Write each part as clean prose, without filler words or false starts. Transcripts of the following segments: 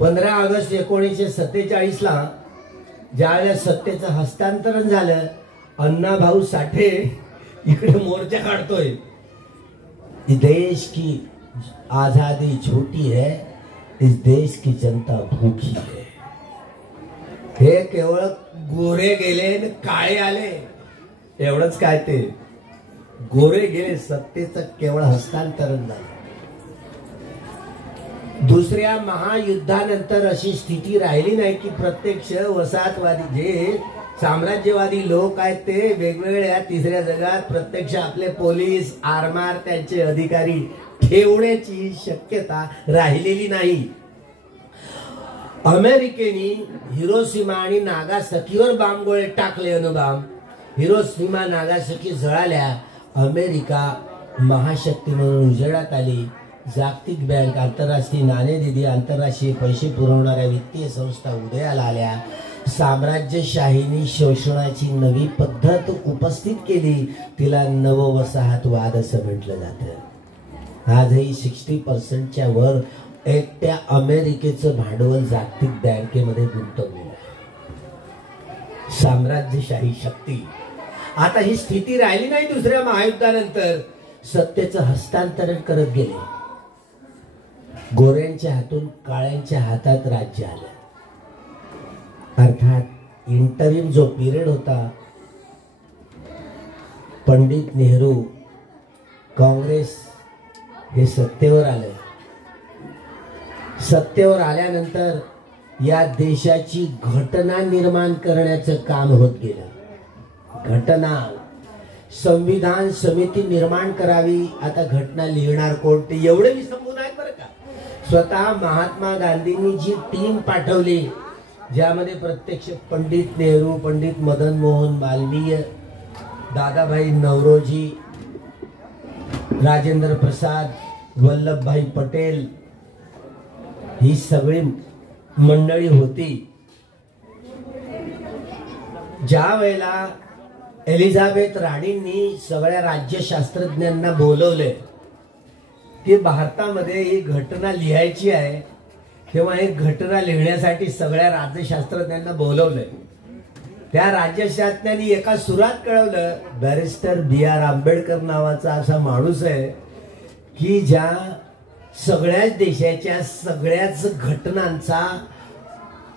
15 August 1947 ला ज्यावेळेस सत्तेचं हस्तांतरण झालं, अण्णाभाऊ साठे इकडे मोर्चा काढतोय, देश की आजादी छोटी है, इस देश की जनता भूखी है। हे केवळ गोरे गेले न काळे आले एवढंच काय, ते गोरे गेले, सत्तेचं केवळ हस्तांतरण झालं। दुसऱ्या महायुद्धानंतर अशी स्थिती राहिली नाही की प्रत्यक्ष वसाहतवादी जे साम्राज्यवादी लोक आहेत ते वेगवेगळ्या तिसऱ्या जगात प्रत्यक्ष आपले पोलीस आरमार त्यांचे अधिकारी ठेवण्याची शक्यता राहिलेली नाही। अमेरिकेने हिरोशिमा आणि नागासाकीवर बांबगोळे टाकले, अणुबाम हिरोशिमा नागासाकी जळाल्या, अमेरिका महाशक्ती म्हणून उजेडात आली। जागतिक बँक, आंतरराष्ट्रीय नाणेनिधी, आंतरराष्ट्रीय पैसे पुरवणाऱ्या वित्तीय संस्था उदयाला आल्या। साम्राज्यशाहीने शोषणाची नवी पद्धत उपस्थित केली, तिला नववसाहतवाद असं म्हटलं जातं। आजही 60% वर एकट्या अमेरिकेचं भांडवल जागतिक बँकेमध्ये गुंतवलेलं आहे। साम्राज्यशाही शक्ती। आता ही स्थिती राहिली नाही। दुसऱ्या महायुद्धानंतर सत्तेचं हस्तांतरण करत गेले, गोऱ्यांच्या हातून काळ्यांच्या हातात राज्य आलं। अर्थात इंटरिम जो पिरियड होता, पंडित नेहरू काँग्रेस हे सत्तेवर आले। सत्तेवर आल्यानंतर या देशाची घटना निर्माण करण्याचं काम होत गेलं। घटना संविधान समिती निर्माण करावी। आता घटना लिहिणार कोण ते एवढे विसंबून आहेत बरं का। स्वतः महात्मा गांधींनी जी टीम पाठवली, ज्यामध्ये प्रत्यक्ष पंडित नेहरू, पंडित मदन मोहन मालवीय, दादाभाई नौरोजी, राजेंद्र प्रसाद, वल्लभभाई पटेल ही सगळी मंडळी होती। ज्या वेळेला एलिझाबेथ राणींनी सगळ्या राज्यशास्त्रज्ञांना बोलवले की भारतामध्ये ही घटना लिहायची आहे, तेव्हा ही घटना लिहिण्यासाठी सगळ्या राज्यशास्त्रज्ञांना बोलवले। त्या राज्यशास्त्रज्ञांनी एका सुरात कळवलं, बॅरिस्टर B.R. आंबेडकर नावाचा असा माणूस आहे की ज्या सगळ्याच देशाच्या सगळ्याच घटनांचा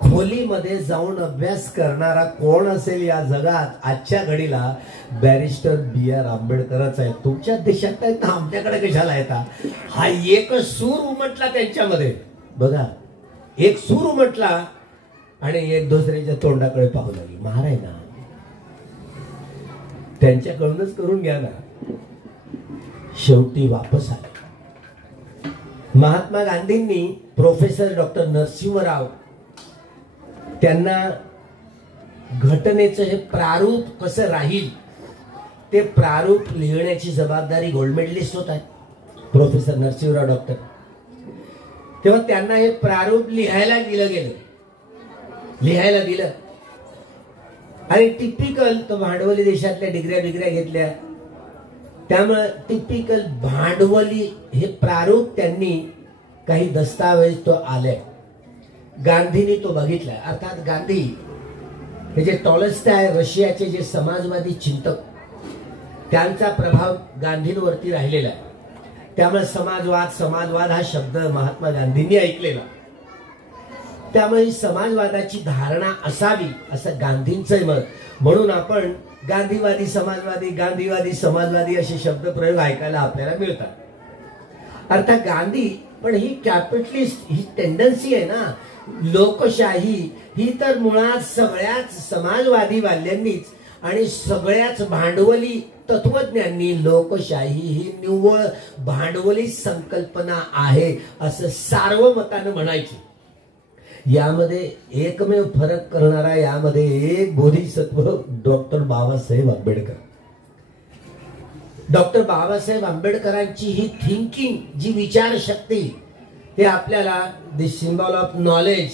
खोलीमध्ये जाऊन अभ्यास करणारा कोण असेल या जगात आजच्या घडीला, बॅरिस्टर B.R. आंबेडकरच आहे। तुमच्या देशात आहे तर आमच्याकडे कशाला येतात? हा एक सूर उमटला त्यांच्यामध्ये, बघा एक सूर उमटला आणि एक दुसऱ्याच्या तोंडाकडे पाहू लागली। महाराज ना, त्यांच्याकडूनच करून घ्या ना। शेवटी वापस आले। महात्मा गांधींनी प्रोफेसर डॉक्टर नरसिंहराव त्यांना घटनेचं हे प्रारूप कसं राहील ते प्रारूप लिहिण्याची जबाबदारी गोल्ड मेडलिस्ट होत आहे प्रोफेसर नरसिंहराव डॉक्टर। तेव्हा त्यांना हे प्रारूप लिहायला दिलं आणि टिपिकल तो भांडवली देशातल्या डिग्र्या घेतल्या, त्यामुळे टिपिकल भांडवली हे प्रारूप त्यांनी काही दस्तावेज तो आले, गांधींनी तो बघितला। अर्थात गांधी हे जे टॉलस्टॉय रशियाचे जे समाजवादी चिंतक, त्यांचा प्रभाव गांधींवरती राहिलेला आहे। त्यामुळे समाजवाद हा शब्द महात्मा गांधींनी ऐकलेला, त्यामुळे समाजवादाची धारणा असावी असं गांधींचं मत। म्हणून आपण गांधीवादी समाजवादी असे शब्द प्रयोग ऐकायला आपल्याला मिळतात। अर्थात गांधी, पण ही कॅपिटलिस्ट ही टेंडन्सी आहे ना, लोकशाही ही तर मुळात सगळ्याच समाजवादी वाल्यांनीच आणि सगळ्याच भांडवली तत्वज्ञांनी लोकशाही ही निव्वळ भांडवली संकल्पना आहे असं सार्वमतानं म्हणायची। यामध्ये एकमेव फरक करणारा यामध्ये एक बोधिसत्व डॉक्टर बाबासाहेब आंबेडकर। डॉक्टर बाबासाहेब आंबेडकरांची ही थिंकिंग, जी विचारशक्ती, हे आपल्याला द सिम्बॉल ऑफ नॉलेज,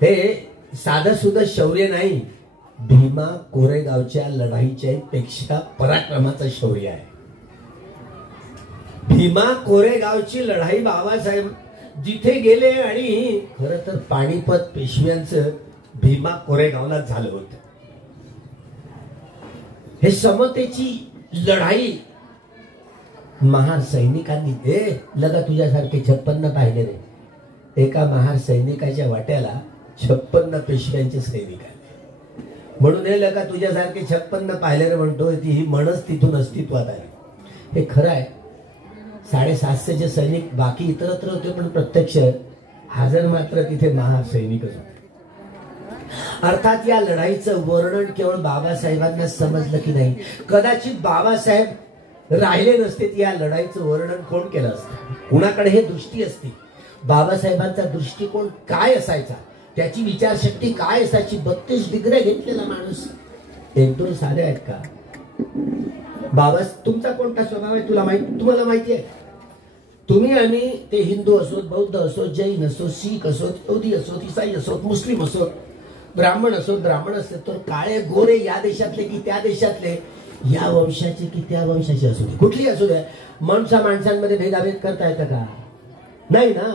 हे साधं सुद्धा शौर्य नाही, भीमा कोरेगावच्या लढाईच्या पेक्षा पराक्रमाचं शौर्य आहे। भीमा कोरेगावची लढाई बाबासाहेब जिथे गेले आणि खर तर पानिपत पेशव्यांचं भीमा कोरेगावला झालं होतं. हे समतेची लढाई महार सैनिकांनी लगा तुझ्यासारखे 56 पाहिले रे. एका महार सैनिकाच्या वाट्याला 56 पेशव्यांचे सैनिक आले. म्हणून हे लगा तुझ्यासारखे 56 पाहिले रे म्हणतोय. ती ही म्हणच तिथून अस्तित्वात आली. हे खरं आहे. 750चे सैनिक बाकी इतरत्र होते, पण प्रत्यक्ष हजर मात्र तिथे महार सैनिकच होते. अर्थात या लढाईचं वर्णन केवळ बाबासाहेबांना समजलं की नाही. कदाचित बाबासाहेब राहिले नसते या लढाईचं वर्णन कोण केलं असतं. कुणाकडे हे दृष्टी असती. बाबासाहेबांचा दृष्टिकोन काय असायचा, त्याची विचारशक्ती काय असायची. 32 डिग्र्या घेतलेला माणूस. एक दोन साधे आहेत का बाबा? तुमचा कोणता स्वभाव आहे तुम्हाला माहिती आहे. तुम्ही आम्ही ते हिंदू असोत, बौद्ध असोत, जैन असोत, शीख असोत, यहुदी असोत, ईसाई असोत, मुस्लिम असोत, ब्राह्मण असोत, ब्राह्मण असोत, तर काळे गोरे या देशातले की त्या देशातले, या वंशाचे की त्या वंशाचे असू दे, कुठली असू दे, माणसांमध्ये भेदाभेद करता येतं का? नाही ना.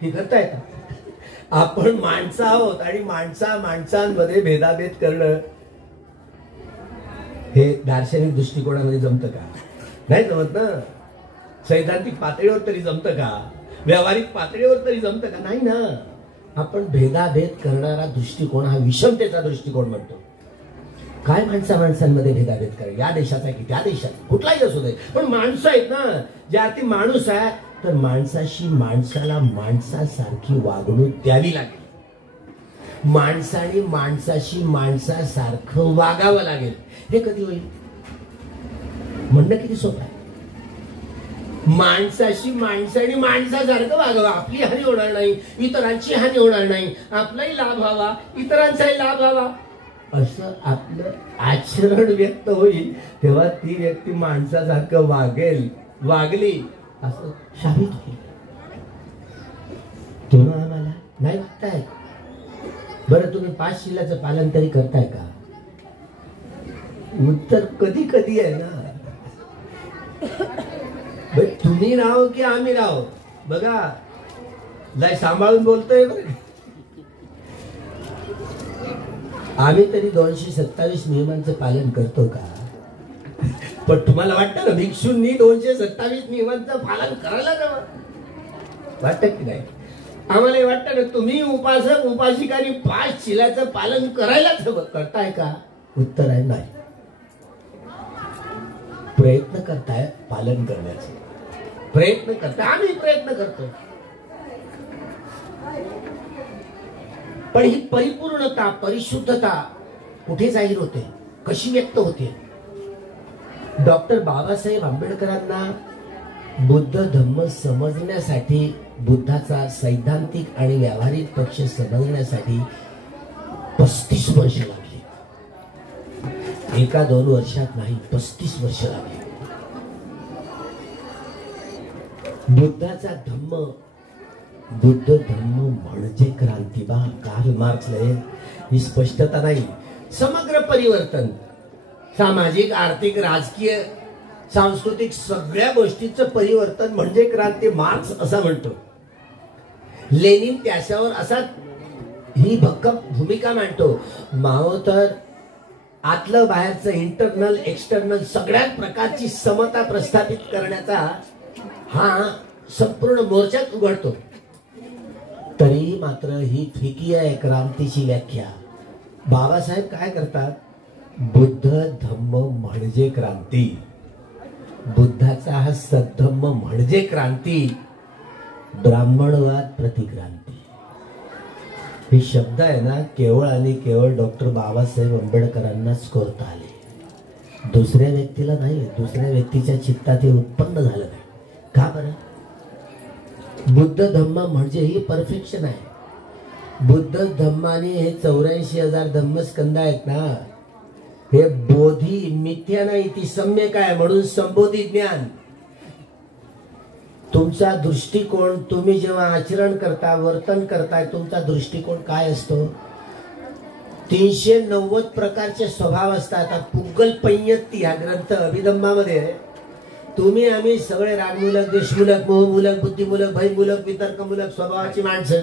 हे करता येतं. आपण माणसं आहोत आणि माणसांमध्ये भेदाभेद करणं हे दार्शनिक दृष्टिकोनामध्ये जमतं का? नाही जमत ना. सैद्धांतिक पातळीवर तरी जमतं का? व्यावहारिक पातळीवर तरी जमतं का? नाही ना. आपण भेदाभेद करणारा दृष्टिकोन हा विषमतेचा दृष्टिकोन म्हणतो. काय माणसांमध्ये भेदाभेद करा, या देशाचा की त्या देशाचा, कुठलाही असू दे, पण माणसं आहेत ना. ज्या अर्थी माणूस आहे तर माणसाला माणसासारखी वागणूक द्यावी लागेल. माणसाने माणसाशी माणसासारखं वागावं लागेल. हे कधी होईल? म्हणणं किती सोपं आहे. माणसाशी माणसाने माणसासारखं वागावं. आपली हानी होणार नाही, इतरांची हानी होणार नाही, आपलाही लाभ व्हावा, इतरांचाही लाभ व्हावा, असं आपलं आचरण व्यक्त होईल. तेव्हा ती व्यक्ती माणसासारखं वागली असं साबित होईल. तुम्ही आम्हाला नाही वागताय. बरं, तुम्ही 5 शिलाचं पालन तरी करताय का? उत्तर कधी कधी आहे ना. तुम्ही राहो की आम्ही राहो, बघा लय सांभाळून बोलतोय. आम्ही तरी 227 नियमांचं पालन करतो का? पण तुम्हाला वाटतं ना भिक्षूंनी 227 नियमांचं पालन करायला जावं? वाटत की नाही? आम्हाला वाटतं ना तुम्ही उपासक उपासिकांनी 5 शिलाचं पालन करायलाच हवं. करताय का? उत्तर आहे नाही. प्रयत्न करताय पालन करण्याचे, प्रयत्न करताय, आम्ही प्रयत्न करतो. पण ही परिपूर्णता, परिशुद्धता कुठे जाहीर होते, कशी व्यक्त होते? डॉक्टर बाबासाहेब आंबेडकरांना बुद्ध धम्म समजण्यासाठी, बुद्धाचा सैद्धांतिक आणि व्यावहारिक पक्ष समजण्यासाठी 35 वर्ष लागली. 1-2 वर्षात नाही, 35 वर्ष लागली. बुद्धाचा धम्म, बुद्ध धम्म म्हणजे क्रांती. बा कार्ल मार्क्सला ही स्पष्टता नाही. समग्र परिवर्तन, सामाजिक, आर्थिक, राजकीय, सांस्कृतिक सगळ्या गोष्टीचं परिवर्तन म्हणजे क्रांती, मार्क्स असा म्हणतो. लेनिन त्याच्यावर असा ही भक्कम भूमिका मांडतो. माओ तर आतलं बाहेरचं, इंटरनल एक्सटर्नल सगळ्याच प्रकारची समता प्रस्थापित करण्याचा हा संपूर्ण मोर्चात उघडतो. तरी मात्र ही फिकी आहे क्रांतीची व्याख्या. बाबासाहेब काय करतात? बुद्ध धम्म म्हणजे क्रांती, बुद्धाचा हा सद्धम्म म्हणजे क्रांती, ब्राह्मणवाद प्रतिक्रांती. हे शब्द आहे ना केवळ आणि केवळ डॉक्टर बाबासाहेब आंबेडकरांनाच कोरता आले. दुसऱ्या व्यक्तीला नाही. दुसऱ्या व्यक्तीच्या चित्तात हे उत्पन्न झालं नाही. का बरं? बुद्ध धम्म म्हणजे ही परफेक्शन आहे. बुद्ध धम्माने हे 84,000 धम्मस्कंद आहेत ना, हे बोधी मिथ्या नाही, ती सम्यक आहे. म्हणून संबोधी ज्ञान. तुमचा दृष्टिकोन, तुम्ही जेव्हा आचरण करता, वर्तन करताय, तुमचा दृष्टिकोन काय असतो? 390 प्रकारचे स्वभाव असतात. पुग्गल पंयत्ती हा ग्रंथ अभिधम्मामध्ये तुम्ही आम्ही सगळे रागमूलक, देशमूलक, मोहमूलक, बुद्धिमूलक, भयमूलक, वितर्कमूलक स्वभावाची माणसं.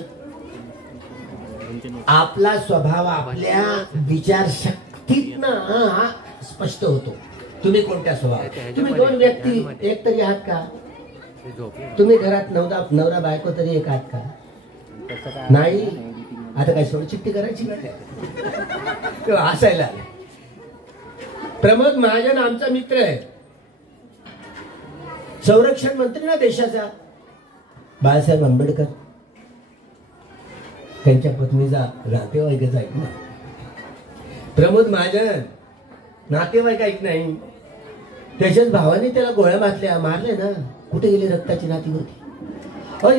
आपला स्वभाव आपल्या विचारशक्तीतनं हा स्पष्ट होतो. तुम्ही कोणत्या स्वभाव. तुम्ही दोन व्यक्ती एक तरी आहात का? तुम्ही घरात नवरा बायको तरी एक आहात का? नाही. आता काय सोड चिठ्ठी करायची का? हसायला. प्रमोद महाजन आमचा मित्र आहे, संरक्षण मंत्री ना देशाचा. बाळासाहेब आंबेडकर त्यांच्या पत्नीचा नातेवाईकच ऐक ना. प्रमोद महाजन नातेवाईक ऐक नाही. त्याच्याच भावाने त्याला गोळ्या घातल्या, मारले ना. कुठे गेली रक्ताची नाती होती.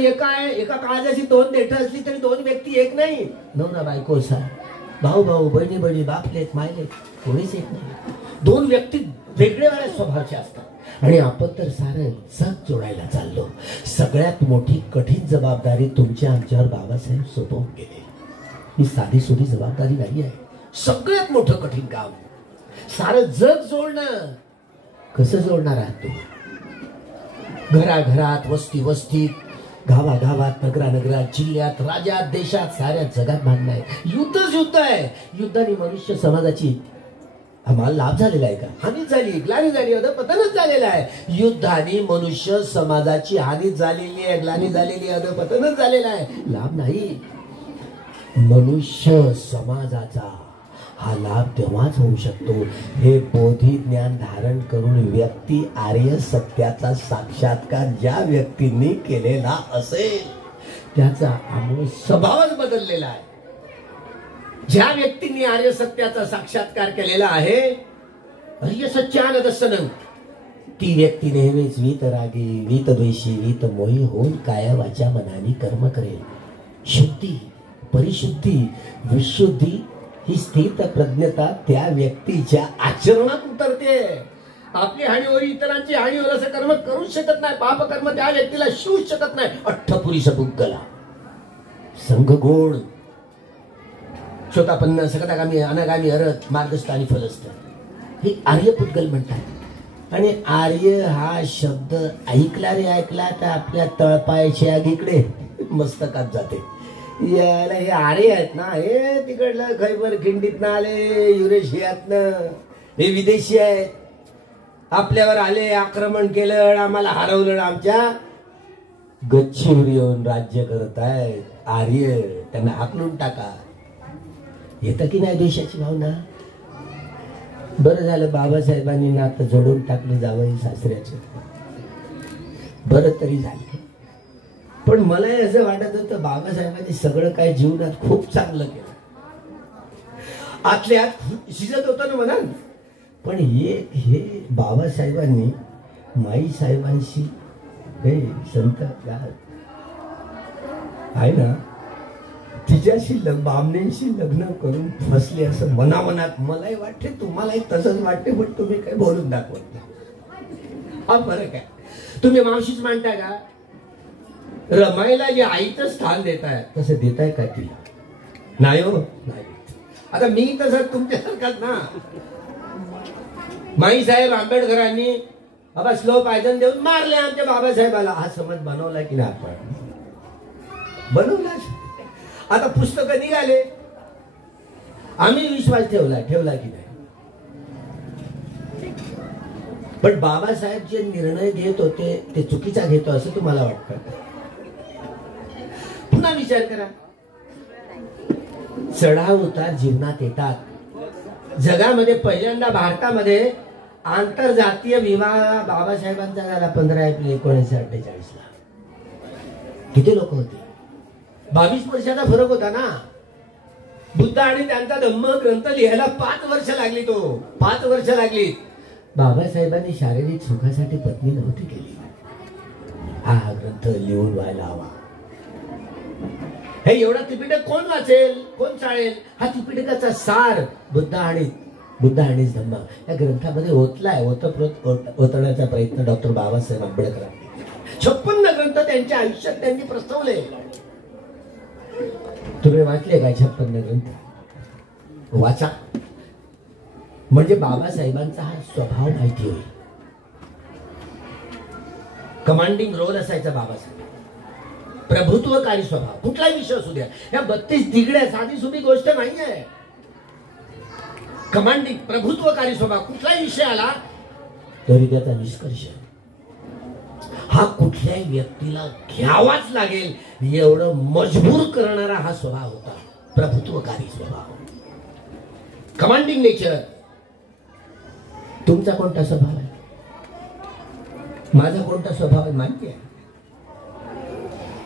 एका काळजाची दोन देठं असली तरी दोन व्यक्ती एक नाही. नवरा बायको सा, भाऊ भाऊ, बहिणी बहिणी, बापलेत मायलेत, कोणीच एक नाही. दोन व्यक्ती वेगळ्या वेगळ्या स्वभावाचे असतात. आणि आपण तर सारं जग जोडायला चाललो. सगळ्यात मोठी कठीण जबाबदारी तुमच्या आमच्यावर बाबासाहेब सोपवून गेले. ही साधी सुधी जबाबदारी नाही आहे. सगळ्यात मोठं कठीण काम सारं जग जोडणं. कसं जोडणार आहात तुम्ही? घराघरात, वस्ती वस्तीत, गावागावात, नगरात, जिल्ह्यात, राज्यात, देशात, साऱ्या जगात भांडण आहे. युद्धच युद्ध आहे. युद्धाने मनुष्य समाजाची आम्हाला लाभ झालेला आहे का? हानीच झाली, ग्लानी झाली, अधपतनच झालेलं आहे. युद्धाने मनुष्य समाजाची हानीच झालेली आहे, ग्लानी झालेली आहे, अधपतनच झालेलं आहे. लाभ नाही. मनुष्य समाजाचा हा लाभ तेव्हाच होऊ शकतो हे बोधी ज्ञान धारण करून व्यक्ती आर्य सत्याचा साक्षात्कार ज्या व्यक्तींनी केलेला असेल त्याचा आमूळ स्वभावच बदललेला आहे. ज्या व्यक्तींनी आर्य सत्याचा साक्षात्कार केलेला आहे, आर्य सच्चानदर्शनं, ती व्यक्ती नेहमीच वीतरागी, वीतद्वेषी, वीतमोही होऊन काया वाचा मनाने कर्म करेल. शुद्धी, परिशुद्धी, विशुद्धी ही स्थित प्रज्ञता त्या व्यक्तीच्या आचरणात उतरते. आपली हानी होईल, इतरांची हानी होईल असं कर्म करूच शकत नाही. पाप कर्म त्या व्यक्तीला शिवूच शकत नाही. अठ्ठपुरी सपुगला संघ गोड श्रोतापन्न सकटागामी अनागामी अरत मार्गस्थ आणि फलस्थ हे आर्य पुद्गल म्हणतात. आणि आर्य हा शब्द ऐकला रे ऐकला तर आपल्या तळपायाच्या आगीकडे मस्तकात जाते. याला हे आर्य आहेत ना, हे तिकडलं खैबर खिंडीतनं आले, युरेशियातनं, हे विदेशी आहेत. आपल्यावर आले, आक्रमण केलं, आम्हाला हरवलं, आमच्या गच्चीवर येऊन राज्य करत आहेत. आर्य त्यांना हाकलून टाका. येतं की नाही देशाची भावना? बरं झालं बाबासाहेबांनी नातं जोडून टाकलं जावई सासऱ्याचं. बरं तरी झालं. पण मला असं वाटत होतं बाबासाहेबांनी सगळं काय जीवनात खूप चांगलं केलं. आतल्या आत शिजत होतं ना मनात. पण हे बाबासाहेबांनी माई साहेबांशी हे संत आहे ना तिच्याशी बामणेंशी लग्न करून फसले असं मनामनात मलाही वाटते, तुम्हालाही तसंच वाटते. पण तुम्ही काही बोलून दाखवत नाही. हा फरक आहे. तुम्ही मावशीच मानताय का? रमाईला जे आईचं स्थान देताय तसं देताय का तिला? नाही हो, नाही. आता मी तसं तुमच्यासारखाच ना. माई साहेब आंबेडकरांनी बाबा स्लो पायजन देऊन मारले आमच्या बाबासाहेबाला. हा समज बनवला की नाही आपण? बनवला. आता पुस्तक निघाले, आम्ही विश्वास ठेवला की नाही? पण बाबासाहेब जे निर्णय घेत होते ते चुकीचा घेतो असं तुम्हाला वाटतं? पुन्हा विचार करा. चढाव उतार जीवनात येतात. जगामध्ये पहिल्यांदा भारतामध्ये आंतरजातीय विवाह बाबासाहेबांचा झाला 15 एप्रिल 1948 ला. किती लोक होते? 22 वर्षाचा फरक होता ना. बुद्ध आणि त्यांचा धम्म ग्रंथ लिहायला 5 वर्ष लागली. 5 वर्ष लागली. बाबासाहेबांनी शारीरिक सुखासाठी पत्नी नव्हती केली. हा ग्रंथ लिहून व्हायला हवा. हे एवढा त्रिपिटक कोण वाचेल, कोण चाळेल? हा त्रिपिटकाचा सार बुद्ध आणि धम्म या ग्रंथामध्ये ओतण्याचा प्रयत्न डॉक्टर बाबासाहेब आंबेडकरांनी 56 ग्रंथ त्यांच्या आयुष्यात त्यांनी प्रस्तावले. तुम्ही वाचले काय 56 ग्रंथ? वाचा. म्हणजे बाबासाहेबांचा हा स्वभाव माहिती होईल. कमांडिंग रोल असायचा बाबासाहेब, प्रभुत्वकारी स्वभाव, कुठलाही विषय असू द्या. या 32 दिगड्या साधी सुधी गोष्ट नाही आहे. कमांडिंग प्रभुत्वकारी स्वभाव, कुठलाही विषय आला तरी त्याचा निष्कर्ष हा कुठल्याही व्यक्तीला घ्यावाच लागेल एवढं मजबूर करणारा हा स्वभाव होता, प्रभुत्वकारी स्वभाव, कमांडिंग नेचर. तुमचा कोणता स्वभाव आहे? माझा कोणता स्वभाव आहे माहिती आहे?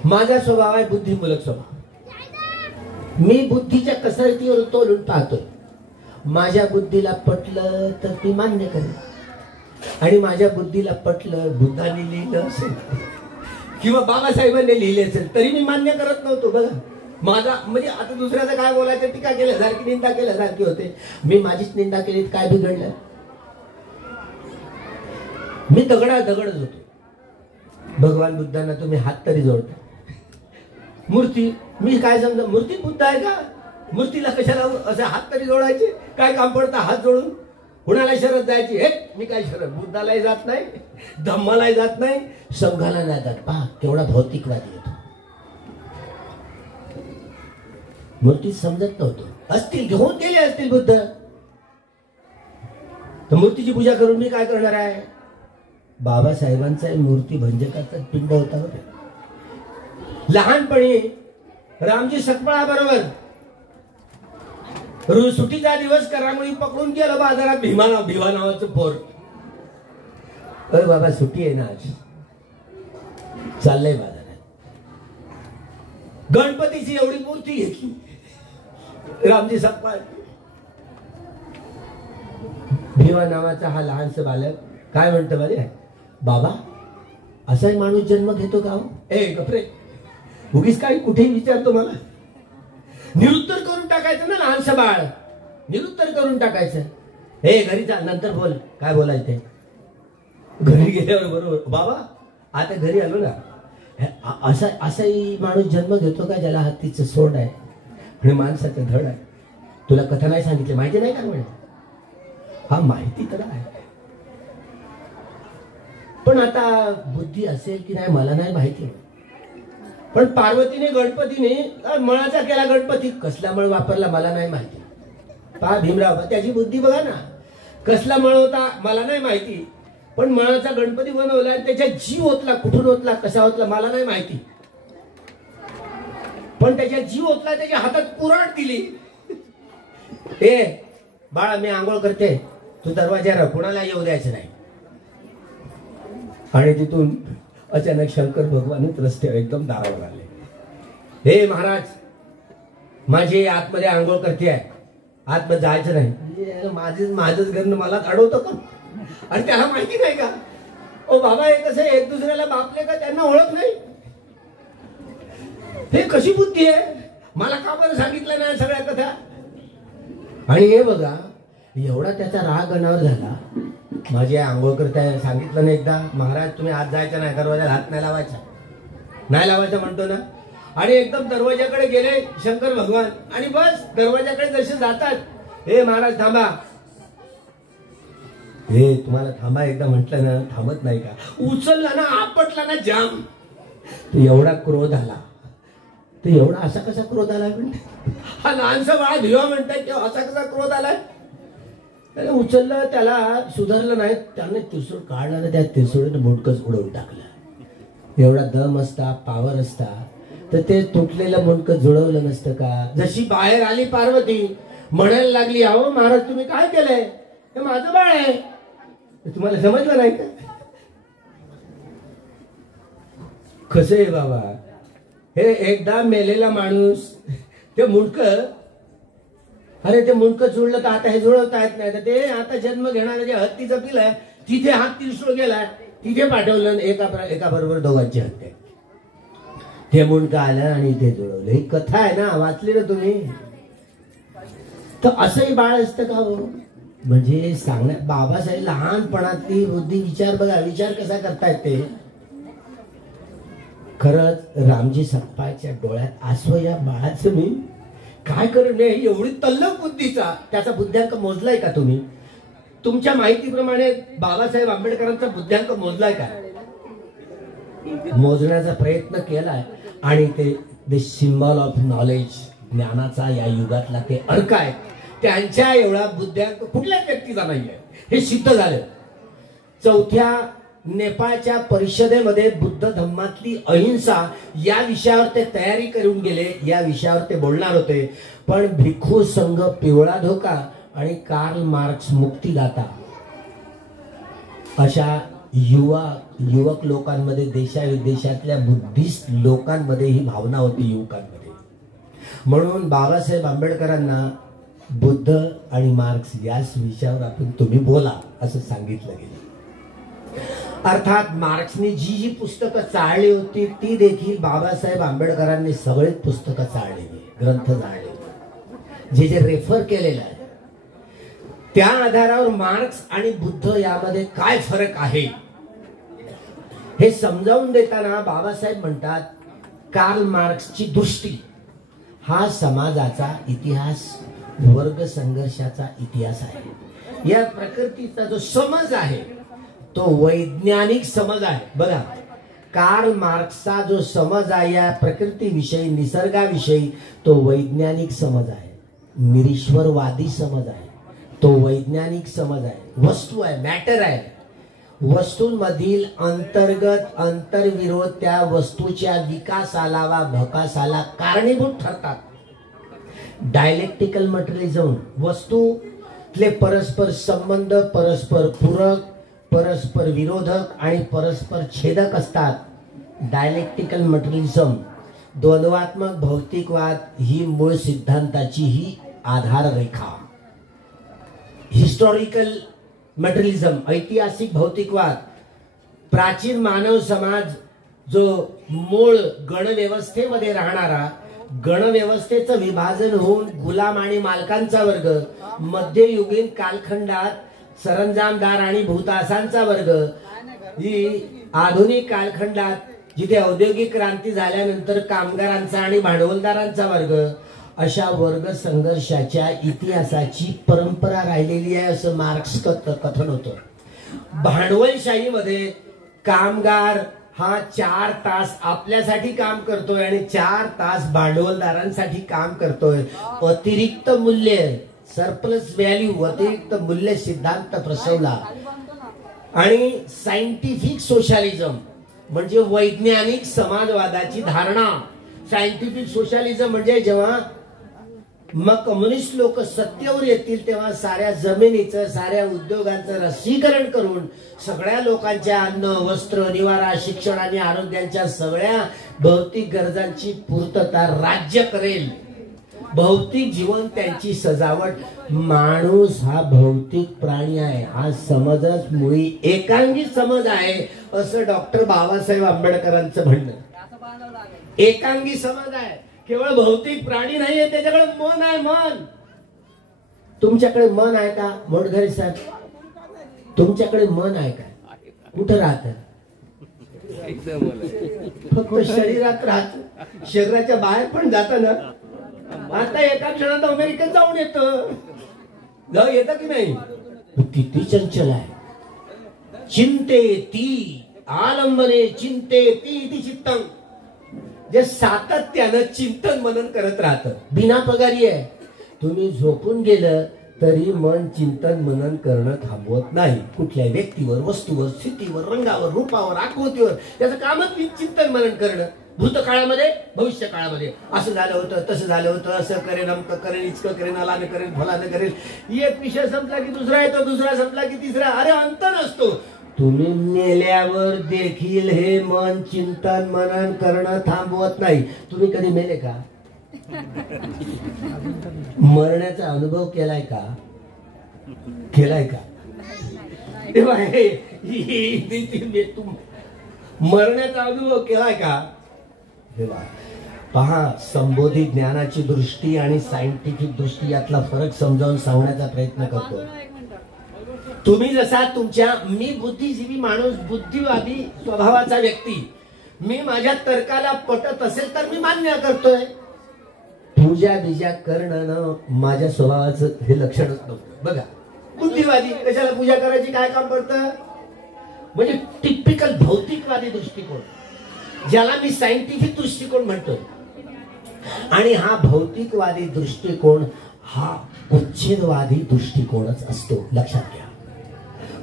माझा स्वभाव आहे बुद्धिमूलक स्वभाव. मी बुद्धीच्या कसरतीवर तोलून पाहतोय. माझ्या बुद्धीला पटलं तर ती मान्य करेल, आणि माझ्या बुद्धीला पटलं, बुद्धाने लिहिलं असेल किंवा बाबासाहेबांनी लिहिले असेल तरी मी मान्य करत नव्हतो. बघा माझा म्हणजे आता दुसऱ्याचं काय बोलायचं, टीका केल्यासारखी निंदा केल्यासारखी होते. मी माझीच निंदा केली काय बिघडलं? मी दगडच होतो. भगवान बुद्धांना तुम्ही हात तरी जोडता. मूर्ती मी काय समजा मूर्ती बुद्ध आहे का? मूर्तीला कशाला असे हात तरी जोडायचे? काय काम पडतं हात जोडून? कुणाला शरद जायची? हे मी काय शरद? बुद्धालाही जात नाही, धम्मालाही जात नाही, संघाला नाही जात. पहा केवढा भौतिकवादी होतो. मूर्ती समजत नव्हतो. असतील घेऊन गेले असतील बुद्ध, तर मूर्तीची पूजा करून मी काय करणार आहे? बाबासाहेबांचा मूर्ती भंजकाचा पिंड होता बरं. लहानपणी रामजी सकपाळा बरोबर सुटीचा दिवस करामुळी पकडून गेलो बाजारात. भीमा नावाचं पोर. अरे बाबा सुट्टी आहे ना आज, चाललंय बाजारात. गणपतीची एवढी मूर्ती घेतली रामजी सकपाळ. भीमा नावाचा हा लहानसा बालक काय म्हणतो माहिती? बाबा असाही माणूस जन्म घेतो का? ए गपरे, उगीच काय कुठेही विचारतो मला. निरुत्तर करून टाकायचं ना लहानसं बाळ, निरुत्तर करून टाकायचं. हे घरी जा, नंतर बोल काय बोलायचं ते. घरी गेल्यावर बरोबर बाबा आता घरी आलो ना, असाही माणूस जन्म घेतो का ज्याला हत्तीचं सोंड आहे आणि माणसाचं धड आहे? तुला कथा नाही सांगितली माहिती नाही का? म्हणे हा माहिती तर आहे, पण आता बुद्धी असेल की नाही मला नाही माहिती. पण पार्वतीने गणपतीने मळाचा केला. गणपती कसला मळ वापरला मला नाही माहिती. पहा भीमराव त्याची बुद्धी बघा ना, कसला मळ होता मला नाही माहिती, पण मळाचा गणपती बनवला. त्याच्या जीव ओतला, कुठून ओतला, कसा ओतला मला नाही माहिती, पण त्याच्या जीव ओतला, त्याच्या हातात कुऱ्हाड दिली. ए बाळा मी आंघोळ करते, तू दरवाजा कुणाला येऊ द्यायचं नाही. आणि तिथून अचानक शंकर भगवानच रस्त्यावर एकदम दारावर आले. हे महाराज माझी आतमध्ये आंघोळ करते आहे, आतमध्ये जायचं नाही. माझंच घरनं मला अडवतं का? आणि त्याला माहिती नाही का? ओ बाबा हे कसं एक दुसऱ्याला बापले का त्यांना ओळख नाही? हे कशी बुद्धी आहे? मला का बरं सांगितलं नाही सगळ्या कथा? आणि हे बघा एवढा त्याचा राग अनावर झाला. माझी आंघोळ करताय सांगितलं नाही एकदा, महाराज तुम्ही आत जायचं नाही, दरवाजाला हात नाही लावायचा, नाही लावायचा म्हणतो ना. आणि एकदम दरवाजाकडे गेले शंकर भगवान, आणि बस दरवाजाकडे जसे जातात, हे महाराज थांबा. हे तुम्हाला थांबा एकदा म्हटलं ना थांबत नाही का? उचलला ना आपटला ना जाम. तो एवढा क्रोध आला. तो एवढा असा कसा क्रोध आला? हा लहानसा बाळा भिवा म्हणताय तेव्हा असा कसा क्रोध आलाय? त्याला उचललं, त्याला सुधारलं नाही, त्याने त्रिशूळ काढलं ना, त्या त्रिशूळाने मुंडकच उडवून टाकलं. एवढा दम असता, पावर असता तर ते तुटलेलं मुंडकं जुळवलं नसतं का? जशी बाहेर आली पार्वती म्हणायला लागली, अहो महाराज तुम्ही काय केलंय? हे माझं बाळ आहे. तुम्हाला समजलं नाही का? कसं आहे बाबा, हे एकदा मेलेला माणूस ते मुंडकं, अरे ते मुंडकं जुळलं तर आता हे जुळवता येत नाही. तर ते आता जन्म घेणारा जे हत्तीचं पिल आहे तिथे हात त्रिशूळ गेला, तिथे पाठवलं, एका बरोबर दोघांची हत्या. ते मुंडकं आलं आणि इथे जुळवलं. ही कथा आहे ना, वाचली ना तुम्ही? तर असंही बाळ असतं का हो? म्हणजे सांगण्यात बाबासाहेब लहानपणातली बुद्धी, विचार बघा, विचार कसा करतायत ते. खरंच रामजी सकपाळच्या डोळ्यात आसव या बाळाचं मी काय करू नये एवढी तल्लक बुद्धीचा. त्याचा बुद्ध्यांक मोजलाय का तुम्ही? तुमच्या माहितीप्रमाणे बाबासाहेब आंबेडकरांचा बुद्ध्यांक मोजलाय का? मोजण्याचा प्रयत्न केलाय आणि ते सिम्बॉल ऑफ नॉलेज, ज्ञानाचा या युगातला ते अर्क आहे. त्यांच्या एवढा बुद्ध्यांक कुठल्याच व्यक्तीचा नाहीये, हे सिद्ध झालं. चौथ्या नेपाळच्या परिषदेमध्ये बुद्ध धम्मातली अहिंसा या विषयावर ते तयारी करून गेले, या विषयावर ते बोलणार होते. पण भिक्खू संघ पिवळा धोका आणि मार्क्स मुक्तिदाता अशा युवक लोकांमध्ये, देशाविदेशातल्या बुद्धिस्ट लोकांमध्ये ही भावना होती युवकांमध्ये. म्हणून बाबासाहेब आंबेडकरांना बुद्ध आणि मार्क्स याच विषयावर आपण तुम्ही बोला असं सांगितलं गेलं. अर्थात मार्क्सने जी पुस्तकं चाळली होती ती देखील बाबासाहेब आंबेडकरांनी सगळीच पुस्तकं चाळलेली, ग्रंथ चाळले, जे रेफर केलेलं आहे. त्या आधारावर मार्क्स आणि बुद्ध यामध्ये काय फरक आहे हे समजावून देताना बाबासाहेब म्हणतात, कार्ल मार्क्सची दृष्टी हा समाजाचा इतिहास, वर्ग संघर्षाचा इतिहास आहे. या प्रकृतीचा जो समज आहे तो वैज्ञानिक समज आहे. बघा, कार्ल मार्क्सचा जो समज आहे या प्रकृतीविषयी, निसर्गाविषयी, तो वैज्ञानिक समज आहे. निरीश्वरवादी समज आहे, तो वैज्ञानिक समज आहे. वस्तू आहे, मॅटर आहे. वस्तूंमधील अंतर्गत अंतर्विरोध त्या वस्तूच्या विकासाला वा भकासाला कारणीभूत ठरतात. डायलेक्टिकल मटेरियलिझम, वस्तूतले परस्पर संबंध परस्पर पूरक, परस्पर विरोधक आणि परस्पर छेदक असतात. डायलेक्टिकल मटेरियलिझम, द्वंद्वात्मक भौतिकवाद ही मूळ सिद्धांताची ही आधार रेखा. हिस्टॉरिकल मटेरियलिझम, ऐतिहासिक भौतिकवाद, प्राचीन मानव समाज जो मूळ गणव्यवस्थेमध्ये राहणारा, गणव्यवस्थेचं विभाजन होऊन गुलाम आणि मालकांचा वर्ग, मध्ययुगीन कालखंडात सरंजामदार आणि भूतासांचा वर्ग, ही आधुनिक कालखंडात जिथे औद्योगिक क्रांती झाल्यानंतर कामगारांचा आणि भांडवलदारांचा वर्ग, अशा वर्ग संघर्षाच्या इतिहासाची परंपरा राहिलेली आहे असं मार्क्स कथन होतं. भांडवलशाहीमध्ये कामगार हा 4 तास आपल्यासाठी काम करतोय आणि 4 तास भांडवलदारांसाठी काम करतोय. अतिरिक्त मूल्य, सरप्लस व्हॅल्यू, अतिरिक्त मूल्य सिद्धांत प्रसवला. आणि सायंटिफिक सोशलिझम म्हणजे वैज्ञानिक समाजवादाची धारणा. सायंटिफिक सोशलिझम म्हणजे जेव्हा मग कम्युनिस्ट लोक सत्तेवर येतील तेव्हा साऱ्या जमिनीचं, साऱ्या उद्योगांचं रसीकरण करून सगळ्या लोकांच्या अन्न, वस्त्र, निवारा, शिक्षण आणि आरोग्याच्या सगळ्या भौतिक गरजांची पूर्तता राज्य करेल. भौतिक जीवन त्यांची सजावट. माणूस हा भौतिक प्राणी आहे हा समजच मुळी एकांगी समज आहे असं डॉक्टर बाबासाहेब आंबेडकरांचं म्हणणं. एकांगी समज आहे, केवळ भौतिक प्राणी नाहीये, त्याच्याकडे मन आहे. मन, तुमच्याकडे मन आहे का मोठघरे साहेब? तुमच्याकडे मन आहे का? कुठं राहत? फक्त शरीरात राहत, शरीराच्या बाहेर पण जात ना. आता एका क्षणात अमेरिकेत जाऊन येतं की नाही? किती चंचल आहे. चिंते ती आलंबने चिंते ती चित्तंग, जे सातत्यानं चिंतन मनन करत राहतं, बिना पगारी आहे. तुम्ही झोपून गेलं तरी मन चिंतन मनन करणं थांबवत नाही. कुठल्याही व्यक्तीवर, वस्तूवर, स्थितीवर, रंगावर, रूपावर, आकृतीवर त्याचं कामच चिंतन मनन करणं. भूतकाळामध्ये, भविष्य काळामध्ये असं झालं होतं, तसं झालं होतं, असं करेन, अमकं करेन, इचकं करेन, अलानं करेन, फलानं करेन. एक विषय संपला की दुसरा येतो, दुसरा संपला की तिसरा. अरे अंत नसतो. तुम्ही मेल्यावर देखील हे मन चिंतन मनन करणं थांबवत नाही. तुम्ही कधी मेले का? मरण्याचा अनुभव केलाय का? केलाय का? तेव्हा मरण्याचा अनुभव केलाय का? पहा, संबोधी ज्ञानाची दृष्टी आणि सायंटिफिक दृष्टी यातला फरक समजावून सांगण्याचा प्रयत्न करतो. तुम्ही जसा तुमच्या, मी बुद्धिजीवी माणूस, बुद्धिवादी स्वभावाचा व्यक्ती, मी माझ्या तर्काला पटत असेल तर मी मान्य करतोय. पूजा बिजा करणं माझ्या स्वभावाचं हे लक्षणच नव्हतं. बघा, बुद्धिवादी कशाला पूजा करायची, काय काम पडतं? म्हणजे टिपिकल भौतिकवादी दृष्टिकोन. ज्याला मी सायंटिफिक दृष्टिकोन म्हणतो. आणि हा भौतिकवादी दृष्टिकोन हा उच्छेदवादी दृष्टिकोनच असतो, लक्षात घ्या.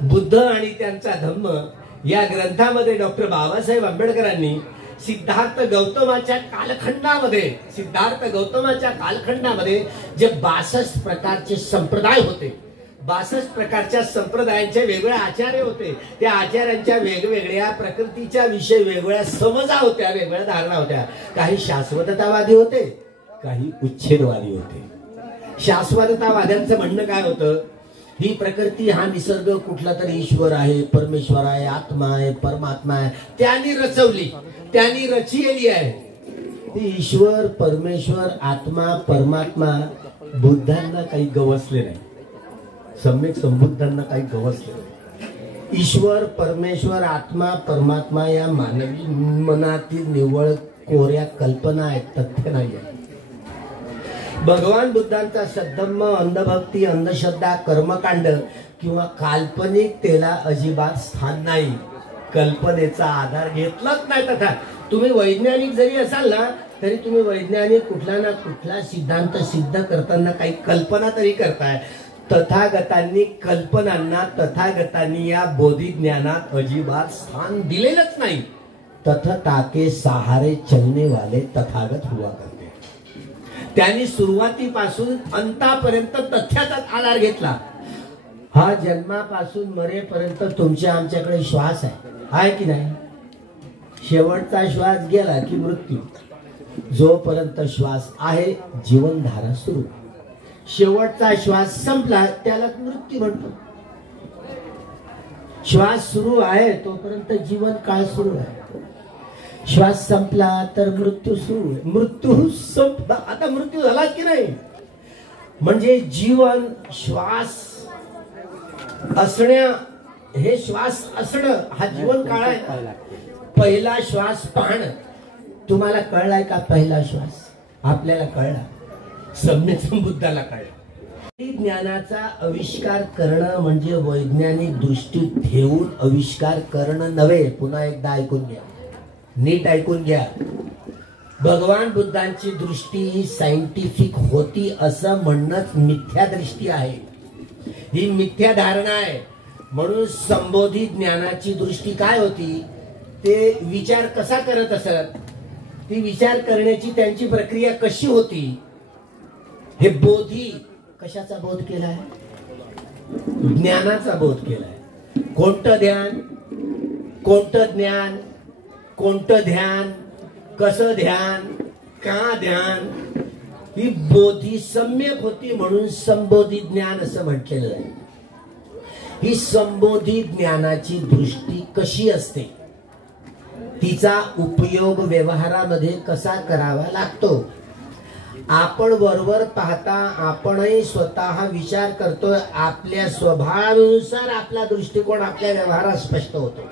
बुद्ध आणि त्यांचा धम्म या ग्रंथामध्ये डॉक्टर बाबासाहेब आंबेडकरांनी सिद्धार्थ गौतमाच्या कालखंडामध्ये जे 62 प्रकारचे संप्रदाय होते, 62 प्रकारच्या संप्रदायांचे वेगवेगळे आचार्य होते. त्या आचार्यांच्या वेगवेगळ्या प्रकृतीच्या विषयी वेगवेगळ्या समजा होत्या, वेगवेगळ्या धारणा होत्या. काही शाश्वततावादी होते, काही उच्छेदवादी होते. शाश्वततावाद्यांचं म्हणणं काय होतं, ही प्रकृती, हा निसर्ग कुठला तरी ईश्वर आहे, परमेश्वर आहे, आत्मा आहे, परमात्मा आहे, त्यांनी रचवली, त्यांनी रचिलेली आहे. ती ईश्वर, परमेश्वर, आत्मा, परमात्मा बुद्धांना काही गवसले नाही, सम्यक संबुद्धांना काही गवसले नाही. ईश्वर, परमेश्वर, आत्मा, परमात्मा या मानवी मनातील निव्वळ कोऱ्या कल्पना आहेत, तथ्य नाही आहे. भगवान बुद्धांचा सद्धम्म, अंधभक्ती, अंधश्रद्धा, कर्मकांड किंवा काल्पनिकतेला अजिबात स्थान नाही. कल्पनेचा आधार घेतलाच नाही. तथा तुम्ही वैज्ञानिक जरी असाल ना, तरी तुम्ही वैज्ञानिक कुठला ना कुठला सिद्धांत सिद्ध करताना काही कल्पना तरी करताय. तथागतांनी कल्पनांना, तथागतांनी या बोधी ज्ञानात अजिबात स्थान दिलेलंच नाही. तथता के सहारे चलने वाले तथागत हुआ करते. त्यांनी सुरुवातीपासून अंतापर्यंत तथ्याचा आधार घेतला. हा जन्मापासून मरेपर्यंत तुमच्या आमच्याकडे श्वास आहे की नाही? शेवटचा श्वास गेला की मृत्यू. जोपर्यंत श्वास आहे जीवनधारा सुरू. शेवटचा श्वास संपला त्याला मृत्यू म्हणतो. श्वास सुरू आहे तोपर्यंत जीवन काळ सुरू आहे. श्वास संपला तर मृत्यू सुरू आहे. मृत्यू संपला, आता मृत्यू झाला की नाही. म्हणजे जीवन, श्वास असण्या, हे श्वास असणं हा जीवन काळ आहे. पहिला श्वास पाहणं, तुम्हाला कळलाय का? पहिला श्वास आपल्याला कळला, सम्यक संबुद्धाला कळला. ज्ञानाचा आविष्कार करणं म्हणजे वैज्ञानिक दृष्टी ठेवून आविष्कार करणं नव्हे. पुन्हा एकदा ऐकून घ्या, नीट ऐकून घ्या. भगवान बुद्धांची दृष्टी ही सायंटिफिक होती असं म्हणणंच मिथ्या दृष्टी आहे. ही मिथ्या धारणा आहे. म्हणून संबोधी ज्ञानाची दृष्टी काय होती, ते विचार कसा करत असत, ती विचार करण्याची त्यांची प्रक्रिया कशी होती. हे बोधी कशाचा बोध केलाय? ज्ञानाचा बोध केलाय. कोणतं ध्यान, कोणतं ज्ञान, कोणतं ध्यान, कसं ध्यान, का ध्यान, ही बोधी सम्यक होती. म्हणून संबोधी ज्ञान असं म्हटलेलं आहे. ही संबोधी ज्ञानाची दृष्टी कशी असते, तिचा उपयोग व्यवहारामध्ये कसा करावा लागतो. आपण वरवर पाहता आपणही स्वतः विचार करतोय. आपल्या स्वभावानुसार आपला दृष्टिकोन आपल्या व्यवहारात स्पष्ट होतो.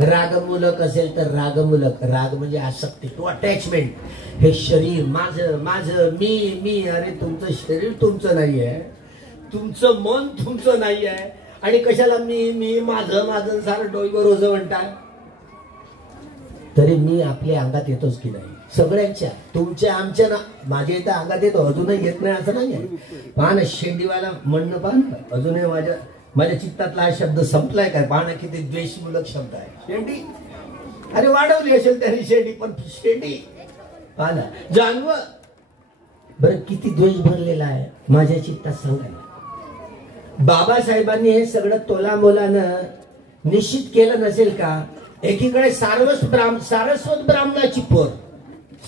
रागमूलक असेल तर रागमूलक, राग म्हणजे आसक्ती, टू अटॅचमेंट. हे शरीर माझं, माझं, मी, मी. अरे तुमचं शरीर तुमचं नाही आहे, तुमचं मन तुमचं नाही आहे, आणि कशाला मी, मी, माझं, माझं सारं डोईवर रोज म्हणताय. तरी मी आपल्या अंगात येतोच की नाही? सगळ्यांच्या, तुमच्या, आमच्या ना. माझ्या इथं अंगात येतो, अजूनही येत नाही असं नाही आहे. पहा ना, शेंडीवाला म्हणणं पहा ना, अजूनही माझ्या चित्तातला हा शब्द संपलाय काय? पहा ना किती द्वेषमूलक शब्द आहे. शेंडी, अरे वाढवली असेल त्याने शेंडी, पण शेंडी पहा ना. जानवर, बरं किती द्वेष भरलेला आहे माझ्या चित्तात, सांगा ना. बाबासाहेबांनी हे सगळं तोलामोलानं निश्चित केलं नसेल का? एकीकडे सारस्वत ब्राह्मणाची पोर,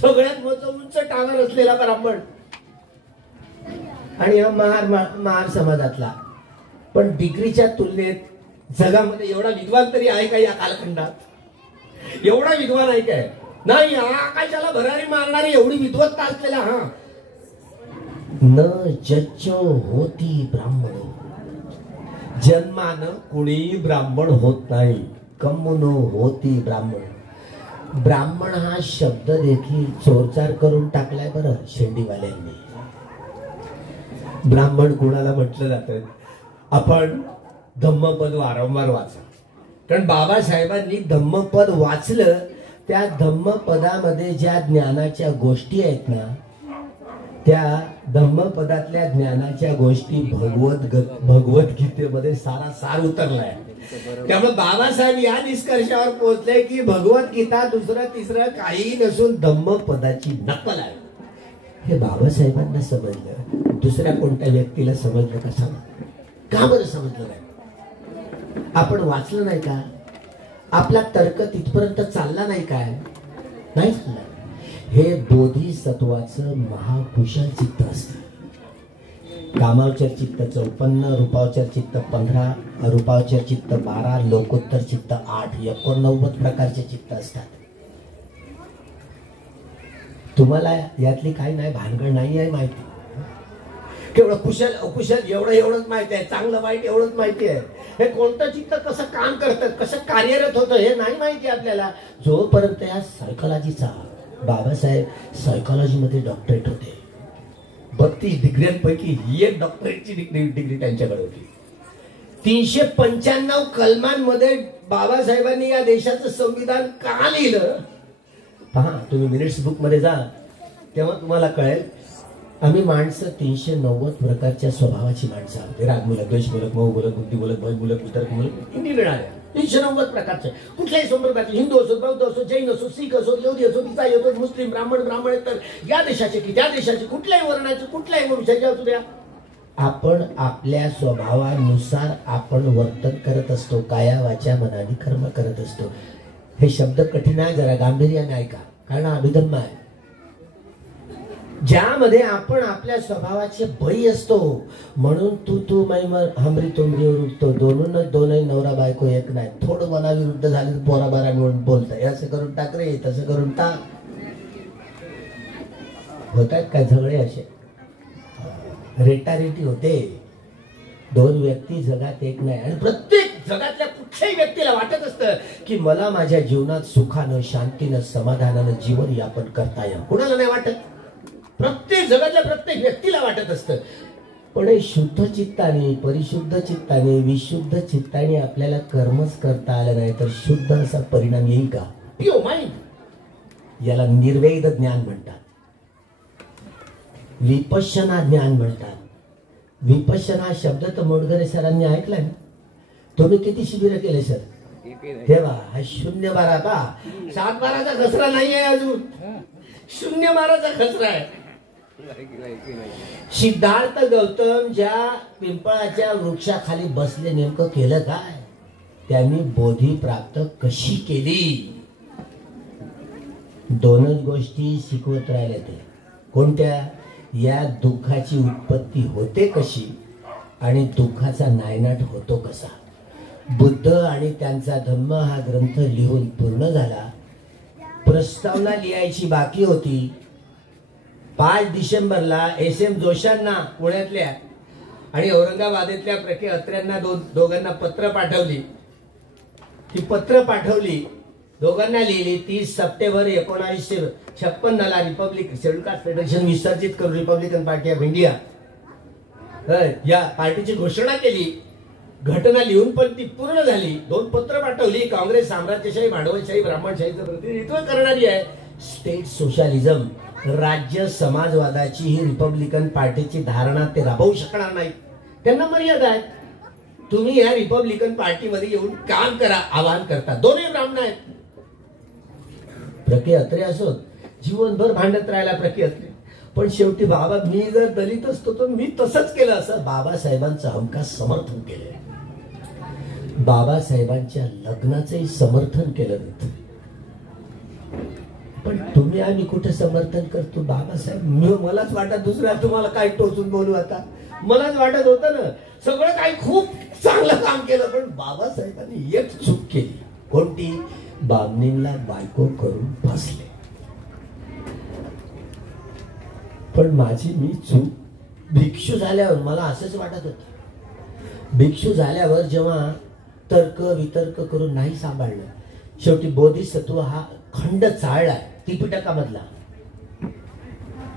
सगळ्यात उंच टावर असलेला ब्राह्मण, आणि हा महार समाजातला. पण डिग्रीच्या तुलनेत जगामध्ये एवढा विद्वान तरी आहे का या कालखंडात? एवढा विद्वान आहे काय? नाही. आकाशाला भरारी मारणारी एवढी विद्वत्ता असलेला. हा न जच्चो होती ब्राह्मण, जन्मानं कुणी ब्राह्मण होत नाही. कम्मुनो होती ब्राह्मण. ब्राह्मण हा शब्द देखील चोरचार करून टाकलाय बरं शेंडीवाल्यांनी. ब्राह्मण कुणाला म्हटलं जातं? आपण धम्मपद वारंवार वाचा, कारण बाबासाहेबांनी धम्मपद वाचलं त्या धम्मपदामध्ये ज्या ज्ञानाच्या गोष्टी आहेत ना, त्या धम्मपदातल्या ज्ञानाच्या गोष्टी भगवद्गीतेमध्ये सारा सार उतरलाय. त्यामुळे बाबासाहेब या निष्कर्षावर पोहोचले की भगवद्गीता दुसरं तिसरं काही नसून धम्मपदाची नकल आहे. हे बाबासाहेबांना समजलं, दुसऱ्या कोणत्या व्यक्तीला समजलं का? सांग का बरं समजलं नाही? आपण वाचलं नाही का? आपला तर्क तिथपर्यंत चालला नाही काय? नाही चालला. हे बोधिसत्वाचं महाकुशल चित्त असतं. कामावचर चित्त 54, रूपावचर चित्त 15, अरूपावचर चित्त 12, लोकोत्तर चित्त 8, 89 प्रकारचे चित्त असतात. तुम्हाला यातली काही नाही, भानगड नाही आहे माहिती. केवळ कुशल अकुशल एवढंच माहिती आहे, चांगलं वाईट एवढंच माहिती आहे. हे कोणतं चित्त कसं काम करतं, कसं कार्यरत होतं हे नाही माहिती आपल्याला. जोपर्यंत या सायकोलॉजीचा, बाबासाहेब सायकोलॉजीमध्ये डॉक्टरेट होते. 32 डिग्र्यांपैकी ही एक डॉक्टरेटची डिग्री त्यांच्याकडे होती. 395 कलमांमध्ये बाबासाहेबांनी या देशाचं संविधान का लिहिलं पहा. तुम्ही मिनिट्स बुक मध्ये जा तेव्हा तुम्हाला कळेल. आम्ही माणसं 390 प्रकारच्या स्वभावाची माणसं आहोत. रागमूलक, द्वेषमूलक, मोहमूलक, बुद्धिमूलक, भयमूलक, वितर्कमूलक, इंडी मिळाल्या 390 प्रकारचे. कुठल्याही संप्रदायाचे, हिंदू असो, बौद्ध असो, जैन असो, शीख असो, यहुदी असो, इसाई असो, मुस्लिम, ब्राह्मण तर या देशाचे की त्या देशाचे, कुठल्याही वर्णाचे, कुठल्याही वंशाचे असू द्या, आपण आपल्या स्वभावानुसार आपण वर्तन करत असतो. काया वाचा मनाने कर्म करत असतो. हे शब्द कठीण आहे, जरा गांभीर्याने ऐका, कारण अभिधम्म आहे. ज्यामध्ये आपण आपल्या स्वभावाचे बळी असतो. म्हणून तू हमरी तुमरीवर उठतो. दोनही नवरा बायको एक नाही. थोडं मनाविरुद्ध झाले तर पोरा बारा मिळून बोलताय. असं करून टाक रे, तसं करून टाक. होत आहेत काय झगडे असे, रेटारेटी होते. दोन व्यक्ती जगात एक नाही. आणि प्रत्येक जगातल्या कुठल्याही व्यक्तीला वाटत असतं की मला माझ्या जीवनात सुखानं, शांतीनं, समाधानानं जीवन यापन करता येईल. कुणाला नाही वाटत? प्रत्येक जगातल्या प्रत्येक व्यक्तीला वाटत असतं. पण शुद्ध चित्ताने, परिशुद्ध चित्ताने, विशुद्ध चित्ताने आपल्याला कर्मच करता आलं नाही तर शुद्ध असा परिणाम येईल का? Pure mind. याला निर्वेद ज्ञान म्हणतात, विपश्यना ज्ञान म्हणतात. विपश्यना शब्द तर मोडगरे सरांनी ऐकलाय ना? तुम्ही किती शिबिर केले सर? तेव्हा हा 0-12 का 7-12चा खसरा नाही आहे अजून. 0-12चा खसरा आहे. सिद्धार्थ गौतम ज्या पिंपळाच्या वृक्षाखाली बसले, नेमकं केलं काय? त्यांनी बोधी प्राप्त कशी केली? दोनच गोष्टी शिकवत राहिल्या ते. कोणत्या? या दुःखाची उत्पत्ती होते कशी आणि दुःखाचा नायनाट होतो कसा. बुद्ध आणि त्यांचा धम्म हा ग्रंथ लिहून पूर्ण झाला. प्रस्तावना लिहायची बाकी होती. 5 डिसेंबरला SM जोशांना पुण्यातल्या आणि औरंगाबादेतल्या प्रके अत्र्यांना दोघांना पत्र पाठवली. ती पत्र पाठवली, दोघांना लिहिली. 30 September 1956 republic schedule caste federation विसर्जित करून रिपब्लिकन पार्टी ऑफ इंडिया या पार्टीची घोषणा केली. घटना लिहून पण ती पूर्ण झाली. 2 पत्र पाठवली. काँग्रेस साम्राज्यशाही, भांडवलशाही, ब्राह्मणशाहीचं प्रतिनिधित्व करणारी आहे. स्टेट सोशलिझम, राज्य समाजवादाची ही रिपब्लिकन पार्टीची धारणा ते राबवू शकणार नाही. त्यांना मर्यादा आहेत. तुम्ही या रिपब्लिकन पार्टीमध्ये येऊन काम करा आवाहन करता. दोन्ही ब्राह्मण आहेत. प्रके अत्रे असोत, जीवनभर भांडत राहिला प्रके अत्रे. पण शेवटी बाबा मी जर दलित असतो तर मी तसंच केलं असं बाबासाहेबांचं हमखास समर्थन केलं. बाबासाहेबांच्या लग्नाचंही समर्थन केलं नव्हतं. पण तुम्ही आम्ही कुठे समर्थन करतो? बाबासाहेब मलाच वाटत, दुसऱ्या तुम्हाला काय टोचून बोलू आता? मलाच वाटत होतं ना सगळं काही खूप चांगलं काम केलं. पण बाबासाहेबांनी एक चूक केली. कोणती? बामणींना बायको करून बसले. पण माझी मी चूक भिक्षू झाल्यावर मला असंच वाटत होतं. भिक्षू झाल्यावर जेव्हा तर्क वितर्क करून नाही सांभाळलं, शेवटी बोधिसत्व हा खंड चाळलाय त्रिपिटकामधला.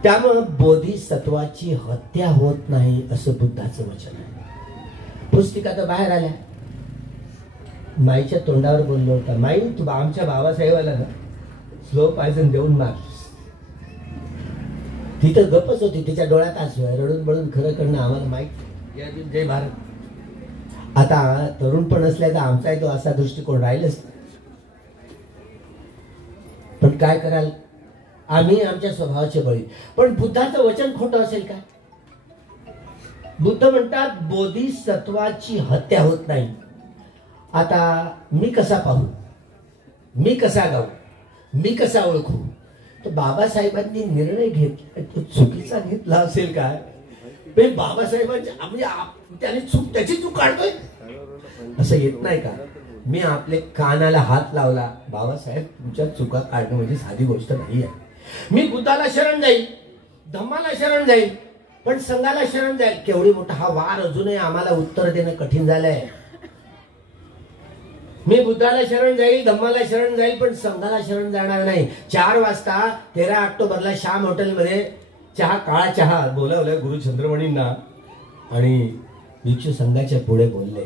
त्यामुळे बोधिसत्वाची हत्या होत नाही असं बुद्धाचं वचन आहे. पुस्तिका तर बाहेर आल्या. माईच्या तोंडावर बोललो होता, माई तू आमच्या बाबासाहेबाला ना स्लो पॉयझन देऊन मारलीस. ती तर गपच होती, तिच्या डोळ्यात आसू आहे. रडून बळून खरं करणं आम्हाला माहिती. जय भारत. आता तरुण पण असल्या तर आमचा तो असा दृष्टिकोन राहिलच. पण काय कराल, आम्ही आमच्या स्वभावाचे बळी. पण बुद्धाचं वचन खोटं असेल काय? बुद्ध म्हणतात बोधिसत्वाची हत्या होत नाही. आता मी कसा पाहू, मी कसा गाऊ, मी कसा ओळखू? तर बाबासाहेबांनी निर्णय घेतला तो चुकीचा घेतला असेल काय? बाबासाहेबांच्या म्हणजे त्याने चूक, त्याची चूक काढतोय असं येत नाही का? मी आपले कानाला हात लावला, बाबासाहेब तुमच्या चुका काढणं म्हणजे साधी गोष्ट नाही आहे. मी बुद्धाला शरण जाईल, धम्माला शरण जाईल, पण संघाला शरण जाईल. केवढी मोठा हा वार अजूनही आम्हाला उत्तर देणं कठीण झालंय. मी बुद्धाला शरण जाईल, धम्माला शरण जाईल, पण संघाला शरण जाणार नाही. 4 वाजता 13 ऑक्टोबरला श्याम हॉटेलमध्ये चहा, काळा चहा बोलावलं गुरु चंद्रमणींना आणि भिक्षू संघाच्या पुढे बोलले,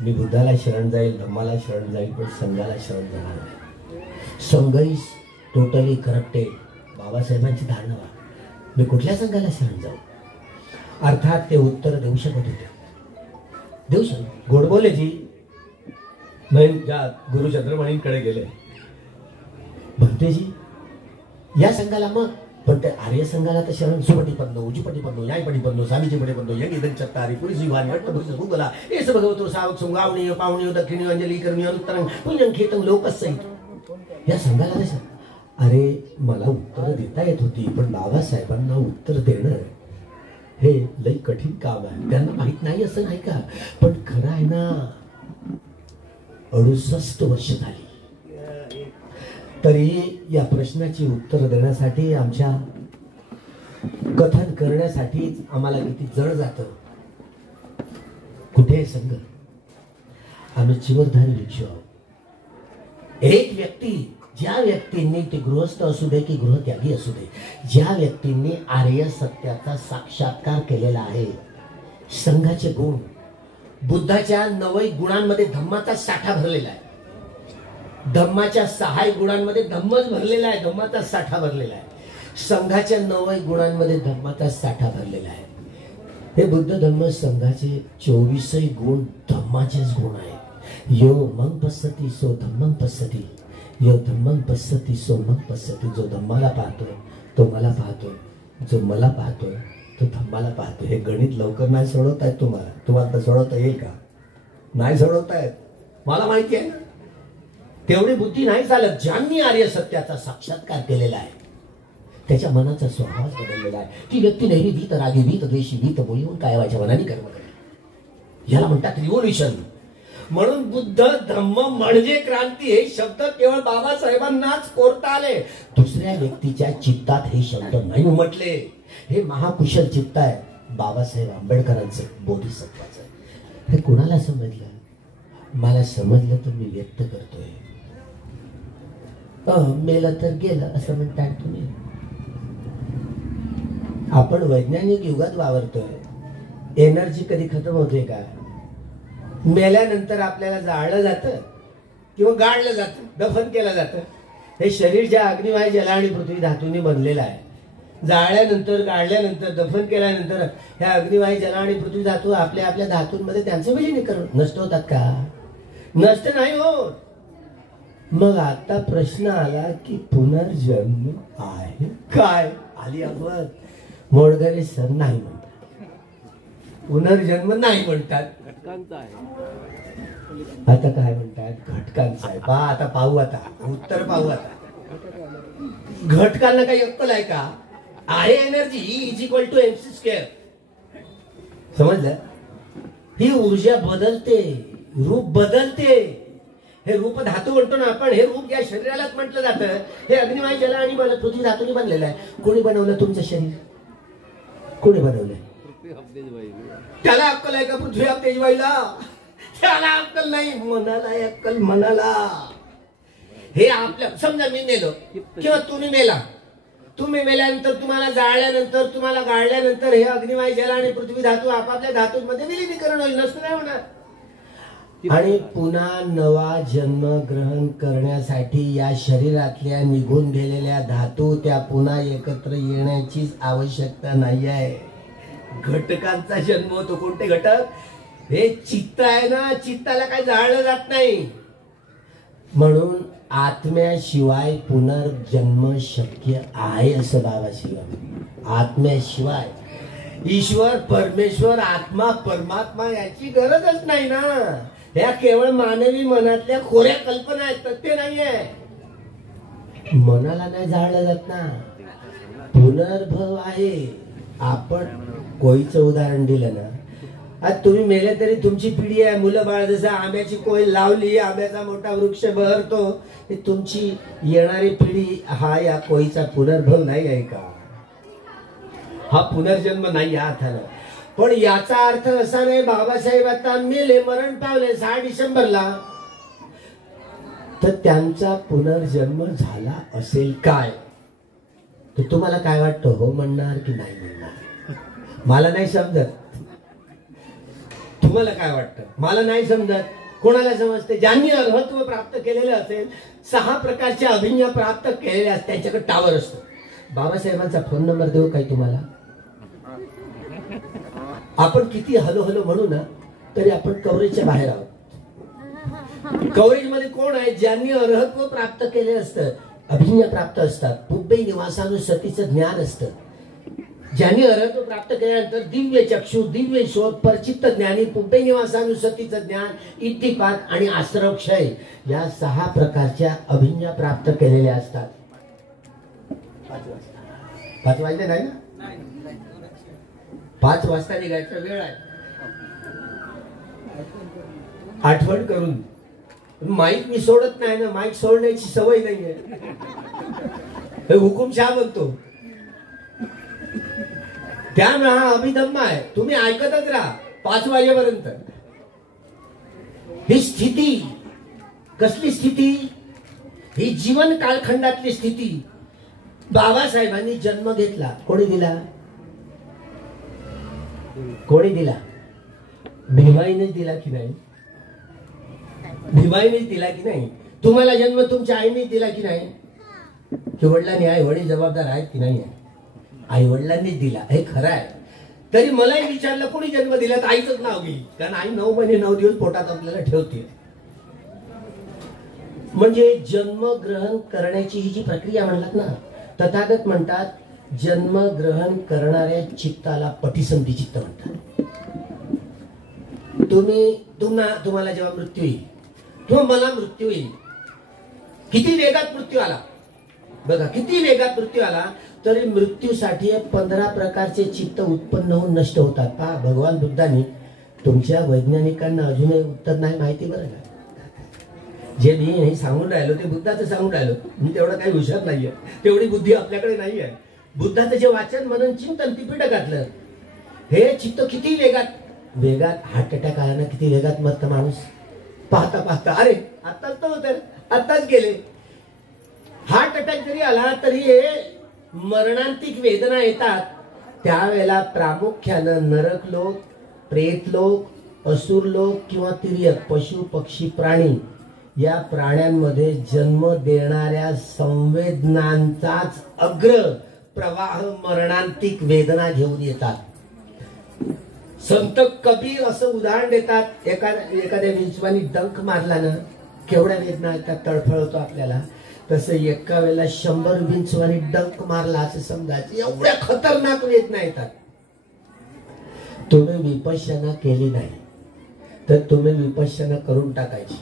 मी बुद्धाला शरण जाईल, धम्माला शरण जाईल, पण संघाला शरण जाणार नाही. संघ इज टोटली करप्टेड. बाबासाहेबांची धारणा वा, मी कुठल्या संघाला शरण जाऊ? अर्थात ते उत्तर देऊ शकत होते, देऊ शकत. गोड बोले जी ज्या गुरु चंद्रमणींकडे गेले, भक्तेजी या संघाला मग, पण त्या आर्य संघाला तर शरण सुपटी पन्नो, उजीपटी पन्नो, न्यायपटी पन्नो, सामीची पटी पन्नो, यंग इदन चत्तारी, पुरीची वाणी, वट्टभुज गुगला, एस भगवतो सावक सुंगावणी, पावणी, दक्षिणी, अंजली, कर्मी, अनुत्तरंग, पुण्यं खेतं लोकसहित या संघाला तसं. अरे मला उत्तर देता येत होती, पण बाबासाहेबांना उत्तर देणं हे लई कठीण काम आहे. त्यांना माहित नाही असं नाही का? पण खरं आहे ना, 68 वर्ष झाली तरी या प्रश्नाची उत्तर देण्यासाठी, आमच्या कथन करण्यासाठी आम्हाला किती जड जातं. कुठे संघ? आम्ही चिवरधारी भिक्षू आहोत. एक व्यक्ती, ज्या व्यक्तींनी, ते गृहस्थ असू दे की गृहत्यागी असू दे, ज्या व्यक्तींनी आर्य सत्याचा साक्षात्कार केलेला आहे, संघाचे गुण, बुद्धाच्या 9 गुणांमध्ये धम्माचा साठा भरलेला आहे. धम्माच्या 6 गुणांमध्ये धम्मच भरलेला आहे, धम्माचा साठा भरलेला आहे. संघाच्या 9 गुणांमध्ये धम्माचा साठा भरलेला आहे. हे बुद्ध धम्म संघाचे 24 गुण धम्माचेच गुण आहेत. यो मग पස්සती सो धम्मं पස්සती, यो धम्मं पස්සती सो मग पස්සती. जो धम्माला पाहतोय तो मला पाहतोय, जो मला पाहतोय तो धम्माला पाहतोय. हे गणित लवकर नाही सोडवता येत तुम्हाला. तुम्हाला तर सोडवता येईल का? नाही सोडवता येत, मला माहिती आहे. तेवढी बुद्धी नाही चालत. ज्यांनी आर्य सत्याचा साक्षात्कार केलेला आहे त्याच्या मनाचा स्वभाव बदललेला आहे. ती व्यक्ती नेहमी भीत, रागी, भीत, द्वेषी, भीत, बोलून कायवाच्या मनाने कर्म करेल. याला म्हणतात रिव्होल्युशन. म्हणून बुद्ध धम्म म्हणजे क्रांती हे शब्द केवळ बाबासाहेबांनाच कोरता आले. दुसऱ्या व्यक्तीच्या चित्तात हे शब्द नाही उमटले. हे महाकुशल चित्त आहे बाबासाहेब आंबेडकरांचं, बोधिसत्वाचं. हे कुणाला समजलं? मला समजलं तर मी व्यक्त करतोय. मेलं तर गेलं असं म्हणतात तुम्ही. आपण वैज्ञानिक युगात वावरतोय. एनर्जी कधी खतम होते का? मेल्यानंतर आपल्याला जाळलं जातं किंवा गाळलं जातं, दफन केलं जातं. हे शरीर ज्या अग्निवायू, जल आणि पृथ्वी धातूंनी बनलेलं आहे. जाळल्यानंतर, गाळल्यानंतर, दफन केल्यानंतर ह्या अग्निवायू, जल आणि पृथ्वी धातू आपल्या आपल्या धातूंमध्ये त्यांचं विलीनीकरण नष्ट होतात का? नष्ट नाही होत. मग आता प्रश्न आला की पुनर्जन्म आहे काय? आली आवाज. मोडगरे सर नाही म्हणतात, पुनर्जन्म नाही म्हणतात. आता काय म्हणतात? घटकांचा आहे. पहा आता, पाहू आता उत्तर, पाहू आता. घटकांना काही अक्कल आहे का? आहे एनर्जी, E=mc². समजलं? ही ऊर्जा बदलते, रूप बदलते. हे रूप धातू म्हणतो ना आपण, हे रूप या शरीरालाच म्हटलं जातं. हे अग्निवायू, जल आणि पृथ्वी धातूने बनलेलं आहे. कोणी बनवलं तुमचं शरीर? कोणी बनवलंय? त्याला अक्कल आहे का पृथ्वी तेजवाईला? त्याला अक्कल नाही. मनाला आहे अक्कल, मनाला. हे आपल्या, समजा मी मेलो किंवा तुम्ही मेला, तुम्ही मेल्यानंतर, तुम्हाला जाळल्यानंतर, तुम्हाला गाळल्यानंतर हे अग्निवायू, जल आणि पृथ्वी धातू आपापल्या धातूंमध्ये विलीनीकरण होईल. नसतं नाही होणार. आणि पुन्हा नवा जन्म ग्रहण करण्यासाठी या शरीरातल्या निघून गेलेल्या धातू त्या पुन्हा एकत्र येण्याचीच आवश्यकता नाही आहे. घटकांचा जन्म होतो. कोणते घटक? हे चित्त आहे ना, चित्ताला काही जाळलं जात नाही. म्हणून आत्म्याशिवाय पुनर्जन्म शक्य आहे असं बाबाशिवाय. आत्म्याशिवाय ईश्वर, परमेश्वर, आत्मा, परमात्मा याची गरजच नाही ना. ह्या केवळ मानवी मनातल्या खोऱ्या कल्पना आहेत, तथ्य नाहीये. मनाला नाही जाळलं जात ना. पुनर्भव आहे. आपण कोळीचं उदाहरण दिलं ना, आज तुम्ही मेले तरी तुमची पिढी आहे, मुलं बाळ. जसं आंब्याची कोय लावली, आंब्याचा मोठा वृक्ष बहरतो, तुमची येणारी पिढी हा या कोळीचा पुनर्भव नाही आहे का? हा पुनर्जन्म नाही या अर्थानं. पण याचा अर्थ असा नाही बाबासाहेब आता मेले, मरण पावले 6 डिसेंबरला, तर त्यांचा पुनर्जन्म झाला असेल काय? तर तुम्हाला काय वाटतं? हो म्हणणार की नाही म्हणणार? मला नाही समजत. तुम्हाला काय वाटतं? मला नाही समजत. कोणाला समजते? ज्यांनी अर्हत्व प्राप्त केलेले असेल, 6 प्रकारच्या अभिज्ञा प्राप्त केलेल्या असतात, त्यांच्याकडे टावर असतो. बाबासाहेबांचा फोन नंबर देऊ काय तुम्हाला? आपण किती हलो हलो म्हणू ना, तरी आपण कव्हरेजच्या बाहेर आहोत. कव्हरेज मध्ये कोण आहे? ज्यांनी अर्हत्व प्राप्त केले असतं, अभिज्ञा प्राप्त असतात, पुब्बे निवासानुसतीचं ज्ञान असतं. ज्यांनी अर्हत्व प्राप्त केल्यानंतर दिव्य चक्षु, दिव्य शोध, परचित्त ज्ञानी, पुब्बे निवासानुसतीचं ज्ञान, इत्तिपात आणि आश्रवक्षय या 6 प्रकारच्या अभिज्ञा प्राप्त केलेल्या असतात. 5 वाजले नाही ना? 5 वाजता निघायचा वेळ आहे. आठवण करून. माईक मी सोडत नाही ना, माईक सोडण्याची सवय नाहीये. हुकुमशाह बनतो. त्यामुळे हा अभिधम्म आहे. तुम्ही ऐकतच राहा 5 वाजेपर्यंत. ही स्थिती कसली स्थिती? ही जीवन कालखंडातली स्थिती. बाबासाहेबांनी जन्म घेतला. कोणी दिला? कोणी दिला? भीमाईनेच दिला की नाही? भीमाईनेच दिला की नाही? तुम्हाला जन्म तुमच्या आईने दिला की नाही? की वडिलांनी? आई वडील जबाबदार आहेत की नाही? आई वडिलांनीच दिला, हे खरं आहे. तरी मलाही विचारलं कोणी जन्म दिला, तर आईचंच नाव घेईल. कारण आई 9 महिने 9 दिवस पोटात आपल्याला ठेवते. म्हणजे जन्म ग्रहण करण्याची ही जी प्रक्रिया म्हणलात ना, तथागत म्हणतात जन्म ग्रहण करणाऱ्या चित्ताला पटिसंधी चित्त म्हणतात. तुम्हाला जेव्हा मृत्यू येईल किंवा मला मृत्यू येईल, किती वेगात मृत्यू आला बघा, किती वेगात मृत्यू आला तरी मृत्यूसाठी 15 प्रकारचे चित्त उत्पन्न होऊन नष्ट होतात. पहा, भगवान बुद्धांनी, तुमच्या वैज्ञानिकांना अजूनही उत्तर नाही माहिती बरं का. जे मी हे सांगून राहिलो ते बुद्धाचं सांगून राहिलो. मी तेवढं काही हुशार नाहीये, तेवढी बुद्धी आपल्याकडे नाहीये. बुद्धाचं जे वाचन मनन चिंतन पिपीट घातलं, हे चित्त किती वेगात हार्ट अटॅक आला ना, किती वेगात मरतं माणूस. पाहता पाहता अरे आताच तर आताच गेले. हार्ट अटॅक जरी आला तरी मरणांतिक वेदना येतात. त्यावेळेला प्रामुख्यानं नरक लोक, प्रेत लोक, असुर लोक किंवा तिर्यक, पशु पक्षी प्राणी, या प्राण्यांमध्ये जन्म देणाऱ्या संवेदनांचाच अग्र प्रवाह मरणांतिक वेदना घेऊन येतात. संत कबीर असं उदाहरण देतात, एखाद्या विंचवानी डंक मारला ना, केवढ्या वेदना येतात, तळफळतो आपल्याला. तसं एका वेळेला 100 विंचवानी डंक मारला असं समजायचं, एवढ्या खतरनाक वेदना येतात. तुम्ही विपश्यना केली नाही तर तुम्ही विपश्यना करून टाकायची,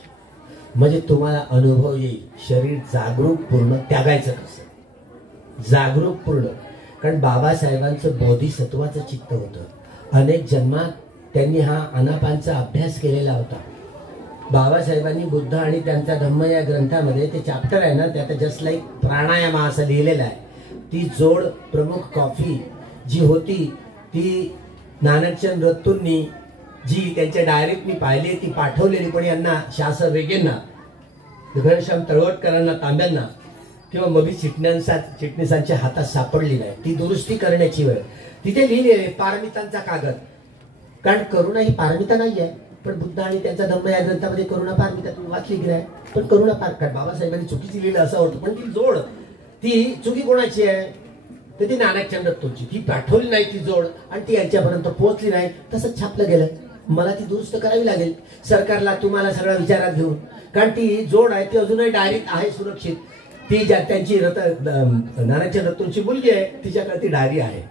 म्हणजे तुम्हाला अनुभव येईल शरीर जागरूक पूर्ण त्यागायचं कसं. जागरूक पूर्ण. कारण बाबासाहेबांचं बोधिसत्वाचं चित्त होतं. अनेक जन्मात त्यांनी हा आनापानचा अभ्यास केलेला होता. बाबासाहेबांनी बुद्ध आणि त्यांचा धम्म या ग्रंथामध्ये ते चॅप्टर आहे ना, त्यात जस्ट लाईक प्राणायाम असं लिहिलेलं आहे. ती जोड प्रमुख कॉफी जी होती ती नानकचंद रत्तूंनी जी त्यांच्या डायरीत मी पाहिली ती पाठवलेली, पण यांना शासर रेगेंना, घनश्याम तळवटकरांना, तांब्यांना किंवा मबी चिटणीसांच्या हातात सापडली नाही. ती दुरुस्ती करण्याची वेळ तिथे लिहिली आहे, पारमितांचा कागद. कारण करुणा ही पारमिता नाही आहे. पण बुद्ध आणि त्यांचा धम्म या ग्रंथामध्ये करुणापार मी त्यातून वाचली की नाही, पण करुणापार काय बाबासाहेबांनी चुकीची लिहिलं असं होतं, पण ती जोड ती चुकी कोणाची आहे, तर ती नानाचंद दत्तोची. ती पाठवली नाही ती जोड आणि ती यांच्यापर्यंत पोहोचली नाही, तसंच छापलं गेलं. मला ती दुरुस्त करावी लागेल सरकारला, तुम्हाला सगळं विचारात घेऊन, कारण ती जोड आहे ती अजूनही डायरीत आहे सुरक्षित. ती ज्या त्यांची नानाचंद दत्तोची मुलगी आहे तिच्याकडे ती डायरी आहे.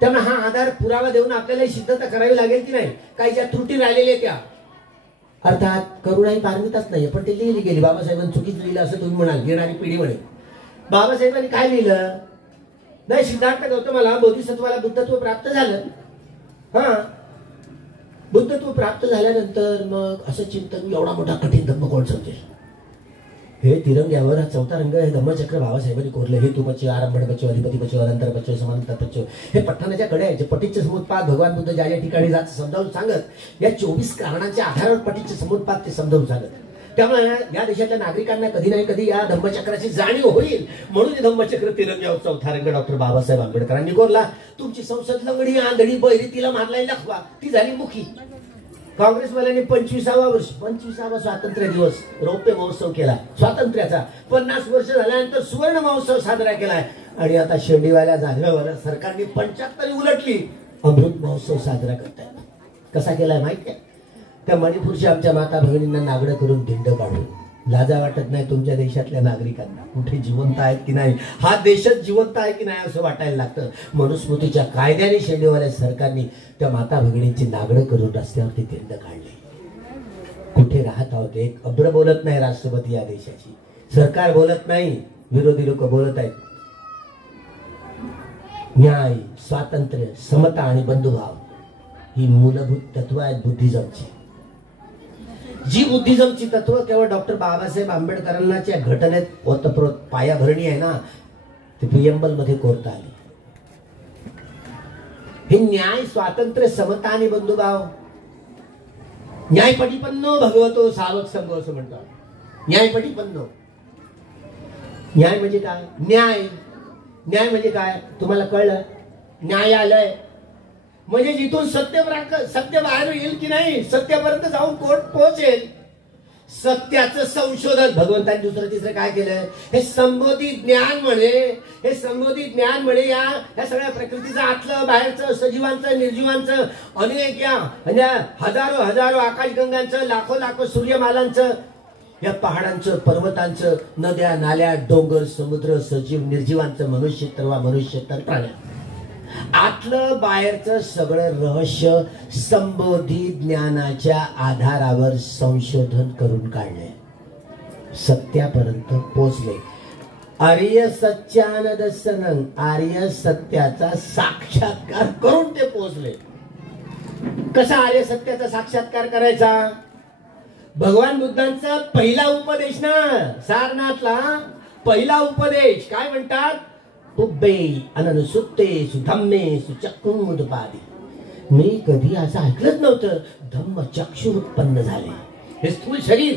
त्यामुळे हा आधार पुरावा देऊन आपल्याला सिद्धता करावी लागेल की नाही. काही ज्या त्रुटी राहिलेल्या त्या अर्थात करुणाही पारमितच नाही, पण ते लिहिली गेली. बाबासाहेबांनी चुकीच लिहिलं असं तुम्ही म्हणाल, येणारी पिढी म्हणे. बाबासाहेबांनी काय लिहिलं नाही, सिद्धार्थ गौतमाला बोधिसत्वाला बुद्धत्व प्राप्त झालं. हा, बुद्धत्व प्राप्त झाल्यानंतर मग असं चिंतन, एवढा मोठा कठीण धम्म कोण समजेल. हे तिरंग्यावर हा चौथा रंग, हे धम्मचक्र बाबासाहेबांनी कोरलं. हे तू बच्चो, आरंभण बच्चो, अधिपती बच्चो, अनंतर बच्चो, समांतर बच्चो, हे पठ्ठाणाच्या कडे आहे. पटीचे समुत्पाद भगवान बुद्ध ज्या ज्या ठिकाणी जात समजावून सांगत, या 24 कारणांच्या आधारावर पटीचे समुत्पाद ते समजावून सांगत. त्यामुळे या देशातल्या नागरिकांना कधी नाही कधी या धम्मचक्राची जाणीव होईल, म्हणून हे धम्मचक्र तिरंग्यावर चौथा रंग डॉक्टर बाबासाहेब आंबेडकरांनी कोरला. तुमची संसद लंगडी, आंधळी, बहिरी, तिला मारलाय लखवा, ती झाली मुखी. काँग्रेसवाल्यांनी 25वा स्वातंत्र्य दिवस रौप्य महोत्सव केला स्वातंत्र्याचा. 50 वर्ष झाल्यानंतर सुवर्ण महोत्सव साजरा केलाय. आणि आता शेंडीवाल्या जाधव्यावाल्या सरकारने 75 उलटली, अमृत महोत्सव साजरा करतायत. कसा केलाय माहिती आहे? त्या मणिपूरच्या आमच्या माता भगिनींना नागडं करून दिंड काढून. लाजा वाटत नाही तुमच्या देशातल्या नागरिकांना? कुठे जिवंत आहेत की नाही, हा देशच जिवंत आहे की नाही असं वाटायला लागतं. मनुस्मृतीच्या कायद्याने शेंडीवाल्या सरकारने त्या माता भगिनींची नागडं करून रस्त्यावरती दिंड काढली. कुठे राहत आहोत? एक अब्र बोलत नाही राष्ट्रपती या देशाची, सरकार बोलत नाही, विरोधी लोक बोलत आहेत. न्याय, स्वातंत्र्य, समता आणि बंधुभाव ही मूलभूत तत्व आहेत बुद्धिझमची. जी बुद्धिझमची तत्व केवळ डॉक्टर बाबासाहेब आंबेडकरांच्या घटनेत ओतप्रोत पायाभरणी आहे ना, ती प्रियंबल मध्ये कोरता आली. हे न्याय, स्वातंत्र्य, समता आणि बंधुभाव. न्यायपटीपन्नो भगवतो सावक संघ असं म्हणतात. न्यायपटीपन्नो, न्याय म्हणजे काय? न्याय म्हणजे काय तुम्हाला कळलं? न्यायालय म्हणजे जिथून सत्य बाहेर येईल की नाही, सत्यापर्यंत जाऊन कोर्ट पोहोचेल. सत्याचं संशोधन भगवंतांनी दुसरं तिसरं काय केलं? हे संबोधित ज्ञान म्हणे, हे संबोधित ज्ञान म्हणे या सगळ्या प्रकृतीचं आतलं बाहेरचं, सजीवांचं निर्जीवांचं, अनेक या हजारो आकाशगंगांचं, लाखो सूर्यमालांचं, या पहाडांचं, पर्वतांचं, नद्या, नाल्या, डोंगर, समुद्र, सजीव निर्जीवांचं, मनुष्य तर प्राण्या, आतलं बाहेरचं सगळं रहस्य संबोधित ज्ञानाच्या आधारावर संशोधन करून काढले, सत्यापर्यंत पोचले. आर्य सत्यानदर्शनं, आर्य सत्याचा साक्षात्कार करून ते पोचले. कसा आर्य सत्याचा साक्षात्कार करायचा? भगवान बुद्धांचा पहिला उपदेश ना, सारनाथला पहिला उपदेश काय म्हणतात? पुब्बे अननुसुत्ते सुधम्मे सुचक्षुमुदपादी. मी कधी असं ऐकलंच नव्हतं. धम्म चक्षु उत्पन्न झाले. हे स्थूल शरीर,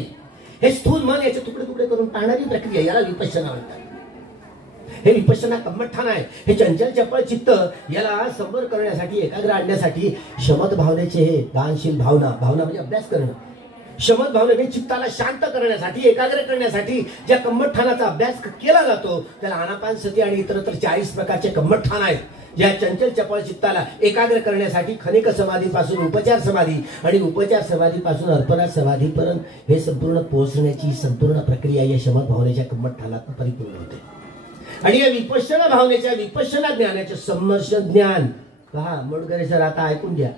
हे स्थूल मन याचे तुकडे तुकडे करून पाहणारी प्रक्रिया, याला विपश्यना म्हणतात. हे विपश्यना कम्मठाण आहे. हे चंचल चपळ चित्त याला समोर करण्यासाठी, एकाग्र आणण्यासाठी शमत भावनेचे हे दानशील भावना म्हणजे अभ्यास करणं, शमत भावनेने चित्ताला शांत करण्यासाठी, एकाग्र करण्यासाठी ज्या कम्मठाणाचा अभ्यास केला जातो त्याला आनापानसती आणि इतरत्र 40 प्रकारचे कम्मठाण आहेत. ज्या चंचल चपळ चित्ताला एकाग्र करण्यासाठी खनिक समाधीपासून उपचार समाधी आणि उपचार समाधीपासून अर्पणा समाधीपर्यंत हे संपूर्ण पोहोचण्याची संपूर्ण प्रक्रिया या शमत भावनेच्या कम्मठाणात परिपूर्ण होते. आणि या विपश्यना भावनेच्या, विपश्यना ज्ञानाचे सम्मर्श ज्ञान पहा. मोडकरे सर आता ऐकून घ्या.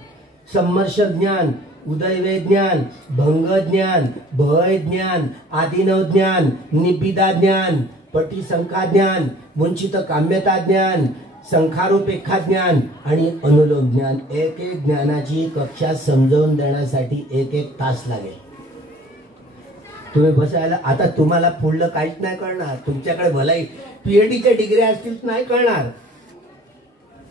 सम्मर्श ज्ञान, उदयवे ज्ञान, भंग ज्ञान, भय ज्ञान, आदिनव ज्ञान, निबिदा ज्ञान, पटिसंखा ज्ञान, मुंचित काम्यता ज्ञान, संखारोपेखा ज्ञान आणि अनुलोम ज्ञान. एक एक ज्ञानाची कक्षा समजावून देण्यासाठी 1-1 तास लागेल. तुम्ही बसायला आता तुम्हाला पुढलं काहीच नाही कळणार. तुमच्याकडे भलाई PhDच्या डिग्री असतील नाही कळणार.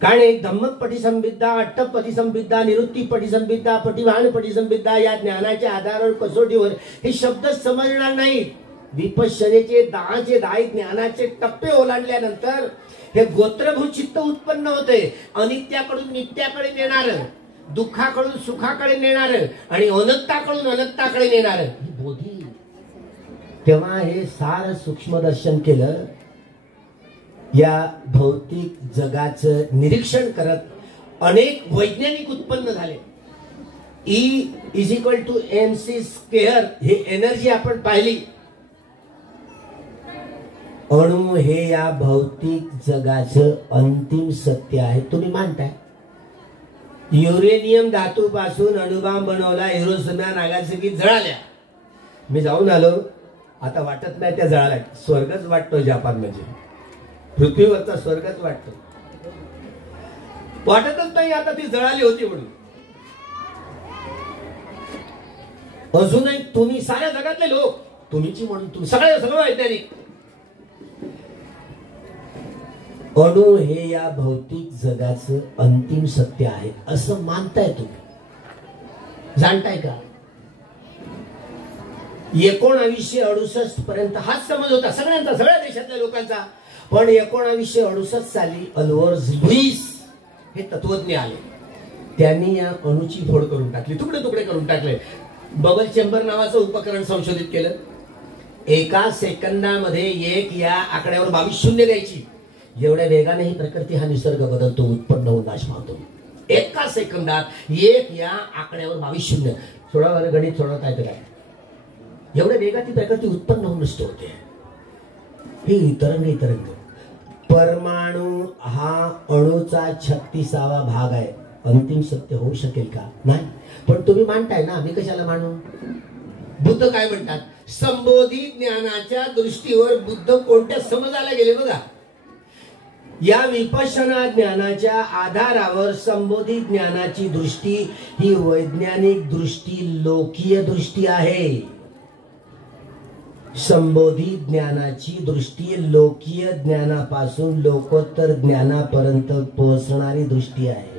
कारण एक धम्मक पटिसंविद्या, अट्टप पटिसंविद्या, निवृत्ती पटिसंविद्या, पटिवाहन पटिसंविद्या या ज्ञानाच्या आधारावर कसोटीवर हे शब्द समजणार नाहीत. विपश्यनेचे 10 ज्ञानाचे टप्पे ओलांडल्यानंतर हे गोत्रभूत चित्त उत्पन्न होते. अनित्याकडून नित्याकडे नेणार, दुःखाकडून सुखाकडे नेणार आणि अनंताकडून अनंताकडे नेणार ही बोधी. तेव्हा हे सार सूक्ष्मदर्शन केलं. या भौतिक जगाचं निरीक्षण करत अनेक वैज्ञानिक उत्पन्न झाले. E=mc². हे एनर्जी आपण पाहिली. अणु हे या भौतिक जगाचं अंतिम सत्य आहे. तुम्ही मानताय? युरेनियम धातूपासून अणुबॉम्ब बनवला. Hiroshima Nagasaki जळाल्या. मी जाऊन आलो. आता वाटत नाही त्या जळाल्या. स्वर्गच वाटतो जपान म्हणजे. पृथ्वीवरचा स्वर्गच वाटतो. वाटतच नाही आता ती जळाली होती म्हणून. अजूनही तुम्ही साऱ्या जगातले लोक, तुम्हीची म्हणून तुम्ही सगळं वैज्ञानिक, अणु हे या भौतिक जगाचं अंतिम सत्य आहे असं मानताय तुम्ही. जाणताय का? 1968 पर्यंत हाच समज होता सगळ्यांचा, सगळ्या देशातल्या लोकांचा. पण 1968 साली अल्बर्ट लुईस हे तत्वज्ञ आले. त्यांनी या अणुची फोड करून टाकली, तुकडे तुकडे करून टाकले. बबल चेंबर नावाचं उपकरण संशोधित केलं. एका सेकंदामध्ये 1 या आकड्यावर 22 शून्य द्यायची. एवढ्या वेगाने ही प्रकृती हा निसर्ग बदलतो, उत्पन्न होऊन नाश पावतो. एका सेकंदात 1 या आकड्यावर 22 शून्य. सोडा गणित सोडवता येतं काय? एवढ्या वेगात ही प्रकृती उत्पन्न होऊन नष्ट होते. ही तरंग. परमाणु हा अणुचा 36वा भाग आहे. अंतिम सत्य होऊ शकेल का? नाही. पण तुम्ही मानताय ना, मी कशाला मानू? बुद्ध काय म्हणतात? संबोधी ज्ञानाच्या दृष्टीवर बुद्ध कोणत्या समजाला गेले बघा. या विपश्यना ज्ञानाच्या आधारावर संबोधी ज्ञानाची दृष्टी ही वैज्ञानिक दृष्टी, लोकीय दृष्टी आहे. संबोधी ज्ञानाची दृष्टी लोकीय ज्ञानापासून लोकोत्तर ज्ञानापर्यंत पोहोचणारी दृष्टी आहे.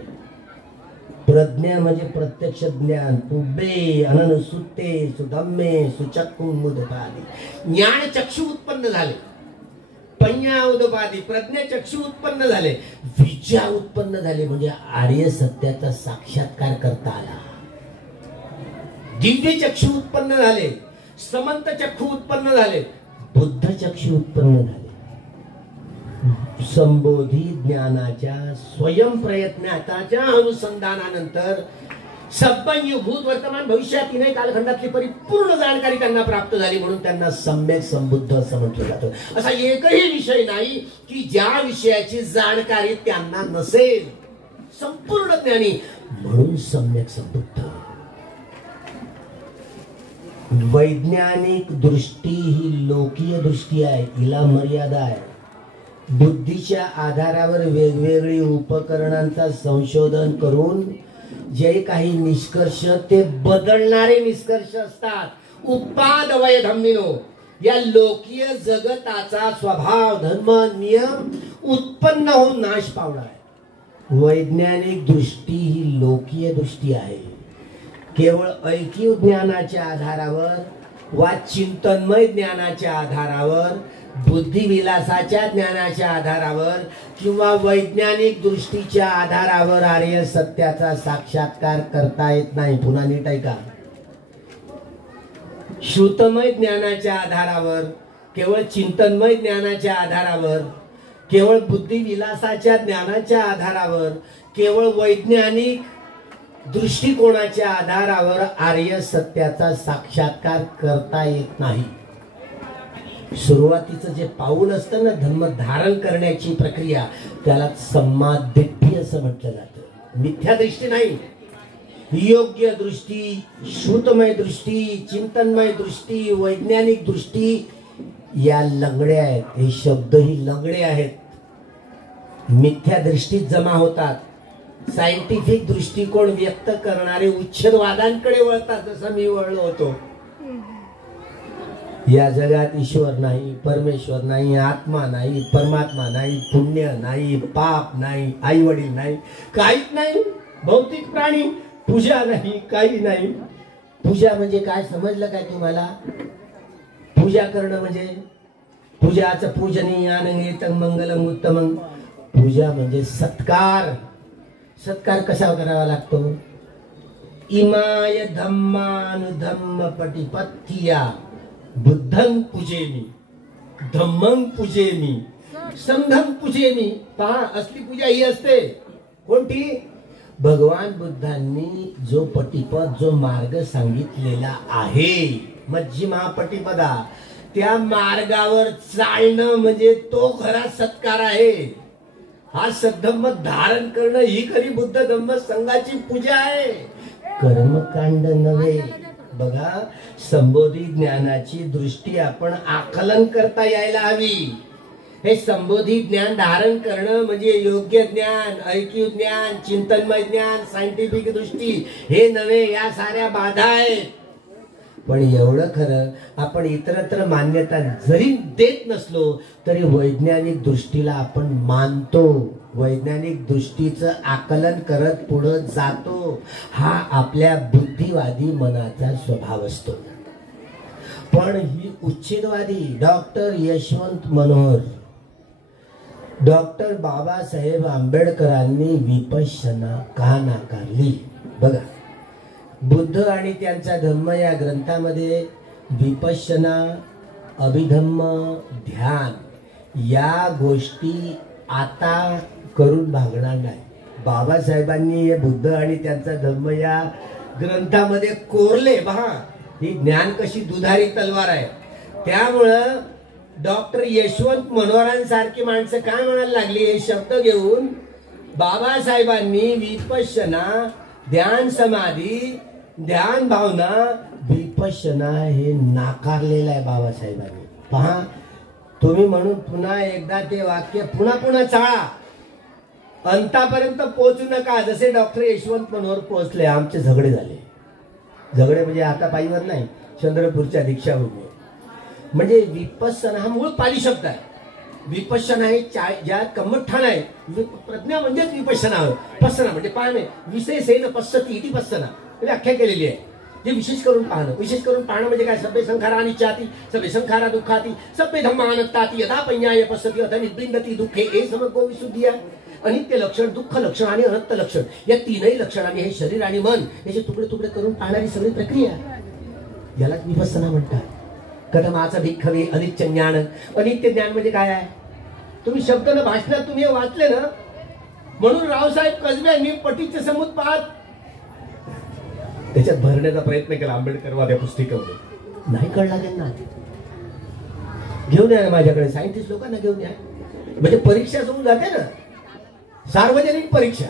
प्रज्ञा म्हणजे प्रत्यक्ष ज्ञान. पुब्बे अनन सुत्ते सुधम्मे सुचक्कु मुदपादी. ज्ञान चक्षु उत्पन्न झाले. पञ्ञा उदपादी प्रज्ञा चक्षु उत्पन्न झाले. विद्या उत्पन्न झाले म्हणजे आर्य सत्याचा साक्षात्कार करता आला. दिव्य चक्षु उत्पन्न झाले. समंत चक्षु उत्पन्न झाले. बुद्ध चक्षु उत्पन्न झाले. संबोधी ज्ञानाच्या स्वयंप्रयत्नाच्या अनुसंधानानंतर सब्बन्य भूत वर्तमान भविष्यात तीनही कालखंडातली परिपूर्ण जाणकारी त्यांना प्राप्त झाली. म्हणून त्यांना सम्यक संबुद्ध असं म्हटलं जातं. असा एकही विषय नाही की ज्या विषयाची जाणकारी त्यांना नसेल. संपूर्ण ज्ञानी म्हणून सम्यक संबुद्ध. वैज्ञानिक दृष्टी ही लोकीय दृष्टी आहे. हिला मर्यादा आहे. बुद्धीच्या आधारावर वेगवेगळी उपकरणांचा संशोधन करून जे काही निष्कर्ष ते बदलणारे निष्कर्ष असतात. उत्पाद वय धम्मिनो. या लोकीय जगताचा स्वभाव, धर्म, नियम उत्पन्न होऊन नाश पावणार आहे. वैज्ञानिक दृष्टी ही लोकीय दृष्टी आहे. केवळ ऐकीव ज्ञानाच्या आधारावर वा चिंतनमय ज्ञानाच्या आधारावर, बुद्धिविलासाच्या ज्ञानाच्या आधारावर किंवा वैज्ञानिक दृष्टीच्या आधारावर आर्य सत्याचा साक्षात्कार करता येत नाही. पुन्हा नीट ऐका. श्रुतमय ज्ञानाच्या आधारावर, केवळ चिंतनमय ज्ञानाच्या आधारावर, केवळ बुद्धिविलासाच्या ज्ञानाच्या आधारावर, केवळ वैज्ञानिक दृष्टिकोनाच्या आधारावर आर्य सत्याचा साक्षात्कार करता येत नाही. सुरुवातीचं जे पाऊल असतं ना, धर्म धारण करण्याची प्रक्रिया, त्याला सम्मादिट्ठी असं म्हटलं जातं. मिथ्या दृष्टी नाही. योग्य दृष्टी, श्रुतमय दृष्टी, चिंतनमय दृष्टी, वैज्ञानिक दृष्टी या लंगड्या आहेत. हे शब्द ही लंगडे आहेत. मिथ्या दृष्टीत जमा होतात. सायंटिफिक दृष्टिकोन व्यक्त करणारे उच्छेदवादांकडे वळतात. जसं मी वळलो होतो. या जगात ईश्वर नाही, परमेश्वर नाही, आत्मा नाही, परमात्मा नाही, पुण्य नाही, पाप नाही, आई वडील नाही, काहीच नाही. भौतिक प्राणी, पूजा नाही, काही नाही. पूजा म्हणजे काय समजलं काय तुम्हाला? पूजा करणं म्हणजे पूजाचं पूजनीयानं मंगलम उत्तमं. पूजा म्हणजे सत्कार. सत्कार कसा करावा लागतो? इमाय धम्मानुधम्म पटिपत्थिया बुद्धं पूजेमी, धम्मं पूजेमी, संघं पूजेमी. पहा, असली पूजा ही असते. कोणती? भगवान बुद्धांनी जो पटिपद, जो मार्ग सांगितलेला आहे, मज्जिमा पटिपदा, त्या मार्गावर चालणं म्हणजे तो खरा सत्कार आहे. हा सद्धम्म धारण करणं ही खरी बुद्ध धम्म संघाची पूजा आहे, कर्मकांड नव्हे. बघा, संबोधी ज्ञानाची दृष्टी आपण आकलन करता यायला हवी. हे संबोधी ज्ञान धारण करणं म्हणजे योग्य ज्ञान, ऐकीव ज्ञान, चिंतनमय ज्ञान, सायंटिफिक दृष्टी हे नव्हे. या साऱ्या बाधा आहेत. पण एवढं खरं, आपण इतरत्र मान्यता जरी देत नसलो तरी वैज्ञानिक दृष्टीला आपण मानतो, वैज्ञानिक दृष्टीचं आकलन करत पुढे जातो. हा आपल्या बुद्धिवादी मनाचा स्वभाव असतो. पण ही उच्छेदवादी डॉक्टर यशवंत मनोहर, डॉक्टर बाबासाहेब आंबेडकरांनी विपश्यना का नाकारली? बघा, बुद्ध आणि त्यांचा धम्म या ग्रंथामध्ये विपश्यना, अभिधम्म, ध्यान या गोष्टी आता करून भागणार नाही. बाबासाहेबांनी हे बुद्ध आणि त्यांचा धम्म या ग्रंथामध्ये कोरले. पहा, ही ज्ञान कशी दुधारी तलवार आहे. त्यामुळं डॉक्टर यशवंत मनोहरांसारखी माणसं काय म्हणायला लागली, हे शब्द घेऊन बाबासाहेबांनी विपश्यना, ध्यान समाधी, ध्यान भावना, विपश्यना हे नाकारलेलं आहे बाबासाहेबांनी. पहा, तुम्ही म्हणून पुन्हा एकदा ते वाक्य पुन्हा पुन्हा चाळा, अंतापर्यंत पोहोचू नका. जसे डॉक्टर यशवंत मनोहर पोहोचले, आमचे झगडे झाले. झगडे म्हणजे हातापायीवर नाही, चंद्रपूरच्या दीक्षाभूमी. म्हणजे विपश्यना हा मूळ पाली शब्द आहे. विपश्यना हे ज्या कम्मठाण आहे, प्रज्ञा म्हणजेच विपश्यना आहे. पස්සना म्हणजे पाहणे, विशेषेन पश्यति इति पස්සना म्हणजे व्याख्या केलेली आहे. जे विशेष करून पाहणं. विशेष करून पाहणं म्हणजे काय? सभ्य संखारा अनित्याती, सभ्य संखारा दुःखाती, सभ्य धम्मानंताती, यथा पඤ्ඤाय पश्यति अथ निबृंधति दुःखे. हे समग्र विशुद्धी आहे. अनित्य लक्षण, दुःख लक्षण आणि अनंत लक्षण या तीनही लक्षणांनी हे शरीर आणि मन याचे तुकडे तुकडे करून पाहणारी सगळी प्रक्रिया, यालाच विपश्यना म्हणतात. कथमाचं भिक्खवे अनित्य ज्ञान. अनित्य ज्ञान म्हणजे काय आहे? तुम्ही शब्द न भाषणात तुम्ही हे वाचले ना, म्हणून रावसाहेब कसबे यांनी पटीचे समुत्पाद त्याच्यात भरण्याचा प्रयत्न केला आंबेडकरवाद या पुस्तिकेमध्ये. नाही कळला त्यांना. घेऊन या माझ्याकडे, सायंटिस्ट लोकांना घेऊन या. म्हणजे परीक्षा सुरू जाते ना, सार्वजनिक परीक्षा.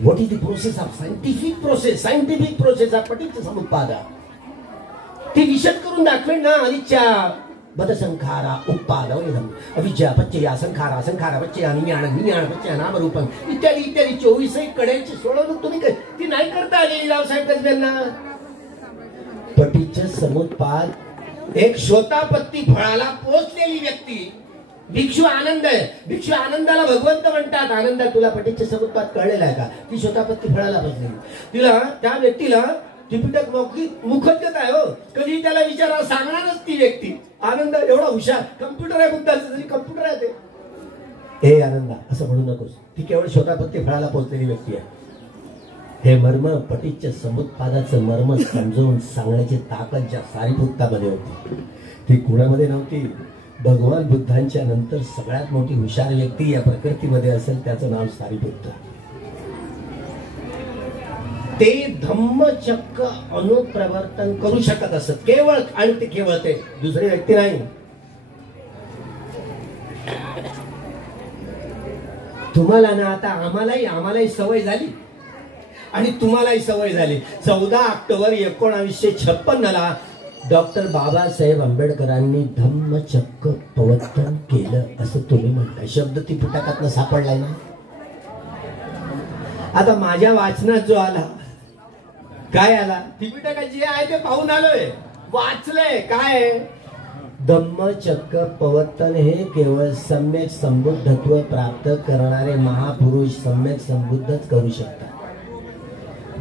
What is the process of scientific process, scientific process of पटीचे समुत्पाद. ती विशद करून दाखवेल ना. अनिच्छा बदसंखारा उत्पाद अविद्या पच्चया संखारा संखारा पच्चया विज्ञान विज्ञान पच्चया नामरूपं इत्यादी इत्यादी 24 कड्यांची सोडवणूक तुम्ही ती नाही करता आलेली रावसाहेब कसब्यांना. पटीचे समुत्पाद एक शोतापत्ती फळाला पोचलेली व्यक्ती भिक्षू आनंद आहे. भिक्षू आनंदाला भगवंत म्हणतात. आनंदा, तुला पटीचे समुत्पाद कळलेला आहे का? ती शोतापत्ती फळाला पोचलेली. तिला, त्या व्यक्तीला त्रिपिटक मौखिक मुखत्यात आहे. हो, कधी त्याला विचारा सांगणारच ती व्यक्ती. आनंद एवढा हुशार, कम्प्युटर आहे बुद्धाचं, तरी कम्प्युटर आहे ते. हे आनंदा असं म्हणू नकोस, ती केवळ शोतापत्ती फळाला पोहोचलेली व्यक्ती आहे. हे मर्म, पटीच्या समुत्पादाचं मर्म समजावून सांगण्याची ताकद ज्या सारीपुत्तामध्ये होती ती कुणामध्ये नव्हती. भगवान बुद्धांच्या नंतर सगळ्यात मोठी हुशार व्यक्ती या प्रकृतीमध्ये असेल त्याचं नाव सारीपुत्त. ते धम्मचक्क अनुप्रवर्तन करू शकत असत केवळ, आणि ते केवळ ते, दुसरी व्यक्ती नाही. तुम्हाला ना आता आम्हालाही सवय झाली आणि तुम्हालाही सवय झाली. 14 ऑक्टोबर 1956 डॉक्टर बाबासाहेब आंबेडकरांनी धम्मचक्क प्रवर्तन केलं असं तुम्ही म्हणता. शब्द ती पुस्तकातनं सापडलाय ना. आता माझ्या वाचनात जो आला, काय आला? त्रिपिटकात जे आहे ते पाहून आलोय, वाचलंय. काय? धम्मचक्क प्रवर्तन हे केवळ सम्यक संबुद्धत्व प्राप्त करणारे महापुरुष सम्यक संबुद्धच करू शकतात,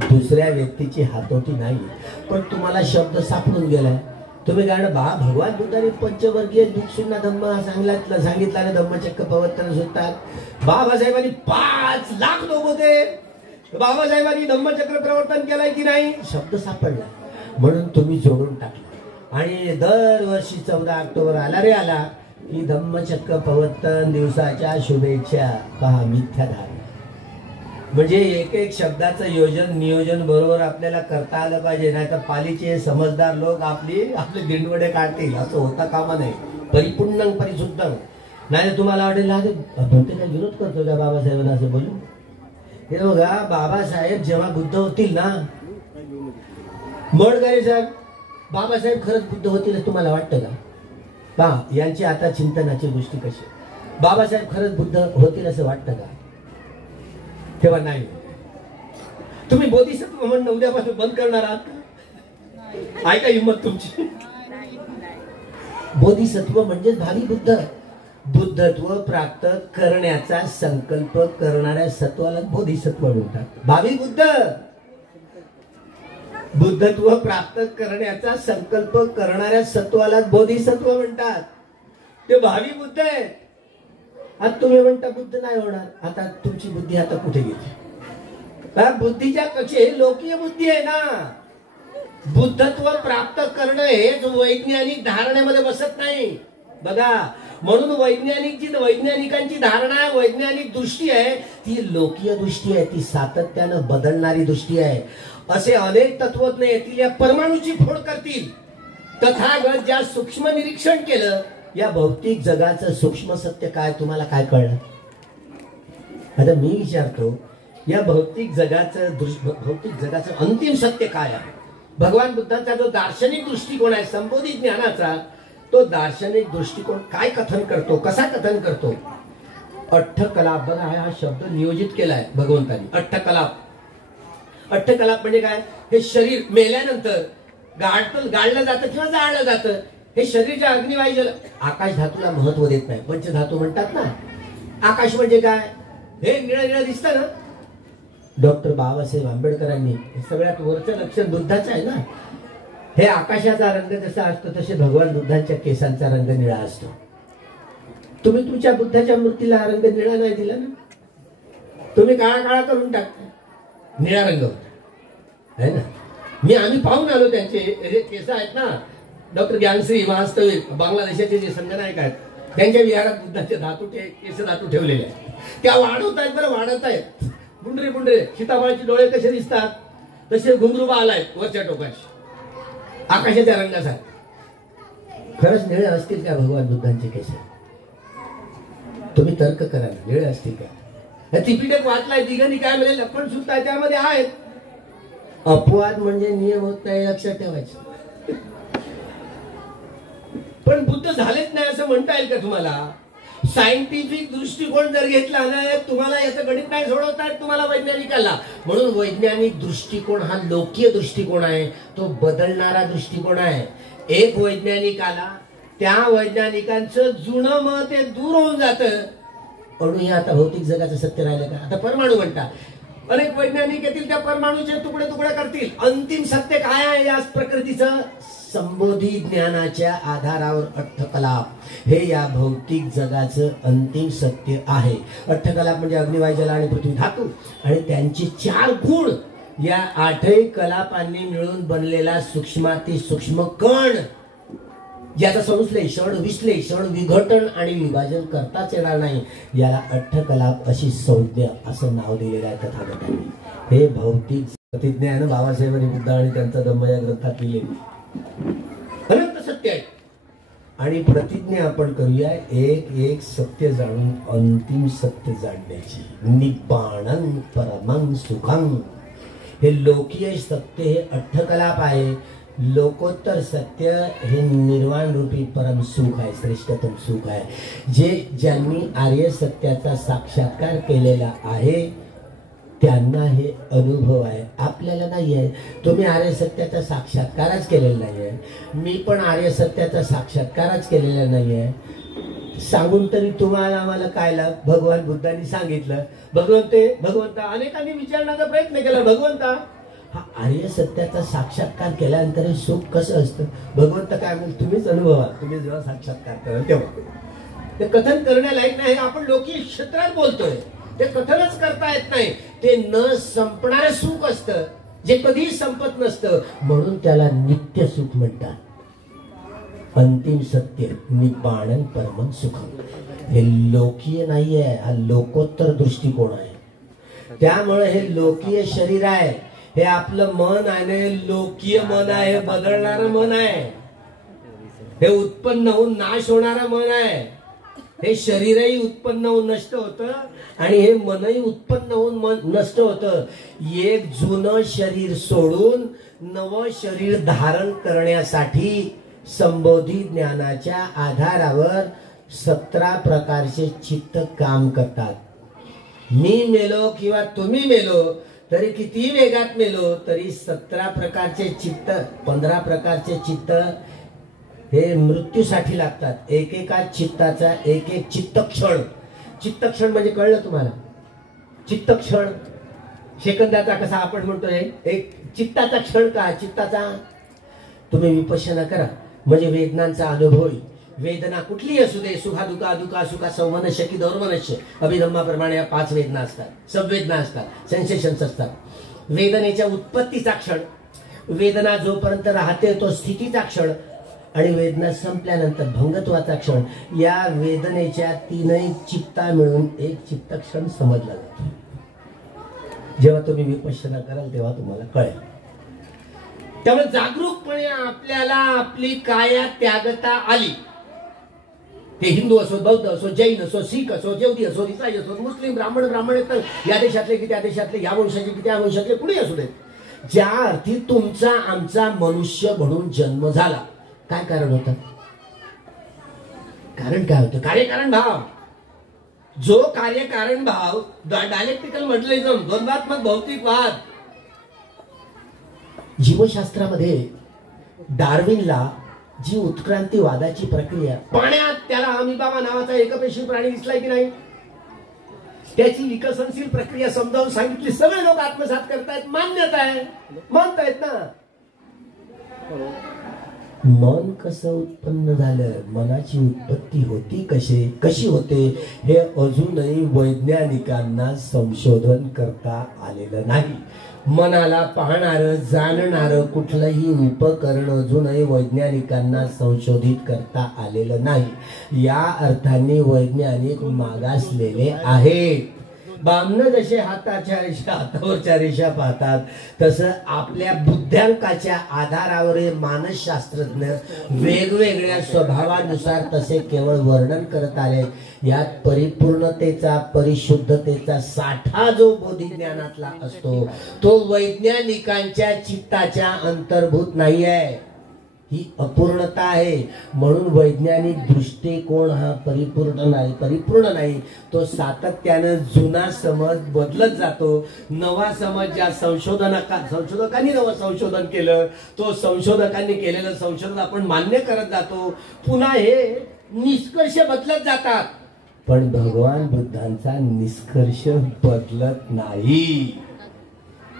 दुसऱ्या व्यक्तीची हातोटी नाही. पण तुम्हाला शब्द सापडून गेलाय. तुम्ही काय भगवान बुद्धाने पंचवर्गीय भिक्षूंना धम्म सांगितला धम्मचक्क प्रवर्तन सुटतात. बाबासाहेबांनी 5 लाख लोक होते, बाबासाहेबांनी धम्मचक्र प्रवर्तन केलंय की नाही? शब्द सापडला म्हणून तुम्ही जोडून टाकला आणि दरवर्षी 14 ऑक्टोबर आला रे आला की धम्मचक्र प्रवर्तन दिवसाच्या शुभेच्छा. पहा मिथ्याधार. म्हणजे एक एक शब्दाचं योजन नियोजन बरोबर आपल्याला करता आलं पाहिजे, नाही तर पालीचे समजदार लोक आपले दिंडवडे काढतील. असं होता कामा नाही. परिपूर्ण परिशुद्ध नाही. तुम्हाला वाटेल बहुतेक विरोध करतो का बाबासाहेबांना असं बोलून? हे बघा, बाबासाहेब जेव्हा बुद्ध होतील ना, मडगारे साहेब बाबासाहेब खरंच बुद्ध होतील तुम्हाला वाटतं का? पहा यांची आता चिंतनाची गोष्टी कशी. बाबासाहेब खरंच बुद्ध होतील असं वाटतं का? तेव्हा नाही. तुम्ही बोधिसत्व म्हणणं उद्यापासून बंद करणार आहात? ऐका हिंमत तुमची. बोधिसत्व म्हणजे भावी बुद्ध. बुद्धत्व प्राप्त करण्याचा संकल्प करणाऱ्या सत्वाला बोधिसत्व म्हणतात. भावी बुद्ध बुद्धत्व प्राप्त करण्याचा संकल्प करणाऱ्या सत्वाला बोधिसत्व म्हणतात. ते भावी बुद्ध आहेत. आता तुम्ही म्हणता बुद्ध नाही होणार. आता तुमची बुद्धी आता कुठे गेली? बुद्धीच्या कक्षे लोकीय बुद्धी आहे ना. बुद्धत्व प्राप्त करणं हेच वैज्ञानिक धारणेमध्ये बसत नाही. बघा, म्हणून वैज्ञानिकांची धारणा, वैज्ञानिक दृष्टी आहे ती लोकीय दृष्टी आहे. ती सातत्यानं बदलणारी दृष्टी आहे. असे अनेक तत्वज्ञ येतील, या परमाणूची फोड करतील. तथागत ज्या सूक्ष्म निरीक्षण केलं, या भौतिक जगाचं सूक्ष्म सत्य काय तुम्हाला काय कळलं? आता मी विचारतो, या भौतिक जगाचं अंतिम सत्य काय आहे? भगवान बुद्धांचा जो दार्शनिक दृष्टिकोन आहे संबोधित ज्ञानाचा, तो दार्शनिक दृष्टिकोन काय कथन करतो, कसा कथन करतो? अठ्ठकलाप. बघा, हा शब्द नियोजित केलाय भगवंतांनी. अठ्ठकलाप. अठ्ठकलाप म्हणजे काय? हे शरीर मेल्यानंतर गाळलं जातं किंवा जाळलं जातं. हे शरीरच्या अग्निवायू आकाश धातूला महत्व देत नाही. पंचधातू म्हणतात ना. आकाश म्हणजे काय? हे निळं निळं दिसतं ना. डॉक्टर बाबासाहेब आंबेडकरांनी सगळ्यात वरचं लक्षण बुद्धाचं आहे ना. हे आकाशाचा रंग जसा असतो तसे भगवान बुद्धांच्या केसांचा रंग निळा असतो. तुम्ही तुमच्या बुद्धाच्या मूर्तीला हा रंग निळा नाही दिला ना. तुम्ही काळा काळा करून टाकता, निळा रंग होता है ना. आम्ही पाहून आलो त्यांचे केस आहेत ना. डॉक्टर ज्ञानश्री वास्तविक बांगलादेशाचे जे संगनायक आहेत, त्यांच्या विहारात बुद्धाचे केस धातू ठेवलेले आहेत. त्या वाढवत आहेत. बरं, वाढत आहेत. बुंडरे सीताफळाचे डोळे कसे दिसतात तसे घुंगरू आलायत वरच्या टोकाशी, आकाशाच्या रंगासाठी. खरंच निळे असतील का भगवान बुद्धांचे केस? तुम्ही तर्क करा, निळे असतील का? त्रिपिटक वाचलाय तिघांनी काय म्हणजे लक्षण सुद्धा त्यामध्ये आहेत. अपवाद म्हणजे नियम होत नाही, लक्षात ठेवायचं. पण बुद्ध झालेच नाही असं म्हणता येईल का तुम्हाला? सायंटिफिक दृष्टिकोन जर घेतला ना, तुम्हाला याचं गणित नाही सोडवता येत तुम्हाला वैज्ञानिकाला. म्हणून वैज्ञानिक दृष्टिकोन हा लोकीय दृष्टिकोन आहे, तो बदलणारा दृष्टिकोन आहे. एक वैज्ञानिक आला, त्या वैज्ञानिकांचं जुनं मत हे दूर होऊन जातं. अणु हे आता भौतिक जगाचं सत्य राहिलं का? आता परमाणू म्हणतात. अनेक वैज्ञानिक येतील, त्या परमाणूचे तुकडे तुकडे करतील. अंतिम सत्य काय आहे या प्रकृतीचं? संबोधित ज्ञानाच्या आधारावर अठ्ठकलाप हे या भौतिक जगाचं अंतिम सत्य आहे. अठ्ठकलाप म्हणजे अग्निवायू, जल आणि पृथ्वी धातू आणि त्यांचे 4 गुण. या 8ही कलापांनी मिळून बनलेला सूक्ष्माती सूक्ष्म कण, ज्याचं संश्लेषण, विश्लेषण, विघटन आणि विभाजन करताच येणार नाही, याला अठ्ठकलाप अशी संज्ञा असं नाव दिलेलं आहे तथागतांनी. हे भौतिक प्रतिज्ञान बाबासाहेबांनी बुद्ध आणि त्यांचा धम्म या ग्रंथात लिहिले अनंत सत्य आहे. आणि प्रतिज्ञा आपण करूया एक एक सत्य जाणून अंतिम सत्य जाणण्याची. निब्बाणं परमं सुखं. हे लोकीय सत्य हे अठ्ठकलाप आहे. लोकोत्तर सत्य हे निर्वाण रूपी परम सुख आहे, श्रेष्ठतम सुख आहे. ज्यांनी आर्य सत्याचा साक्षात्कार केलेला आहे त्यांना हे अनुभव आहे, आपल्याला नाही आहे. तुम्ही आर्य सत्याचा साक्षात्कारच केलेला नाही आहे. मी पण आर्य सत्याचा साक्षात्कारच केलेला नाही आहे. सांगून तरी तुम्हाला आम्हाला काय लाभ? भगवान बुद्धांनी सांगितलं. भगवंता अनेकांनी विचारण्याचा प्रयत्न केला. भगवंता, हा आर्य सत्याचा साक्षात्कार केल्यानंतर सुख कसं असतं? भगवंत काय म्हणून तुम्हीच अनुभवा, तुम्ही जेव्हा साक्षात्कार करा तेव्हा. ते कथन करण्यालायक नाही. आपण लोकीय क्षेत्रात बोलतोय, ते कथनच करता येत नाही. ते न संपणारं सुख असतं, जे कधी संपत नसतं, म्हणून त्याला नित्य सुख म्हणतात. अंतिम सत्य निब्बाणं परमं सुखम. हे लोकीय नाहीये, हा लोकोत्तर दृष्टिकोन आहे. त्यामुळे हे लोकीय शरीर आहे, हे आपलं मन आहे ना, हे लोकीय मन आहे, हे बदलणारं मन आहे, हे उत्पन्न होऊन नाश होणारं मन आहे. हे शरीरही उत्पन्न होऊन नष्ट होतं आणि हे मनही उत्पन्न होऊन नष्ट होतं. एक जुनं शरीर सोडून नवं शरीर धारण करण्यासाठी संबोधी ज्ञानाच्या आधारावर 17 प्रकारचे चित्त काम करतात. मी मेलो किंवा तुम्ही मेलो तरी, किती वेगात मेलो तरी 17 प्रकारचे चित्त, 15 प्रकारचे चित्त हे मृत्यूसाठी लागतात. एकेका चित्ताचा एक एक चित्तक्षण. चित्तक्षण म्हणजे कळलं तुम्हाला? चित्तक्षण सेकंदाचा कसा आपण म्हणतोय, एक चित्ताचा क्षण का? चित्ताचा तुम्ही विपश्यना करा म्हणजे वेदनांचा अनुभव होईल. वेदना कुठलीही असू दे, सुखा दुखा दुखा सुखा संवनश्य की दौर्मनश्य, अभिधम्माप्रमाणे या 5 वेदना असतात, संवेदना असतात, सेन्सेशन्स असतात. वेदनेच्या उत्पत्तीचा क्षण, वेदना जोपर्यंत राहते तो स्थितीचा क्षण, आणि वेदना संपल्यानंतर भंगत्वाचा क्षण. या वेदनेच्या 3 चित्ता मिळून एक चित्तक्षण समजला जातो. जेव्हा तुम्ही विपश्यना कराल तेव्हा तुम्हाला कळेल. त्यामुळे जागरूकपणे आपल्याला आपली काया त्यागता आली. ते हिंदू असो, बौद्ध असो, जैन असो, शीख असो, जेवदी असो, इसाई असो, मुस्लिम, ब्राह्मण तर या देशातले की त्या देशातले, या वंशाचे की त्या वंशातले, कुणी असू दे, ज्या अर्थी तुमचा आमचा मनुष्य म्हणून जन्म झाला, काय कारण होतं? कारण काय होतं? कार्यकारण भाव. जो कार्यकारण भाव, डायलेक्ट्रिकल मॉड्युलिझम, द्वंद्वात्मक भौतिकवाद. जीवशास्त्रामध्ये डार्विनला जी उत्क्रांतीवादाची प्रक्रिया, पाण्यात त्याला अमिबाबा नावाचा एकपेशी प्राणी दिसलाय की नाही, त्याची विकसनशील प्रक्रिया समजावून सांगितली. सगळे लोक आत्मसात करतायत, मान्यता आहे, मानतायत ना. मन कसं उत्पन्न झालं, मनाची उत्पत्ती होती कशी होते, हे अजूनही वैज्ञानिकांना संशोधन करता आलेलं नाही. मनाला पाहणारं जाणणारं कुठलंही उपकरण अजूनही वैज्ञानिकांना संशोधित करता आलेलं नाही. या अर्थाने वैज्ञानिक मागासलेले आहेत. बामनं जसे हाताच्या रेषा, हातावरच्या रेषा पाहतात, तसं आपल्या बुद्ध्यांकाच्या आधारावर हे मानसशास्त्रज्ञ वेगवेगळ्या स्वभावानुसार तसे केवळ वर्णन करत आले. यात परिपूर्णतेचा, परिशुद्धतेचा साठा जो बोधिज्ञानातला असतो तो वैज्ञानिकांच्या चित्ताच्या अंतर्भूत नाही आहे. ही अपूर्णता आहे. म्हणून वैज्ञानिक दृष्टिकोन हा परिपूर्ण नाही. तो सातत्यानं जुना समज बदलत जातो. नवा समज ज्या संशोधकांनी नवं संशोधन केलं, तो संशोधकांनी केलेलं संशोधन आपण मान्य करत जातो. पुन्हा हे निष्कर्ष बदलत जातात. पण भगवान बुद्धांचा निष्कर्ष बदलत नाही.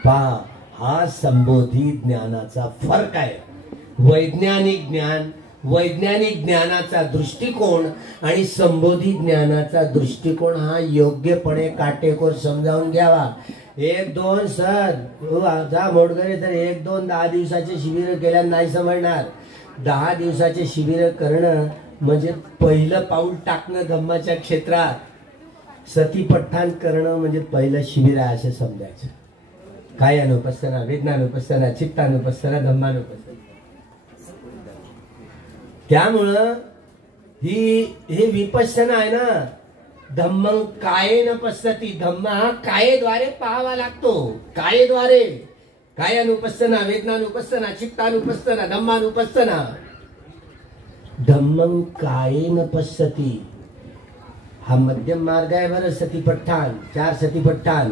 हा संबोधी ज्ञानाचा फरक आहे. वैज्ञानिक ज्ञानाचा दृष्टिकोन आणि संबोधी ज्ञानाचा दृष्टिकोन हा योग्यपणे काटेकोर समजावून घ्यावा. 1-2 सर जा मोडगरे तर 1-2 10 दिवसाचे शिबिर केल्या नाही समजणार. 10 दिवसाचे शिबिर करणं म्हणजे पहिलं पाऊल टाकणं धम्माच्या क्षेत्रात. सतीपठ्ठान करणं म्हणजे पहिलं शिबिर आहे असं समजायचं. कायानुपස්සना, वेदनानुपස්සना, चित्तानुपස්සना, धम्मानुपස්සना. त्यामुळं हे विपश्यना आहे ना. धम्मं कायेन पश्यति. धम्म हा कायेद्वारे पाहावा लागतो. कायेद्वारे. कायानुपස්සना, वेदनानुपස්සना, चित्तानुपස්සना, धम्मानुपස්සना. धम्मं कायेन पश्यति हा मध्यम मार्ग आहे बरं. सतीपठ्ठान 4 सतीपठ्ठान.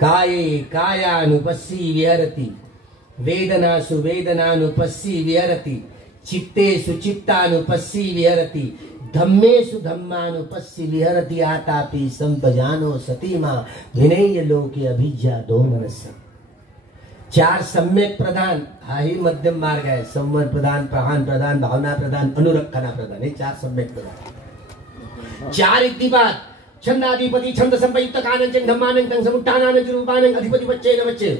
काये कायानुपस्सी विहरति, वेदनासु वेदनानुपस्सी विहरति, चित्तेषु चित्तानुपस्सी विहरति, धम्मेषु धम्मानुपस्सी विहरति, आतापि संपजानो सतीमा विनेय लोके अभिज्ञा दो मनस्य. 4 सम्यक प्रधान हाही मध्यम मार्ग आहे. संमत प्रधान, प्रहान प्रधान, भावना प्रधान, अनुरक्षणा प्रधान, हे 4 सम्यक प्रधान. 4 इतिबात, छंदाधिपती छंद संपयुक्त कानंचन धम्मानंतं समुत्थानानं रूपानं अधिपति बच्चेन बच्चे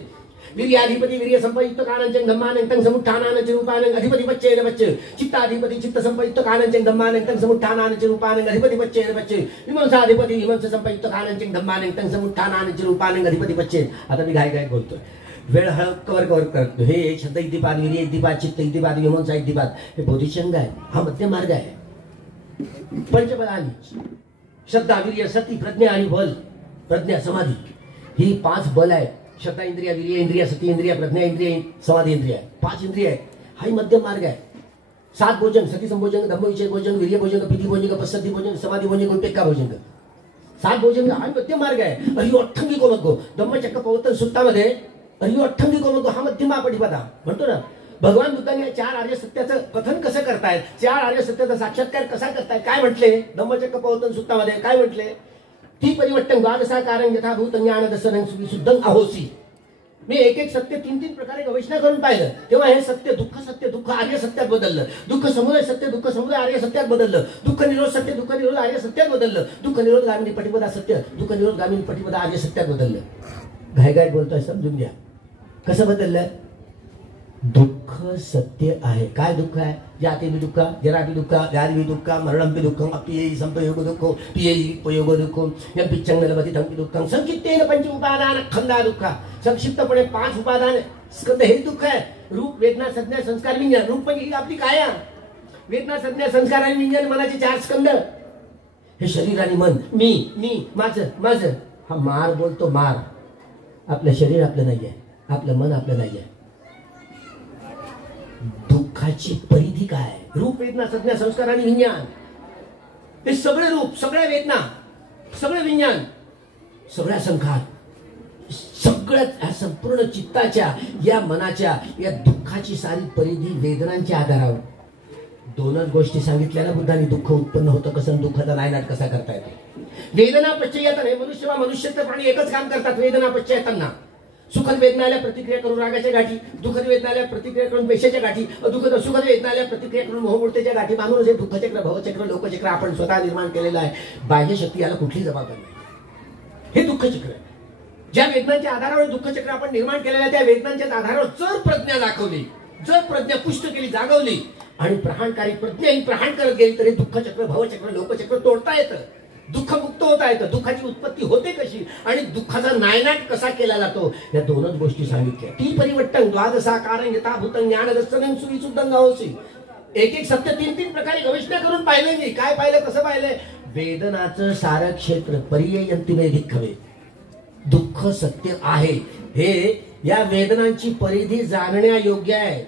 वीर्याधिपति वीर्य संपयुक्त कानंचन धम्मानंतं समुत्थानानं रूपानं अधिपति बच्चेन बच्चे चित्ताधिपति चित्त संपयुक्त कानंचन धम्मानंतं समुत्थानानं रूपानं अधिपति बच्चेन बच्चे विमंसाधिपति विमंस संपयुक्त कानंचन धम्मानंतं समुत्थानानं रूपानं अधिपति बच्चे. आता मी घाई बोलतोय, वेळ कवर करतो. हे शब्द इतिपाद वीर्य इतिपाद चित्त इतिपाद विमंसा इतिपाद हे बोधिचंग आहे, हा मध्य मार्ग आहे. पंचबलानी श्रद्धा वीर्य सती प्रज्ञा आणि बल, प्रज्ञा समाधी ही 5 बल आहे. श्रद्धा इंद्रिय वीर्य इंद्रिय सती इंद्रिय प्रज्ञा इंद्रिय समाधी इंद्रिय 5 इंद्रिय आहे. हा मध्य मार्ग आहे. 7 भोजन सती संभोजन धम्म विषय भोजन वीर्य भोजन पिती भोजन पश्चती भोजन समाधी भोजन उपेक्षा भोजन 7 भोजन हा मध्य मार्ग आहे. अरियो अठ्ठंगिको मग्गो धम्मचक्र प्रवर्तन सूत्रामध्ये अरियो अठ्ठंगिको मग्गो हा मध्यमा पटिपदा म्हणतो ना. भगवान बुद्धांनी 4 आर्य सत्याचं कथन कसं करतायत, 4 आर्य सत्याचा साक्षात्कार कसा करतायत, काय म्हटले धम्मचक्र प्रवर्तन सूत्रामध्ये काय म्हटले, ती परिवर्तन द्वादशा कारण यथाभूत ज्ञान दर्शन शुद्धं अहोसी. मी एक सत्य 3 प्रकारे गवेषणा करून पाहिलं, तेव्हा हे सत्य दुःख आर्य सत्यात बदललं, दुःख समुदय सत्य आर्य सत्यात बदललं, दुःख निरोध सत्य दुःख निरोध आर्य सत्यात बदललं, दुःख निरोध गामिनी पटिपदा सत्य दुःख निरोध गामिनी पटिपदा आर्य सत्यात बदललं. घाई बोलतोय, समजून घ्या कसं बदललं. दुःख सत्य आहे. काय दुःख आहे, जातीवी दुःख जरावी दुःख व्याधी दुःख मरणंपी दुःखम अप्रियेयी संपयोग दुःख पियेयी उपयोग दुःख यम पिच्चंग नलवती धंकी दुःखम संक्षिप्तेन पंच उपादान खंदा दुःख. संक्षिप्तपणे 5 उपादान स्कंद हे दुःख आहे. रूप वेदना संज्ञा संस्कार विज्ञान. रूप म्हणजे ही आपली काया, वेदना संज्ञा संस्कार आणि विज्ञान मनाचे 4 स्कंद. हे शरीर आणि मन, मी माझं हा मार बोलतो. मार आपलं शरीर आपलं नाहीये, आपलं मन आपलं नाहीये. दुःखाची परिधी काय, रूप वेदना संज्ञा संस्कार आणि विज्ञान हे सगळे रूप सगळ्या वेदना सगळे विज्ञान सगळ्या संखार सगळ्या संपूर्ण चित्ताच्या या मनाच्या या दुःखाची सारी परिधी वेदनांच्या आधारावर 2च गोष्टी सांगितल्या ना बुद्धांनी. दुःख उत्पन्न होतं कसं, दुःखाचा नायनाट कसा करता येतो. वेदना पश्चयतन हे मनुष्य प्राणी एकच काम करतात. वेदना पश्चयतांना सुखद वेदनाला प्रतिक्रिया करून रागाच्या गाठी, दुःखद वेदनाला प्रतिक्रिया करून पेशाच्या गाठी, सुखद वेदनाला प्रतिक्रिया करून मोहमूर्तीच्या गाठी. मानून हे दुःखचक्र भवचक्र लोकचक्र आपण स्वतः निर्माण केलेलं आहे. बाह्य शक्ती याला कुठली जबाबदारी नाही. हे दुःखचक्र आहे. ज्या वेदनांच्या आधारावर दुःखचक्र आपण निर्माण केलेलं आहे त्या वेदनांच्या आधारावर जर प्रज्ञा दाखवली, जर प्रज्ञा पुष्ट केली जागवली आणि प्रहाणकारी प्रज्ञा ही प्रहाण करत गेली तर हे दुःखचक्र भवचक्र लोकचक्र तोडता येतं. दुःख मुक्त होता येतं. दुःखाची उत्पत्ती होते कशी आणि दुःखाचा नायनाट कसा केला जातो या 2च गोष्टी सांगितल्या. ती परिवर्तन द्वादशा कारण यथाभूत ज्ञान दर्शन शुद्धं अहोसी. एक सत्य 3 प्रकारे गवेषणा करून पाहिलं मी. काय पाहिलं, कसं पाहिलंय. वेदनाचं सार क्षेत्र पर्ययंतिमे धिक्खवे. दुःख सत्य आहे हे या वेदनांची परिधी जाणण्यायोग्य आहे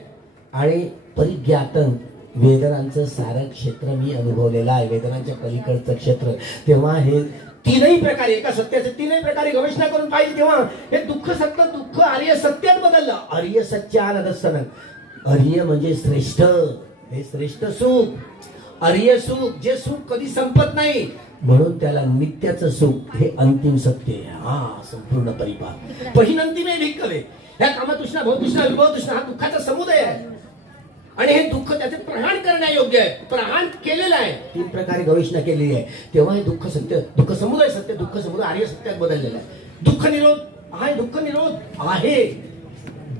आणि परिज्ञातन वेदनांचं सारं क्षेत्र मी अनुभवलेलं आहे, वेदनांच्या पलीकडचं क्षेत्र. तेव्हा हे 3ही प्रकारे एका सत्याचे 3ही प्रकारे गवेषणा करून पाहिजे तेव्हा हे दुःख सत्य दुःख आर्य सत्यात बदललं. आर्य सत्यानदसन. आर्य म्हणजे श्रेष्ठ, हे श्रेष्ठ सुख. आर्य सुख जे सुख कधी संपत नाही म्हणून त्याला नित्याचं सुख हे अंतिम सत्य आहे. हा संपूर्ण परिपाक पहिनंतिमे भिक्खवे. ह्या कामतृष्णा भवतृष्णा विभवतृष्णा हा दुःखाचा समुदय आहे आणि हे दुःख त्याचे प्रहाण करण्यायोग्य आहे. प्रहाण केलेलं आहे. 3 प्रकारे गवेषणा केलेली आहे. तेव्हा हे दुःख सत्य दुःख समुदय सत्य दुःख समुदय आर्य सत्यात बदललेलं आहे. दुःख निरोध आहे. दुःख निरोध आहे.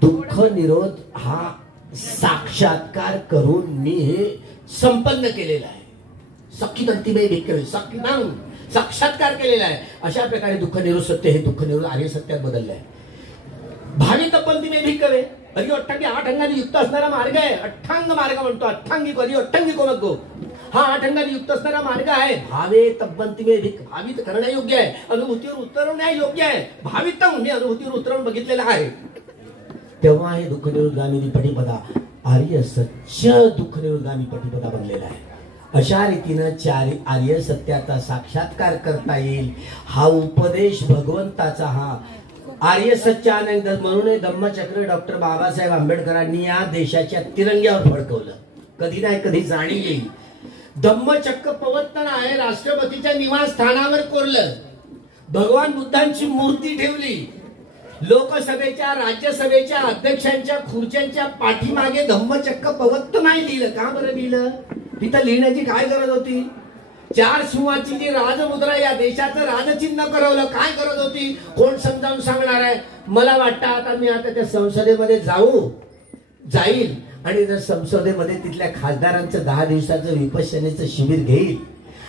दुःख निरोध हा साक्षात्कार करून मी हे संपन्न केलेला आहे. सखी अंतिमे भिक्खवे सखीनाम साक्षात्कार केलेला आहे. अशा प्रकारे दुःख निरोध सत्य हे दुःख निरोध आर्य सत्यात बदललं आहे. भावी तपंतिमे भिक्खवे. अरियो अठ्ठांगी 8 अंगांनी युक्त असणारा मार्ग आहे. अठ्ठांग मार्ग म्हणतो. अठ्ठांगिक अरियो अठ्ठांगिको मग्गो. हा 8 अंगांनी युक्त असणारा मार्ग आहे. भावे तब्बंतिमे भिक्ख. भावित करण्यायोग्य आहे. अनुभूतीवर उतरवण्यायोग्य आहे. भावितम मी अनुभूतीवर उतरवून बघितलेलं आहे. तेव्हा हे दुःख निरोधगामिनी पटिपदा आर्य सत्य दुःख निरोधगामी पटिपदा बनलेला आहे. अशा रीतीनं 4 आर्य सत्याचा साक्षात्कार करता येईल. हा उपदेश भगवंताचा हा आर्य सच्चानंद म्हणून धम्मचक्र डॉक्टर बाबासाहेब आंबेडकरांनी या देशाच्या तिरंग्यावर फडकवलं. कधी नाही कधी जाणीव येईल. धम्मचक्र प्रवर्तन आहे राष्ट्रपतीच्या निवासस्थानावर कोरलं. भगवान बुद्धांची मूर्ती ठेवली. लोकसभेच्या राज्यसभेच्या अध्यक्षांच्या खुर्च्यांच्या पाठीमागे धम्मचक्र प्रवर्तन नाही लिहिलं. का बरं लिहिलं. तिथं लिहिण्याची काय गरज होती. 4 सिंहाची जी राजमुद्रा या देशाचं राजचिन्ह करवलं, काय करत होती कोण समजावून सांगणार आहे? मला वाटतं आता मी त्या संसदेमध्ये जाईल आणि जर संसदेमध्ये तिथल्या खासदारांचं 10 दिवसाचं विपश्यनेचं शिबिर घेईल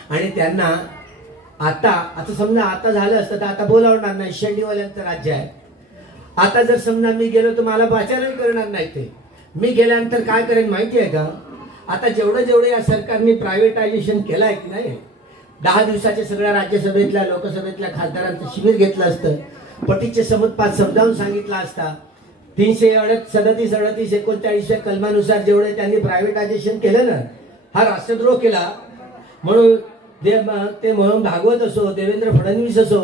आणि त्यांना आता समजा आता झालं असतं तर आता बोलावणार नाही, शेंडीवाल्यांचं राज्य आहे. आता जर समजा मी गेलो तर मला वाचायलाही करणार नाही. ते मी गेल्यानंतर काय करेन माहिती आहे का? आता जेवढं या सरकारने प्रायव्हेटायझेशन केलंय की नाही, 10 दिवसाच्या सगळ्या राज्यसभेतल्या लोकसभेतल्या खासदारांचं शिबिर घेतलं असतं, पटीचे समुत्पाद समजावून सांगितला असता, 337, 38, 39 कलमानुसार जेवढे त्यांनी प्रायव्हेटायझेशन केलं ना, हा राष्ट्रद्रोह केला. म्हणून ते मोहन भागवत असो, देवेंद्र फडणवीस असो,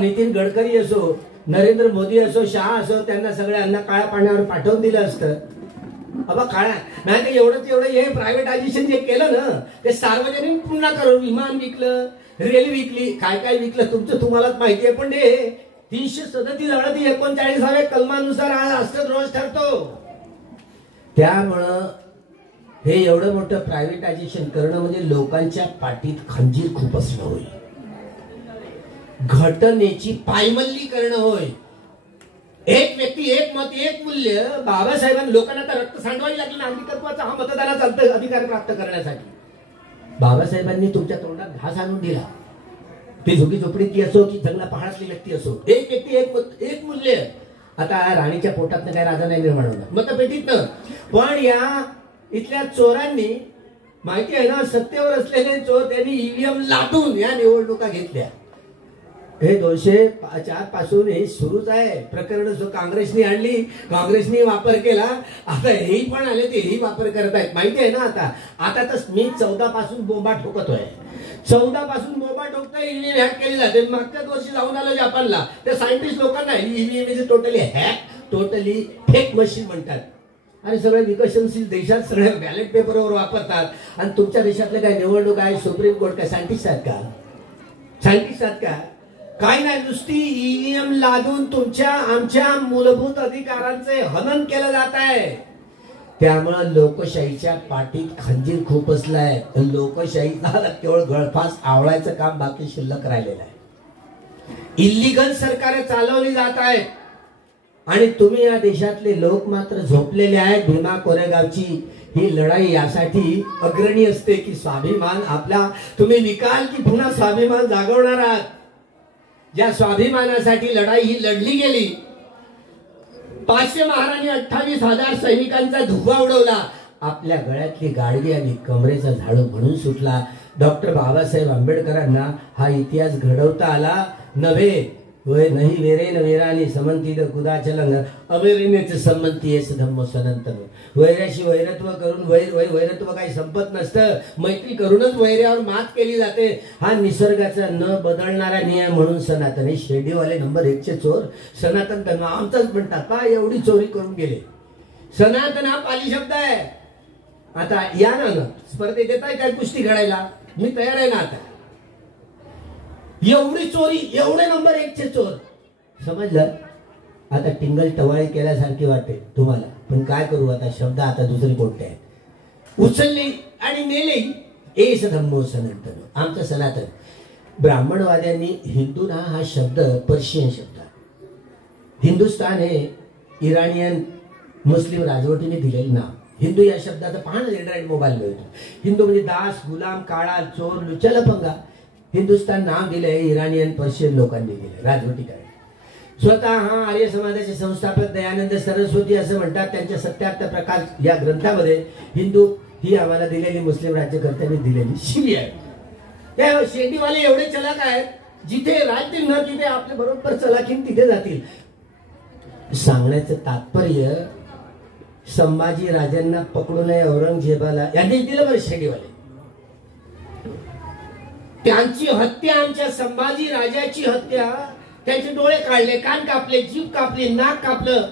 नितीन गडकरी असो, नरेंद्र मोदी असो, शहा असो, त्यांना सगळ्यांना काळ्या पाण्यावर पाठवून दिलं असतं. अबा काळ्या नाही तर एवढं हे प्रायव्हेटायझेशन जे केलं ना, ते सार्वजनिक पुन्हा करून विमान विकलं, रेल्वे विकली, काय विकलं तुमचं तुम्हालाच माहिती आहे. पण ते 337, 39 कलमानुसार हा राष्ट्रद्रोह ठरतो. त्यामुळं हे एवढं मोठं प्रायव्हेटायझेशन करणं म्हणजे लोकांच्या पाठीत खंजीर खूप असणं होय, घटनेची पायमल्ली करणं होय. एक व्यक्ती, एक मत, एक मूल्य. बाबासाहेबांनी लोकांना तर रक्त सांडवावी लागली नागरिकत्वाचा हा मतदानाचा अधिकार प्राप्त करण्यासाठी. बाबासाहेबांनी तुमच्या तोंडात घास आणून दिला. ती झोकी झोपडीतली असो की जंगला पहाडातली व्यक्ती असो, एक व्यक्ती, एक मत, एक मूल्य. आता राणीच्या पोटातनं काय राजा नाही निर्माण होणार मतपेटीतनं. पण या इथल्या चोरांनी माहिती आहे ना, सत्तेवर असलेले चोर त्यांनी ईव्हीएम लाटून या निवडणुका घेतल्या. हे 204 पासून हे सुरूच आहे प्रकरण. जो काँग्रेसने आणली, काँग्रेसने वापर केला, आता हेही पण आले ते हेही वापर करत आहेत. माहिती आहे ना, आता तर मी 14 पासून बोंबा ठोकतोय. 14 पासून बोंबा ठोकतोय. ईव्हीएम हॅक केली जाते. मागच्याच वर्षी जाऊन आलं जापानला. त्या सायंटिस्ट लोकांना EVM is totally hack, totally fake machine म्हणतात. आणि सगळे विकसनशील देशात सगळे बॅलेट पेपरवर वापरतात. आणि तुमच्या देशातले काय निवडणूक आहे, सुप्रीम कोर्ट काय सायंटिस्ट आहेत का? सायंटिस्ट आहेत का? काय नाही, नुसती ईव्हीएम लादून तुमच्या आमच्या मूलभूत अधिकारांचे हनन केलं जात आहे. त्यामुळे लोकशाहीच्या पाठीत खंजीर खूप असलाय. लोकशाहीचा केवळ गळफास आवळायचं काम बाकी शिल्लक राहिलेलं आहे. इल्लीगल सरकार चालवली जात आहेत आणि तुम्ही या देशातले लोक मात्र झोपलेले आहेत. भीमा कोरेगावची ही लढाई यासाठी अग्रणी असते की स्वाभिमान आपला तुम्ही विकाल की पुन्हा स्वाभिमान जागवणार आहात. ज्या स्वाभिमानासाठी लढाई ही लढली गेली, 500 महाराणी 28,000 सैनिकांचा धुव्वा उडवला. आपल्या गळ्यातली गाडगी आणि कमरेचा झाडू म्हणून सुटला. डॉक्टर बाबासाहेब आंबेडकरांना हा इतिहास घडवता आला नव्हे. वय नाही वेरेन वेरानी समंतीत कुदाचलंग अवेरिनेचे संमती येस धम्म सनातन. वैराशी वैरत्व करून वैरत्व काही संपत नसतं. मैत्री करूनच वैर्यावर मात केली जाते. हा निसर्गाचा न बदलणारा नियम म्हणून सनातन. हे शेडीवाले नंबर 1 चे चोर सनातन धर्म आमचाच म्हणतात. का एवढी चोरी करून गेले? सनातन हा पाली शब्द आहे. आता या ना स्पर्धेत येत आहे काय कुस्ती घडायला? मी तयार आहे ना. आता एवढी चोरी, एवढे नंबर 1 चे चोर, समजलं? आता टिंगल टवाळी केल्यासारखी वाटेल तुम्हाला, पण काय करू आता, शब्द आता दुसरी कोणते आहेत. उचलले आणि नेले. एस धम्मो सनातन, आमचं सनातन. ब्राह्मणवाद्यांनी हिंदू ना हा शब्द पर्शियन शब्द. हिंदुस्तान हे इराणियन मुस्लिम राजवटीने दिलेलं नाव. हिंदू या शब्दाचा पहा ना, अँड्रॉइड मोबाईल मिळतो. हिंदू म्हणजे दास, गुलाम, काळा, चोर, लुच्चा लफंगा. हिंदुस्तान नाव दिलंय इराणियन पर्शियन लोकांनी दिलंय राजवटीकडे. स्वतः हा आर्य समाजाचे संस्थापक दयानंद सरस्वती असं म्हणतात त्यांच्या सत्यार्थ प्रकाश या ग्रंथामध्ये, हिंदू ही आम्हाला दिलेली मुस्लिम राज्यकर्त्यांनी दिलेली शिवी आहे. त्या शेंडीवाले एवढे चलाक आहेत, जिथे राहतील ना तिथे आपले बरोबर चलाखीन तिथे जातील. सांगण्याचं तात्पर्य, संभाजी राजांना पकडू नये औरंगजेबाला यांनी दिलं बरं शेंडीवाले. त्यांची हत्या, आमच्या संभाजी राजाची हत्या, त्यांचे डोळे काढले, कान कापले, जीभ कापली, नाक कापलं.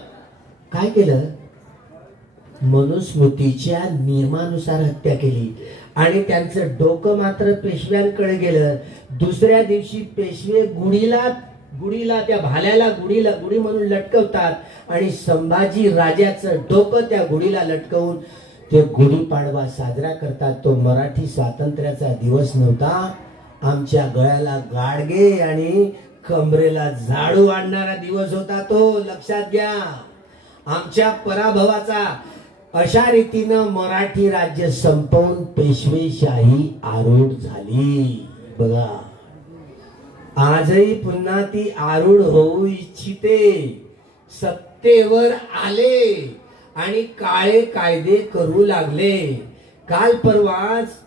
काय केलं? मनुस्मृतीच्या नियमानुसार हत्या केली. आणि त्यांचं डोकं मात्र पेशव्यांकडे गेलं. दुसऱ्या दिवशी पेशवे गुढीला त्या भाल्याला गुढी म्हणून लटकवतात आणि संभाजी राजाचं डोकं त्या गुढीला लटकवून ते गुढीपाडवा साजरा करतात. तो मराठी स्वातंत्र्याचा दिवस नव्हता. आमच्या गळ्याला गाडगे आणि कमरेला झाडू आणणारा दिवस होता तो, लक्षात घ्या. आमच्या पराभवाचा अशा रीतीनं मराठी राज्य संपवून पेशवेशाही आरूढ झाली. बघा, आजही पुन्हा ती आरूढ होऊ इच्छिते. सत्तेवर आले आणि काळे कायदे करू लागले. काल परवाच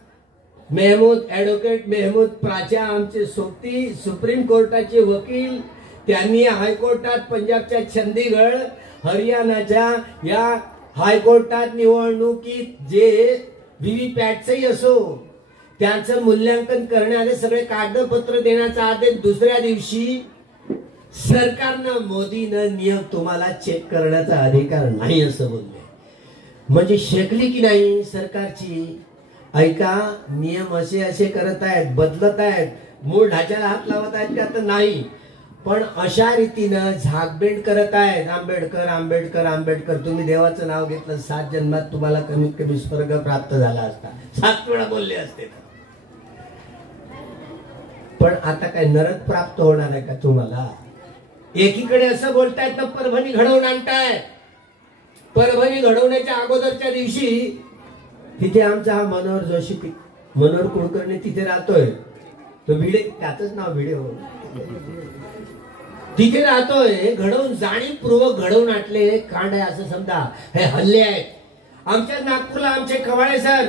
ॲडव्होकेट मेहमूद प्राच्या, आमचे सोबती सुप्रीम कोर्टाचे वकील, त्यांनी हायकोर्टात पंजाबच्या चंदीगड, हरियाणाच्या या हायकोर्टात निवडणुकीत जे व्हीव्हीपॅटचंही असो त्यांचं मूल्यांकन करण्याचे सगळे कागदपत्र देण्याचा आदेश दुसऱ्या दिवशी सरकारनं, मोदीनं नियम तुम्हाला चेक करण्याचा अधिकार नाही असं बोलले. म्हणजे शेकली की नाही सरकारची. ऐका, नियम असे असे करत आहेत, बदलत आहेत, मूळ ढाच्याला हात लावत आहेत का? तर नाही. पण अशा रीतीनं झाकबेंड करत आहेत. आंबेडकर आंबेडकर आंबेडकर. तुम्ही देवाचं नाव घेतलं 7 जन्मात तुम्हाला कमीत कमी स्वर्ग प्राप्त झाला असता. 7 वेळा बोलले असते. पण आता काय नरक प्राप्त होणार आहे का तुम्हाला? एकीकडे असं बोलतायत ना, परभणी घडवून आणताय. परभणी घडवण्याच्या अगोदरच्या दिवशी तिथे आमचा हा मनोहर जोशी, मनोहर कुलकर्णी तिथे राहतोय. तो भिडे, त्याच नाव भिडे हो, तिथे राहतोय. घडवून, जाणीवपूर्वक घडवून आणले कांड आहे असं समजा. हे हल्ले आहेत. आमच्या नागपूरला आमचे कवाळे सर,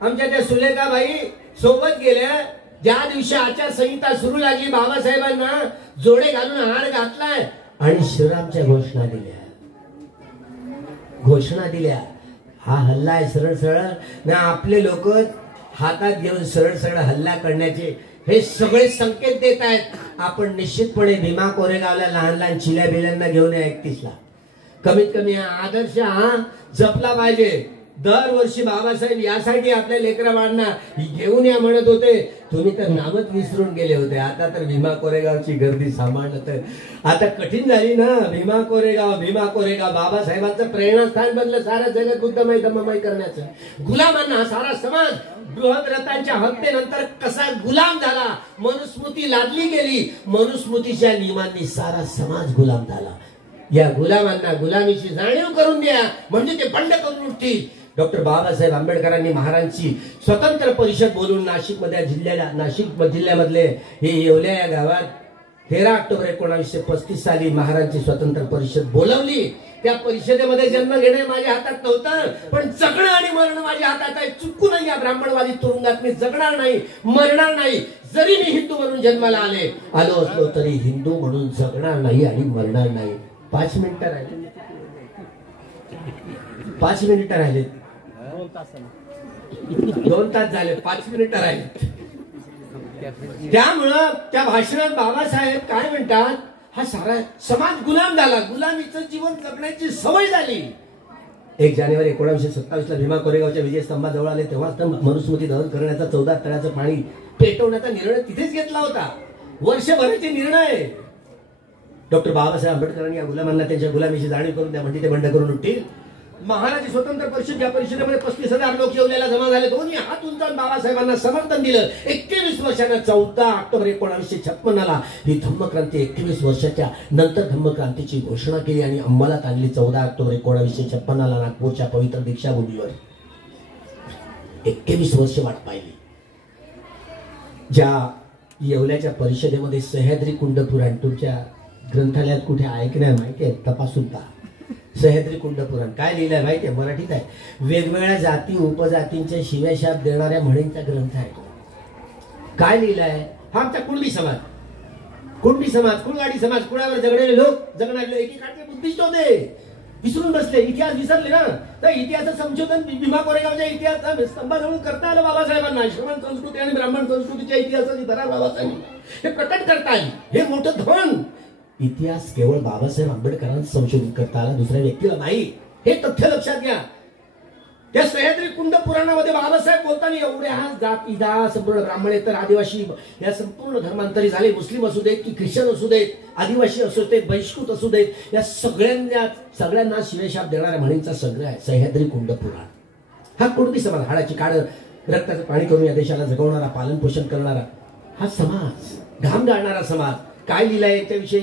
आमच्या त्या सुलेखाबाई सोबत गेल्या. ज्या दिवशी आचारसंहिता सुरू लागली, बाबासाहेबांना जोडे घालून हार घातलाय आणि श्रीरामच्या घोषणा दिल्या. हा हल्ला आहे सरळ सरळ ना. आपले लोक हातात घेऊन सरळ सरळ हल्ला करण्याचे हे सगळे संकेत देत आहेत. आपण निश्चितपणे भीमा कोरेगावला लहान लहान चिल्या बिल्यांना घेऊन या 31ला. कमीत कमी हा आदर्श हा जपला पाहिजे. दरवर्षी बाबासाहेब यासाठी आपल्या लेकरा बाळांना घेऊन या म्हणत होते. तुम्ही तर नामच विसरून गेले होते. आता तर भीमा कोरेगावची गर्दी सांभाळणं तर आता कठीण झाली ना. भीमा कोरेगाव, भीमा कोरेगाव. बाबासाहेबांचं प्रेरणास्थान बनलं सारा जगत बुद्धमय धम्ममय करण्याचं. गुलामांना हा सारा समाज बृहद्रथांच्या हत्येनंतर कसा गुलाम झाला, मनुस्मृती लादली गेली. मनुस्मृतीच्या नियमांनी सारा समाज गुलाम झाला. या गुलामांना गुलामीची जाणीव करून द्या, म्हणजे ते बंड करून उठतील. डॉक्टर बाबासाहेब आंबेडकरांनी महाराजांची स्वतंत्र परिषद बोलून नाशिक जिल्ह्यामधले हे येवल्या या गावात 13 ऑक्टोबर 1935 साली महाराजांची स्वतंत्र परिषद बोलवली. त्या परिषदेमध्ये जन्म घेणे माझ्या हातात नव्हतं, पण जगणं आणि मरण माझ्या हातात आहे. चुकूनही या ब्राह्मणवादी तुरुंगात मी जगणार नाही, मरणार नाही. जरी मी हिंदू म्हणून जन्माला आलो असलो तरी हिंदू म्हणून जगणार नाही आणि मरणार नाही. 5 मिनिटं राहिले, 5 मिनिटं राहिले, 2 तास झाले, 5 मिनिटं राहिले. त्यामुळं त्या भाषणात बाबासाहेब काय म्हणतात, हा सारा समाज गुलाम झाला, गुलामीचं जीवन जगण्याची सवय झाली. 1 जानेवारी 1927 ला भीमा कोरेगावच्या विजयस्तंभाजवळ आले तेव्हाच मनुस्मृती दहन करण्याचा 14 तळ्याचं पाणी पेटवण्याचा निर्णय तिथेच घेतला होता. वर्षभराचे निर्णय. डॉक्टर बाबासाहेब आंबेडकरांनी या गुलामांना त्यांच्या गुलामीची जाणीव करून द्या, म्हणजे ते बंड करून उठतील. महाराज स्वतंत्र परिषद, या परिषदेमध्ये 35,000 लोक येवल्याला जमा झाले. दोन्ही हात उंचावून बाबासाहेबांना समर्थन दिलं. 21 वर्षांना 14 ऑक्टोबर 1956 ही धम्मक्रांती, 21 वर्षाच्या नंतर धम्मक्रांतीची घोषणा केली आणि अंमलात आणली. 14 ऑक्टोबर 1956 नागपूरच्या पवित्र दीक्षाभूमीवर 21 वर्ष वाट पाहिली. ज्या येवल्याच्या परिषदेमध्ये सह्याद्री कुंड पुराण, तुमच्या ग्रंथालयात कुठे ऐकण्या माहितीये, तपासून पहा. सह्याद्री कुंड पुराण काय लिहिलंय माहितीये? मराठीत आहे. वेगवेगळ्या जाती उपजातींच्या शिव्याशाप देणाऱ्या म्हणींचा ग्रंथ आहे. काय लिहिलंय? हा आमचा कुणबी समाज, कुळगाडी समाज, कुळावर जगणारे लोक, जगणारे एकेकाळचे बुद्धिस्ट होते, विसरून बसले. इतिहास विसरले ना. तर इतिहासाचं संशोधन भीमा कोरेगावच्या इतिहास स्तंभाजवळ करता आलं बाबासाहेबांना. श्रमण संस्कृती आणि ब्राह्मण संस्कृतीच्या इतिहासाची धरा बाबासाहेबांनी हे प्रकट करता आली. हे मोठं धन. इतिहास केवळ बाबासाहेब आंबेडकरांना संशोधित करता आला, दुसऱ्या व्यक्तीला नाही. हे तथ्य लक्षात घ्या. त्या सह्याद्री कुंड पुराणामध्ये बाबासाहेब बोलताना एवढे हा जातीदा संपूर्ण ब्राह्मण तर आदिवासी या संपूर्ण धर्मांतरी झाले. मुस्लिम असू देत की ख्रिश्चन असू देत, आदिवासी असू देत, बहिष्कृत असू देत, या सगळ्यांना शिवेशाप देणाऱ्या म्हणींचा संग्रह आहे सह्याद्री कुंड पुराण. हा कुणबी समाज, हाडाची काढ रक्ताचं पाणी करून या देशाला जगवणारा, पालन पोषण करणारा हा समाज, घाम गाळणारा समाज. काय लिहिलंय याच्याविषयी?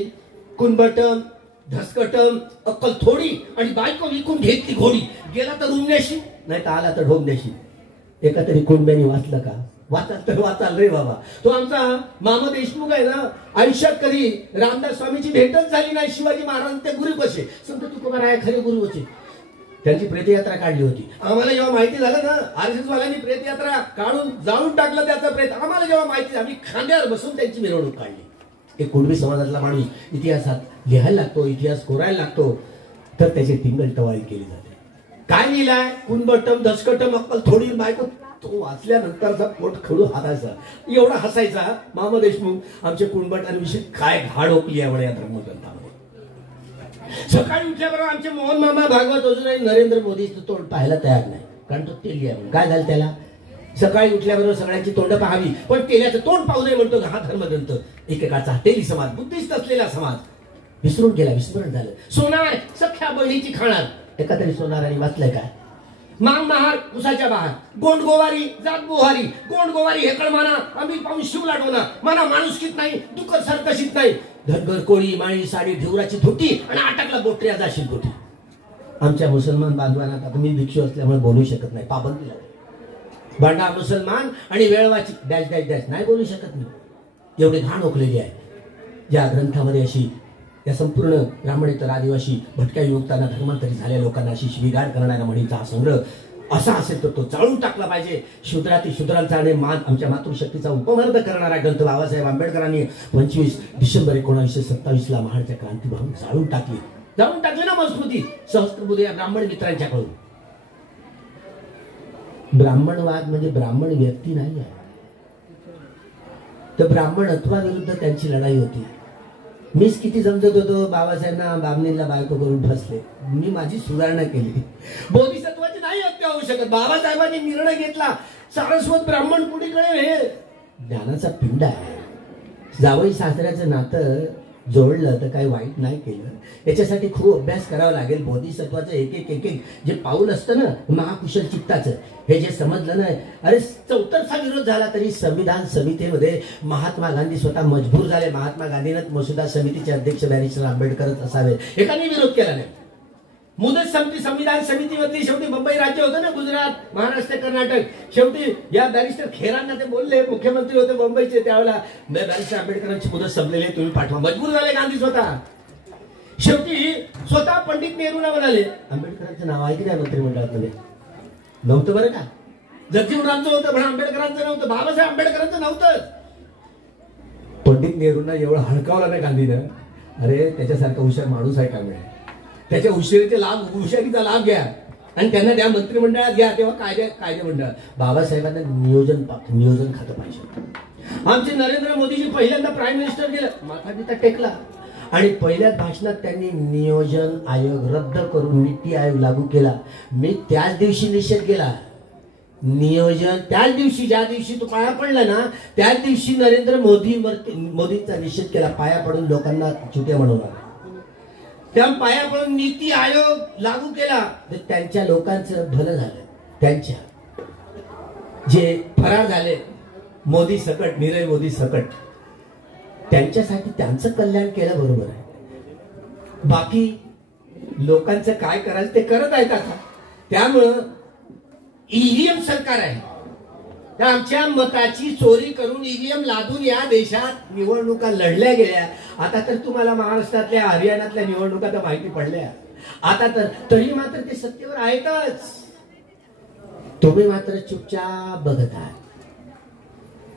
कुणबटम धसकटम अक्कल थोडी आणि बायको विकून घेतली घोडी, गेला तर रुमण्याशी नाही तर आला तर ढोमण्याशी. एका तरी कुणब्यानी वाचलं का? वाचाल तर वाचाल रे बाबा. तो आमचा मामा देशमुख आहे ना, आयुष्यात कधी रामदास स्वामीची भेटच झाली नाही. शिवाजी महाराज ते गुरु कसे, संत तुकोबाराय खरे गुरु होते. त्यांची प्रेतयात्रा काढली होती. आम्हाला जेव्हा माहिती झालं ना, RSS वाल्यांनी प्रेतयात्रा काढून जाळून टाकलं त्याचं प्रेत, आम्हाला जेव्हा माहिती, आम्ही खांद्यावर बसून त्यांची मिरवणूक काढली. एक कुणबी समाजातला माणूस इतिहासात लिहायला लागतो, इतिहास कोरायला लागतो, तर त्याची टिंगल टवाळी केली जाते. काय लिहिलाय? कुणबटम धसकटम अक्कल थोडी बायको. तो वाचल्यानंतरचा पोट खडू हातायचा, एवढा हसायचा मामा देशमुख. आमच्या कुणबटांविषयी काय घाड ओकली आहे या धर्मग्रंथामध्ये. सकाळी उठल्याबरोबर आमचे मोहन मामा भागवत अजूनही नरेंद्र मोदीचं तोंड पाहायला तयार नाही, कारण तो तेली आहे. काय झालं त्याला? सकाळी उठल्याबरोबर सगळ्यांची तोंड पाहावी, पण तेल्याचं तोंड पाहू नये म्हणतो हा धर्मग्रंथ. एकेकाचा तेली समाज, बुद्धिस्ट असलेला समाज विसरून गेला, विस्मरण झालं. सोनार सख्या बहिणीची खाणार, एका तरी सोनाराने वाचलंय काय? मांग महार उसाच्या बहार, गोंड गोवारी जात बोहारी, गोंड गोवारी हेकळ माना, आम्ही पाहून शिव लाटवना, माना माणुसकीत नाही दुकर सरकशीत नाही, धनगर कोळी माळी साडी ढिवराची धोटी आणि आटकला बोटऱ्या जाशील गोटी. आमच्या मुसलमान बांधवांना आता मी भिक्षू असल्यामुळे बोलू शकत नाही, पाबंदी लागली. भांडा मुसलमान आणि वेळवाची डॅश डॅश डॅश नाही बोलू शकत मी, एवढी घाण ओकलेली आहे. ज्या ग्रंथामध्ये अशी या संपूर्ण ब्राह्मणेतर आदिवासी भटक्या युवकांना धर्मांतरित झालेल्या लोकांना अशी शिवीगाळ करणाऱ्या म्हणीचा हा संग्रह असा असेल तर तो चाळून टाकला पाहिजे. शूद्राती शूद्रांचा आणि मान आमच्या मातृशक्तीचा उपमर्द करणारा ग्रंथ बाबासाहेब आंबेडकरांनी 25 डिसेंबर 1927 महाडच्या क्रांतीभाऊन जाळून टाकली ना मस्मृती सहस्त्रबुद्धे या ब्राह्मण मित्रांच्याकडून. ब्राह्मणवाद म्हणजे ब्राह्मण व्यक्ती नाही आहे, तर ब्राह्मणत्वाविरुद्ध त्यांची लढाई होती. मीच किती समजत होतो बाबासाहेबांना बामणीला बायको करून फसले, मी माझी सुधारणा केली. बोधिसत्वाची नाही हत्या होऊ शकत. बाबासाहेबांनी निर्णय घेतला, सारस्वत ब्राह्मण कुणीकडे हे ज्ञानाचा पिंड आहे. जावई सासऱ्याचं नातं जोडलं तर काही वाईट नाही केलं, याच्यासाठी खूप अभ्यास करावा लागेल. बोधिसत्वाचं एक एक जे पाऊल असतं ना महाकुशल चित्ताचं, हे जे समजलं ना, अरे चौतरफा विरोध झाला तरी संविधान समितीमध्ये महात्मा गांधी स्वतः मजबूर झाले. महात्मा गांधीनं मसुदा समितीचे अध्यक्ष बॅरिस्टर आंबेडकरच असावे, एकाने विरोध केला नाही. मुदत समिती संविधान समितीमधली शेवटी मुंबई राज्य होतं ना, गुजरात महाराष्ट्र कर्नाटक, शेवटी या बॅरिस्टर खेरांना ते बोलले, मुख्यमंत्री होते मुंबईचे त्यावेळेला, बॅरिस्टर आंबेडकरांची मुदत संपलेली, तुम्ही पाठवा. मजबूर झाले गांधी स्वतः. शेवटी स्वतः पंडित नेहरूंना म्हणाले, आंबेडकरांचं नाव ऐकलं आहे मंत्रिमंडळात मध्ये नव्हतं बरं का, जगजीवनरामचं होतं पण आंबेडकरांचं नव्हतं, बाबासाहेब आंबेडकरांचं नव्हतं. पंडित नेहरूंना एवढं हडकावलं नाही गांधीनं, अरे त्याच्यासारखा हुशार माणूस आहे का मिळेल, त्याच्या हुशारीचा लाभ घ्या आणि त्यांना त्या मंत्रिमंडळात घ्या, तेव्हा कायदेमंडळ. बाबासाहेबांना नियोजन खातं पाहिजे. आमचे नरेंद्र मोदीजी पहिल्यांदा प्राईम मिनिस्टर गेलं, माथा बिथा टेकला आणि पहिल्याच भाषणात त्यांनी नियोजन आयोग रद्द करून नीती आयोग लागू केला. मी त्याच दिवशी निषेध केला. नियोजन त्याच दिवशी, ज्या दिवशी तो पाया पडला ना, त्याच दिवशी नरेंद्र मोदींचा निषेध केला. पाया पडून लोकांना चुट्या म्हणवणार, त्या पाया पडून नीती आयोग लागू केला. त्यांच्या लोकांचं भलं झालं. त्यांच्या जे फरार झाले मोदी सकट, नीरव मोदी सकट, त्यांच्यासाठी त्यांचं कल्याण केलं, बरोबर आहे. बाकी लोकांचं काय करायचं ते करत आहेत आता. त्यामुळं ईव्हीएम सरकार आहे, त्या आमच्या मताची चोरी करून ईव्हीएम लादून या देशात निवडणुका लढल्या गेल्या. आता तर तुम्हाला महाराष्ट्रातल्या हरियाणातल्या निवडणुका तर माहिती पडल्या. आता तर तरी मात्र ते सत्तेवर आहेतच, तुम्ही मात्र चुपचाप बघत आहात.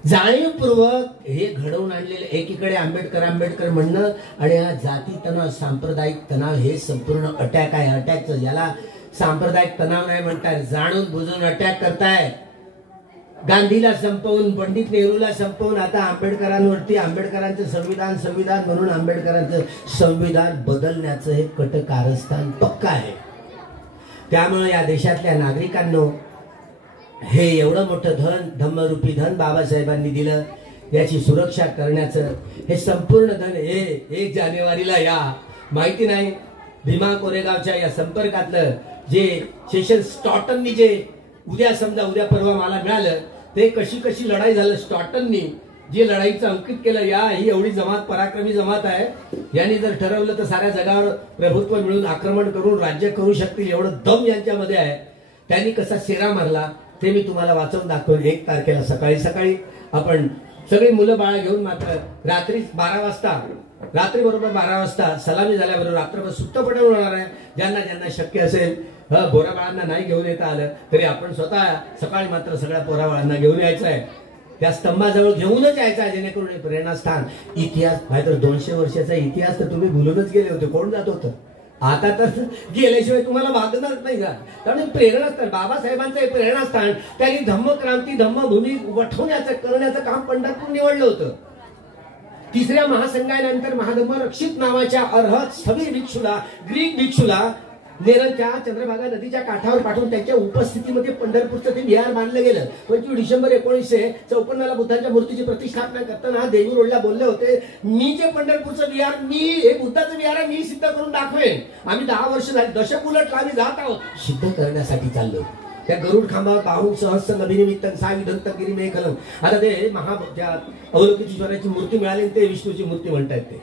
जाणीवपूर्वक हे घडवून आणलेले एकीकडे आंबेडकर म्हणणं आणि हा जाती तणाव, सांप्रदायिक तणाव, हे संपूर्ण अटॅक आहे. अटॅकचं याला सांप्रदायिक तणाव नाही म्हणताय, जाणून बुजून अटॅक करताय. गांधीला संपवून, पंडित नेहरूला संपवून आता आंबेडकरांवरती, आंबेडकरांचं संविधान म्हणून आंबेडकरांचं संविधान बदलण्याचं हे कट कारस्थान पक्का आहे. त्यामुळे या देशातल्या नागरिकांनो, हे एवढं मोठं धन, धम्मरूपी धन बाबासाहेबांनी दिलं, याची सुरक्षा करण्याचं हे संपूर्ण धन हे 1 जानेवारीला या माहिती नाही भीमा कोरेगावच्या या संपर्कातलं जे सेशन स्टॉटननी जे उद्या समजा उद्या परवा मला मिळालं, ते कशी कशी लढाई झालं, स्टॉटननी जे लढाईचं अंकित केलं, ही एवढी जमात पराक्रमी जमात आहे, यांनी जर ठरवलं तर साऱ्या जगावर प्रभुत्व मिळून आक्रमण करून राज्य करू शकतील एवढं दम यांच्यामध्ये आहे. त्यांनी कसा शेरा मारला ते मी तुम्हाला वाचवून दाखवेन. 1 तारखेला सकाळी सकाळी आपण सगळी मुलं बाळा घेऊन मात्र रात्री 12 वाजता, रात्री बरोबर 12 वाजता सलामी झाल्याबरोबर रात्रभर सुट्ट पटवून होणार आहे. ज्यांना ज्यांना शक्य असेल, बोरा बाळांना नाही घेऊन येता आलं तरी आपण स्वतः सकाळी मात्र सगळ्या पोरा बाळांना घेऊन यायचं आहे. त्या स्तंभाजवळ घेऊनच यायचा आहे, जेणेकरून प्रेरणास्थान. इतिहास नाहीतर 200 वर्षाचा इतिहास तर तुम्ही भुलूनच गेले होते. कोण जात होतं? आता तर गेल्याशिवाय तुम्हाला भागणार नाही का? त्यामुळे प्रेरणास्थान बाबासाहेबांचं हे प्रेरणास्थान, त्यांनी धम्मक्रांती धम्मभूमी वठवण्याचं करण्याचं काम पंढरपूर निवडलं होतं. 3ऱ्या महासंघानंतर महाधम्म रक्षित नावाच्या अर्हत स्थवी भिक्षूला, ग्रीक भिक्षूला नेरळच्या चंद्रभागा नदीच्या काठावर पाठवून त्यांच्या उपस्थितीमध्ये पंढरपूरचं ते विहार बांधलं गेलं. 25 डिसेंबर 1954 बुद्धांच्या मूर्तीची प्रतिष्ठापना करताना देवी रोडला बोलले होते, मी जे पंढरपूरचं विहार, मी हे बुद्धाचं विहार मी सिद्ध करून दाखवेन. आम्ही 10 वर्ष झाली, दशक उलट आम्ही जात आहोत, सिद्ध करण्यासाठी चाललो. त्या गरुड खांबावर पाहून सहस्र नभिनिमित्त साविधंत गिरी मेखलम. आता ते त्या अवलोकितेश्वराची मूर्ती मिळाली, ते विष्णूची मूर्ती म्हणतायत. ते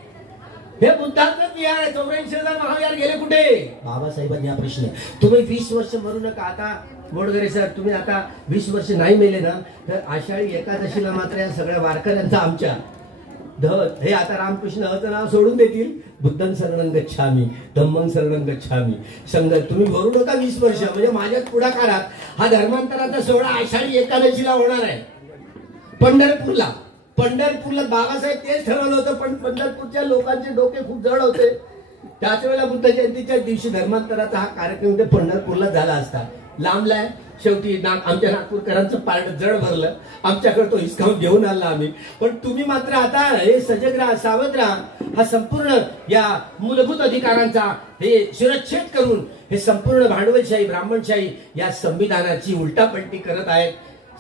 हे बुद्धाचं विहार आहे. 84,000 महाविहार गेले कुठे? बाबासाहेबांनी हा प्रश्न. तुम्ही 20 वर्ष मरू नका. आता मोडगरे सर, तुम्ही आता 20 वर्ष नाही मेले ना, तर आषाढी एकादशीला मात्र या सगळ्या वारकऱ्यांचा आमच्या हे आता रामकृष्ण हचं नाव सोडून देतील. बुद्धं शरणं गच्छामी, धम्मं शरणं गच्छामी, संघ. तुम्ही भरू नका 20 वर्ष. म्हणजे माझ्याच पुढाकारात हा धर्मांतराचा सोहळा आषाढी एकादशीला होणार आहे पंढरपूरला. बाबासाहेब तेच ठरवलं होतं, पण पंढरपूरच्या लोकांचे डोके खूप जड होते. त्याच वेळेला बुद्ध जयंतीच्या दिवशी धर्मांतराचा हा कार्यक्रम ते पंढरपूरला झाला असता. लांबलाय शेवटी आमच्या नागपूरकरांचं पारड जड भरलं. आमच्याकडे तो हिसकावून घेऊन आला आम्ही. पण तुम्ही मात्र आता हे सजग राहा, सावध राहा. हा संपूर्ण या मूलभूत अधिकारांचा हे शिरच्छेद करून हे संपूर्ण भांडवलशाही ब्राह्मणशाही या संविधानाची उलटापलटी करत आहेत.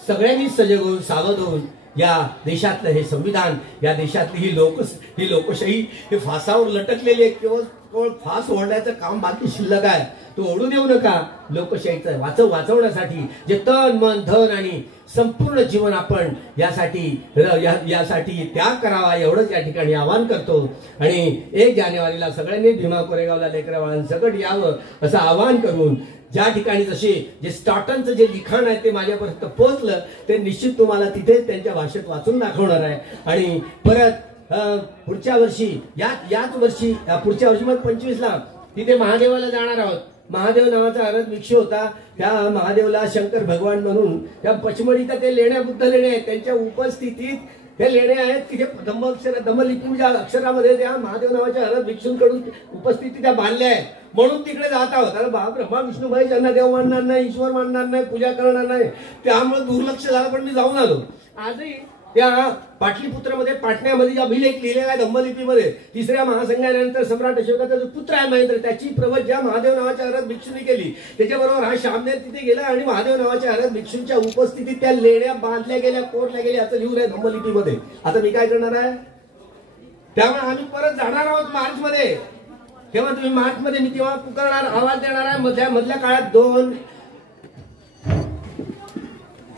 सगळ्यांनी सजग होऊन सावध होऊन या देशातलं हे संविधान, या देशातली ही लोकशाही हे फासावर लटकलेली आहे. केवळ फास ओढण्याचं काम बाकी शिल्लक आहे, तो ओढून येऊ नका. लोकशाहीचं वाचवण्यासाठी जे तन मन धन आणि संपूर्ण जीवन आपण यासाठी त्याग करावा, एवढंच या ठिकाणी आवाहन करतो. आणि 1 जानेवारीला सगळ्यांनी भीमा कोरेगावला लेकरा बाळांसकट यावं असं आवाहन करून, ज्या ठिकाणी जे स्टॉटनचं जे लिखाण आहे ते माझ्यापर्यंत पोहोचलं, ते निश्चित तुम्हाला तिथेच त्यांच्या भाषेत वाचून दाखवणार आहे. आणि परत पुढच्या वर्षी याच वर्षी पुढच्या वर्षी मग 25ला तिथे महादेवाला जाणार आहोत. महादेव नावाचा अरद भिक्षू होता. त्या महादेवला शंकर भगवान म्हणून त्या पचमढीच्या ते लेण्या, बुद्ध लेण्या आहेत, त्यांच्या उपस्थितीत हे लेणे आहेत की जे धम्मलिपीच्या अक्षरामध्ये त्या महादेव नावाच्या अरद भिक्षूंकडून उपस्थिती त्या बांधल्या आहेत. म्हणून तिकडे जात आहोत. अरे ब्रह्मा विष्णू महेश यांना देव मानणार नाही, ईश्वर मानणार नाही, पूजा करणार नाही, त्यामुळे दुर्लक्ष झालं. पण मी जाऊन आलो. आजही त्या पाटलीपुत्रमध्ये पाटण्यामध्ये जे अभिलेख लिहिलेला आहे धम्मलिपीमध्ये, 3ऱ्या महासंघानंतर सम्राट अशोकाचा जो पुत्र आहे महेंद्र, त्याची प्रवज्या महादेव नावाच्या अरद भिक्षूंनी केली. त्याच्याबरोबर हा शामनेर तिथे गेला आणि महादेव नावाच्या अरद भिक्षूंच्या उपस्थितीत त्या लेण्या बांधल्या गेल्या, कोरल्या गेल्या असं लिहून आहे धम्मलिपीमध्ये. आता मी काय करणार आहे? त्यामुळे आम्ही परत जाणार आहोत मार्चमध्ये. तेव्हा तुम्ही मार्चमध्ये मी तेव्हा पुकारणार, आवाज देणार आहे. मधल्या काळात 2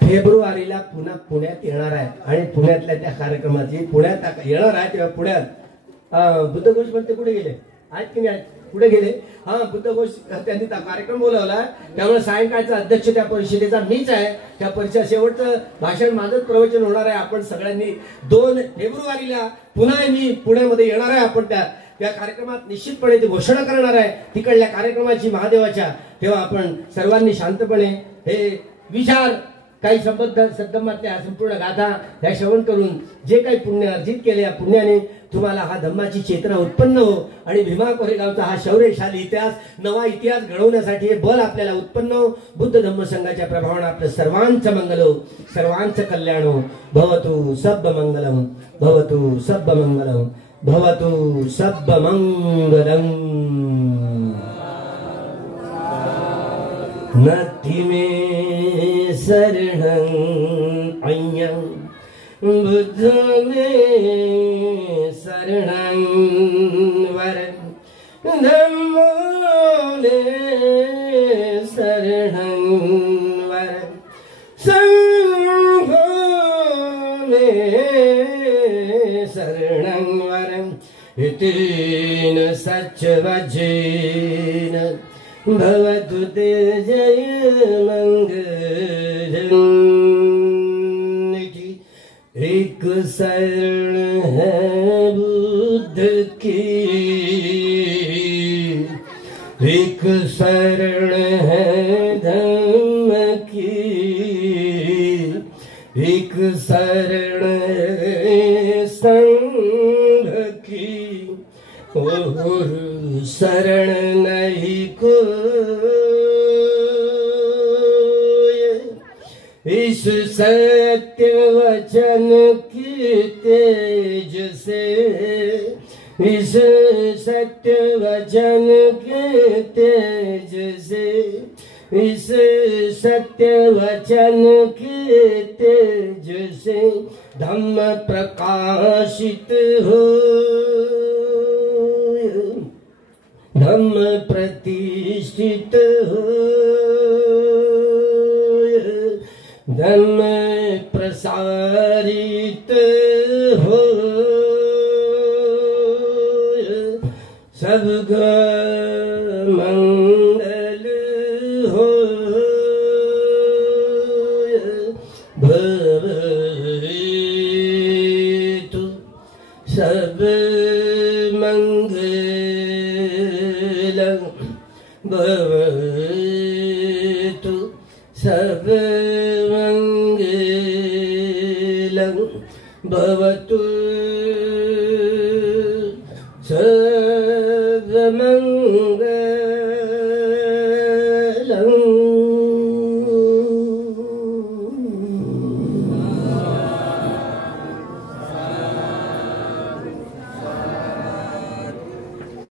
फेब्रुवारीला पुन्हा पुण्यात येणार आहे आणि पुण्यातल्या त्या कार्यक्रमाची पुण्यात येणार आहे. तेव्हा पुण्यात बुद्धघोष म्हणते कुठे गेले आहेत की नाही, कुठे गेले? बुद्धघोष त्यांनी कार्यक्रम बोलावला. त्यामुळे सायंकाळचा अध्यक्ष त्या परिषदेचा मीच आहे. त्या परिषद शेवटचं भाषण माझंच प्रवचन होणार आहे. आपण सगळ्यांनी 2 फेब्रुवारीला पुन्हा मी पुण्यामध्ये येणार आहे. आपण त्या कार्यक्रमात निश्चितपणे ती घोषणा करणार आहे तिकडल्या कार्यक्रमाची महादेवाच्या. तेव्हा आपण सर्वांनी शांतपणे हे विचार, काही संबद्ध सद्धम्मातल्या संपूर्ण गाथा ह्या श्रवण करून जे काही पुण्य अर्जित केले, या पुण्याने तुम्हाला हा धम्माची चेतना उत्पन्न हो आणि भीमा कोरेगावचा हा शौर्यशाली इतिहास, नवा इतिहास घडवण्यासाठी हे बल आपल्याला उत्पन्न हो. बुद्ध धम्म संघाच्या प्रभावाने आपलं सर्वांचं मंगल हो, सर्वांचं कल्याण हो. भवतु सब मंगलम, भवतु सब मंगलम, भवतु सब मंगलम. नति में शरणं अय्यं, बुद्ध में शरणं वरं, धम्मो में शरणं वरं, संघो मे शरणं वरं इति सच्चवचेन भवतु ते जय मंगलम्। एक शरण है बुद्ध की, एक शरण है धम्म की, एक शरण है संघ की, और शरण नहीं कोई। इस सत्य वचन की तेज से, इस सत्य वचन के तेज से, इस सत्य वचन के तेज से धम्म प्रकाशित हो, धम्म प्रतिष्ठित हो, धम्म प्रसारित हो, सबका मंगल हो। भवेतु सब मंगलं, भवेतु सब मंगलं, भवतु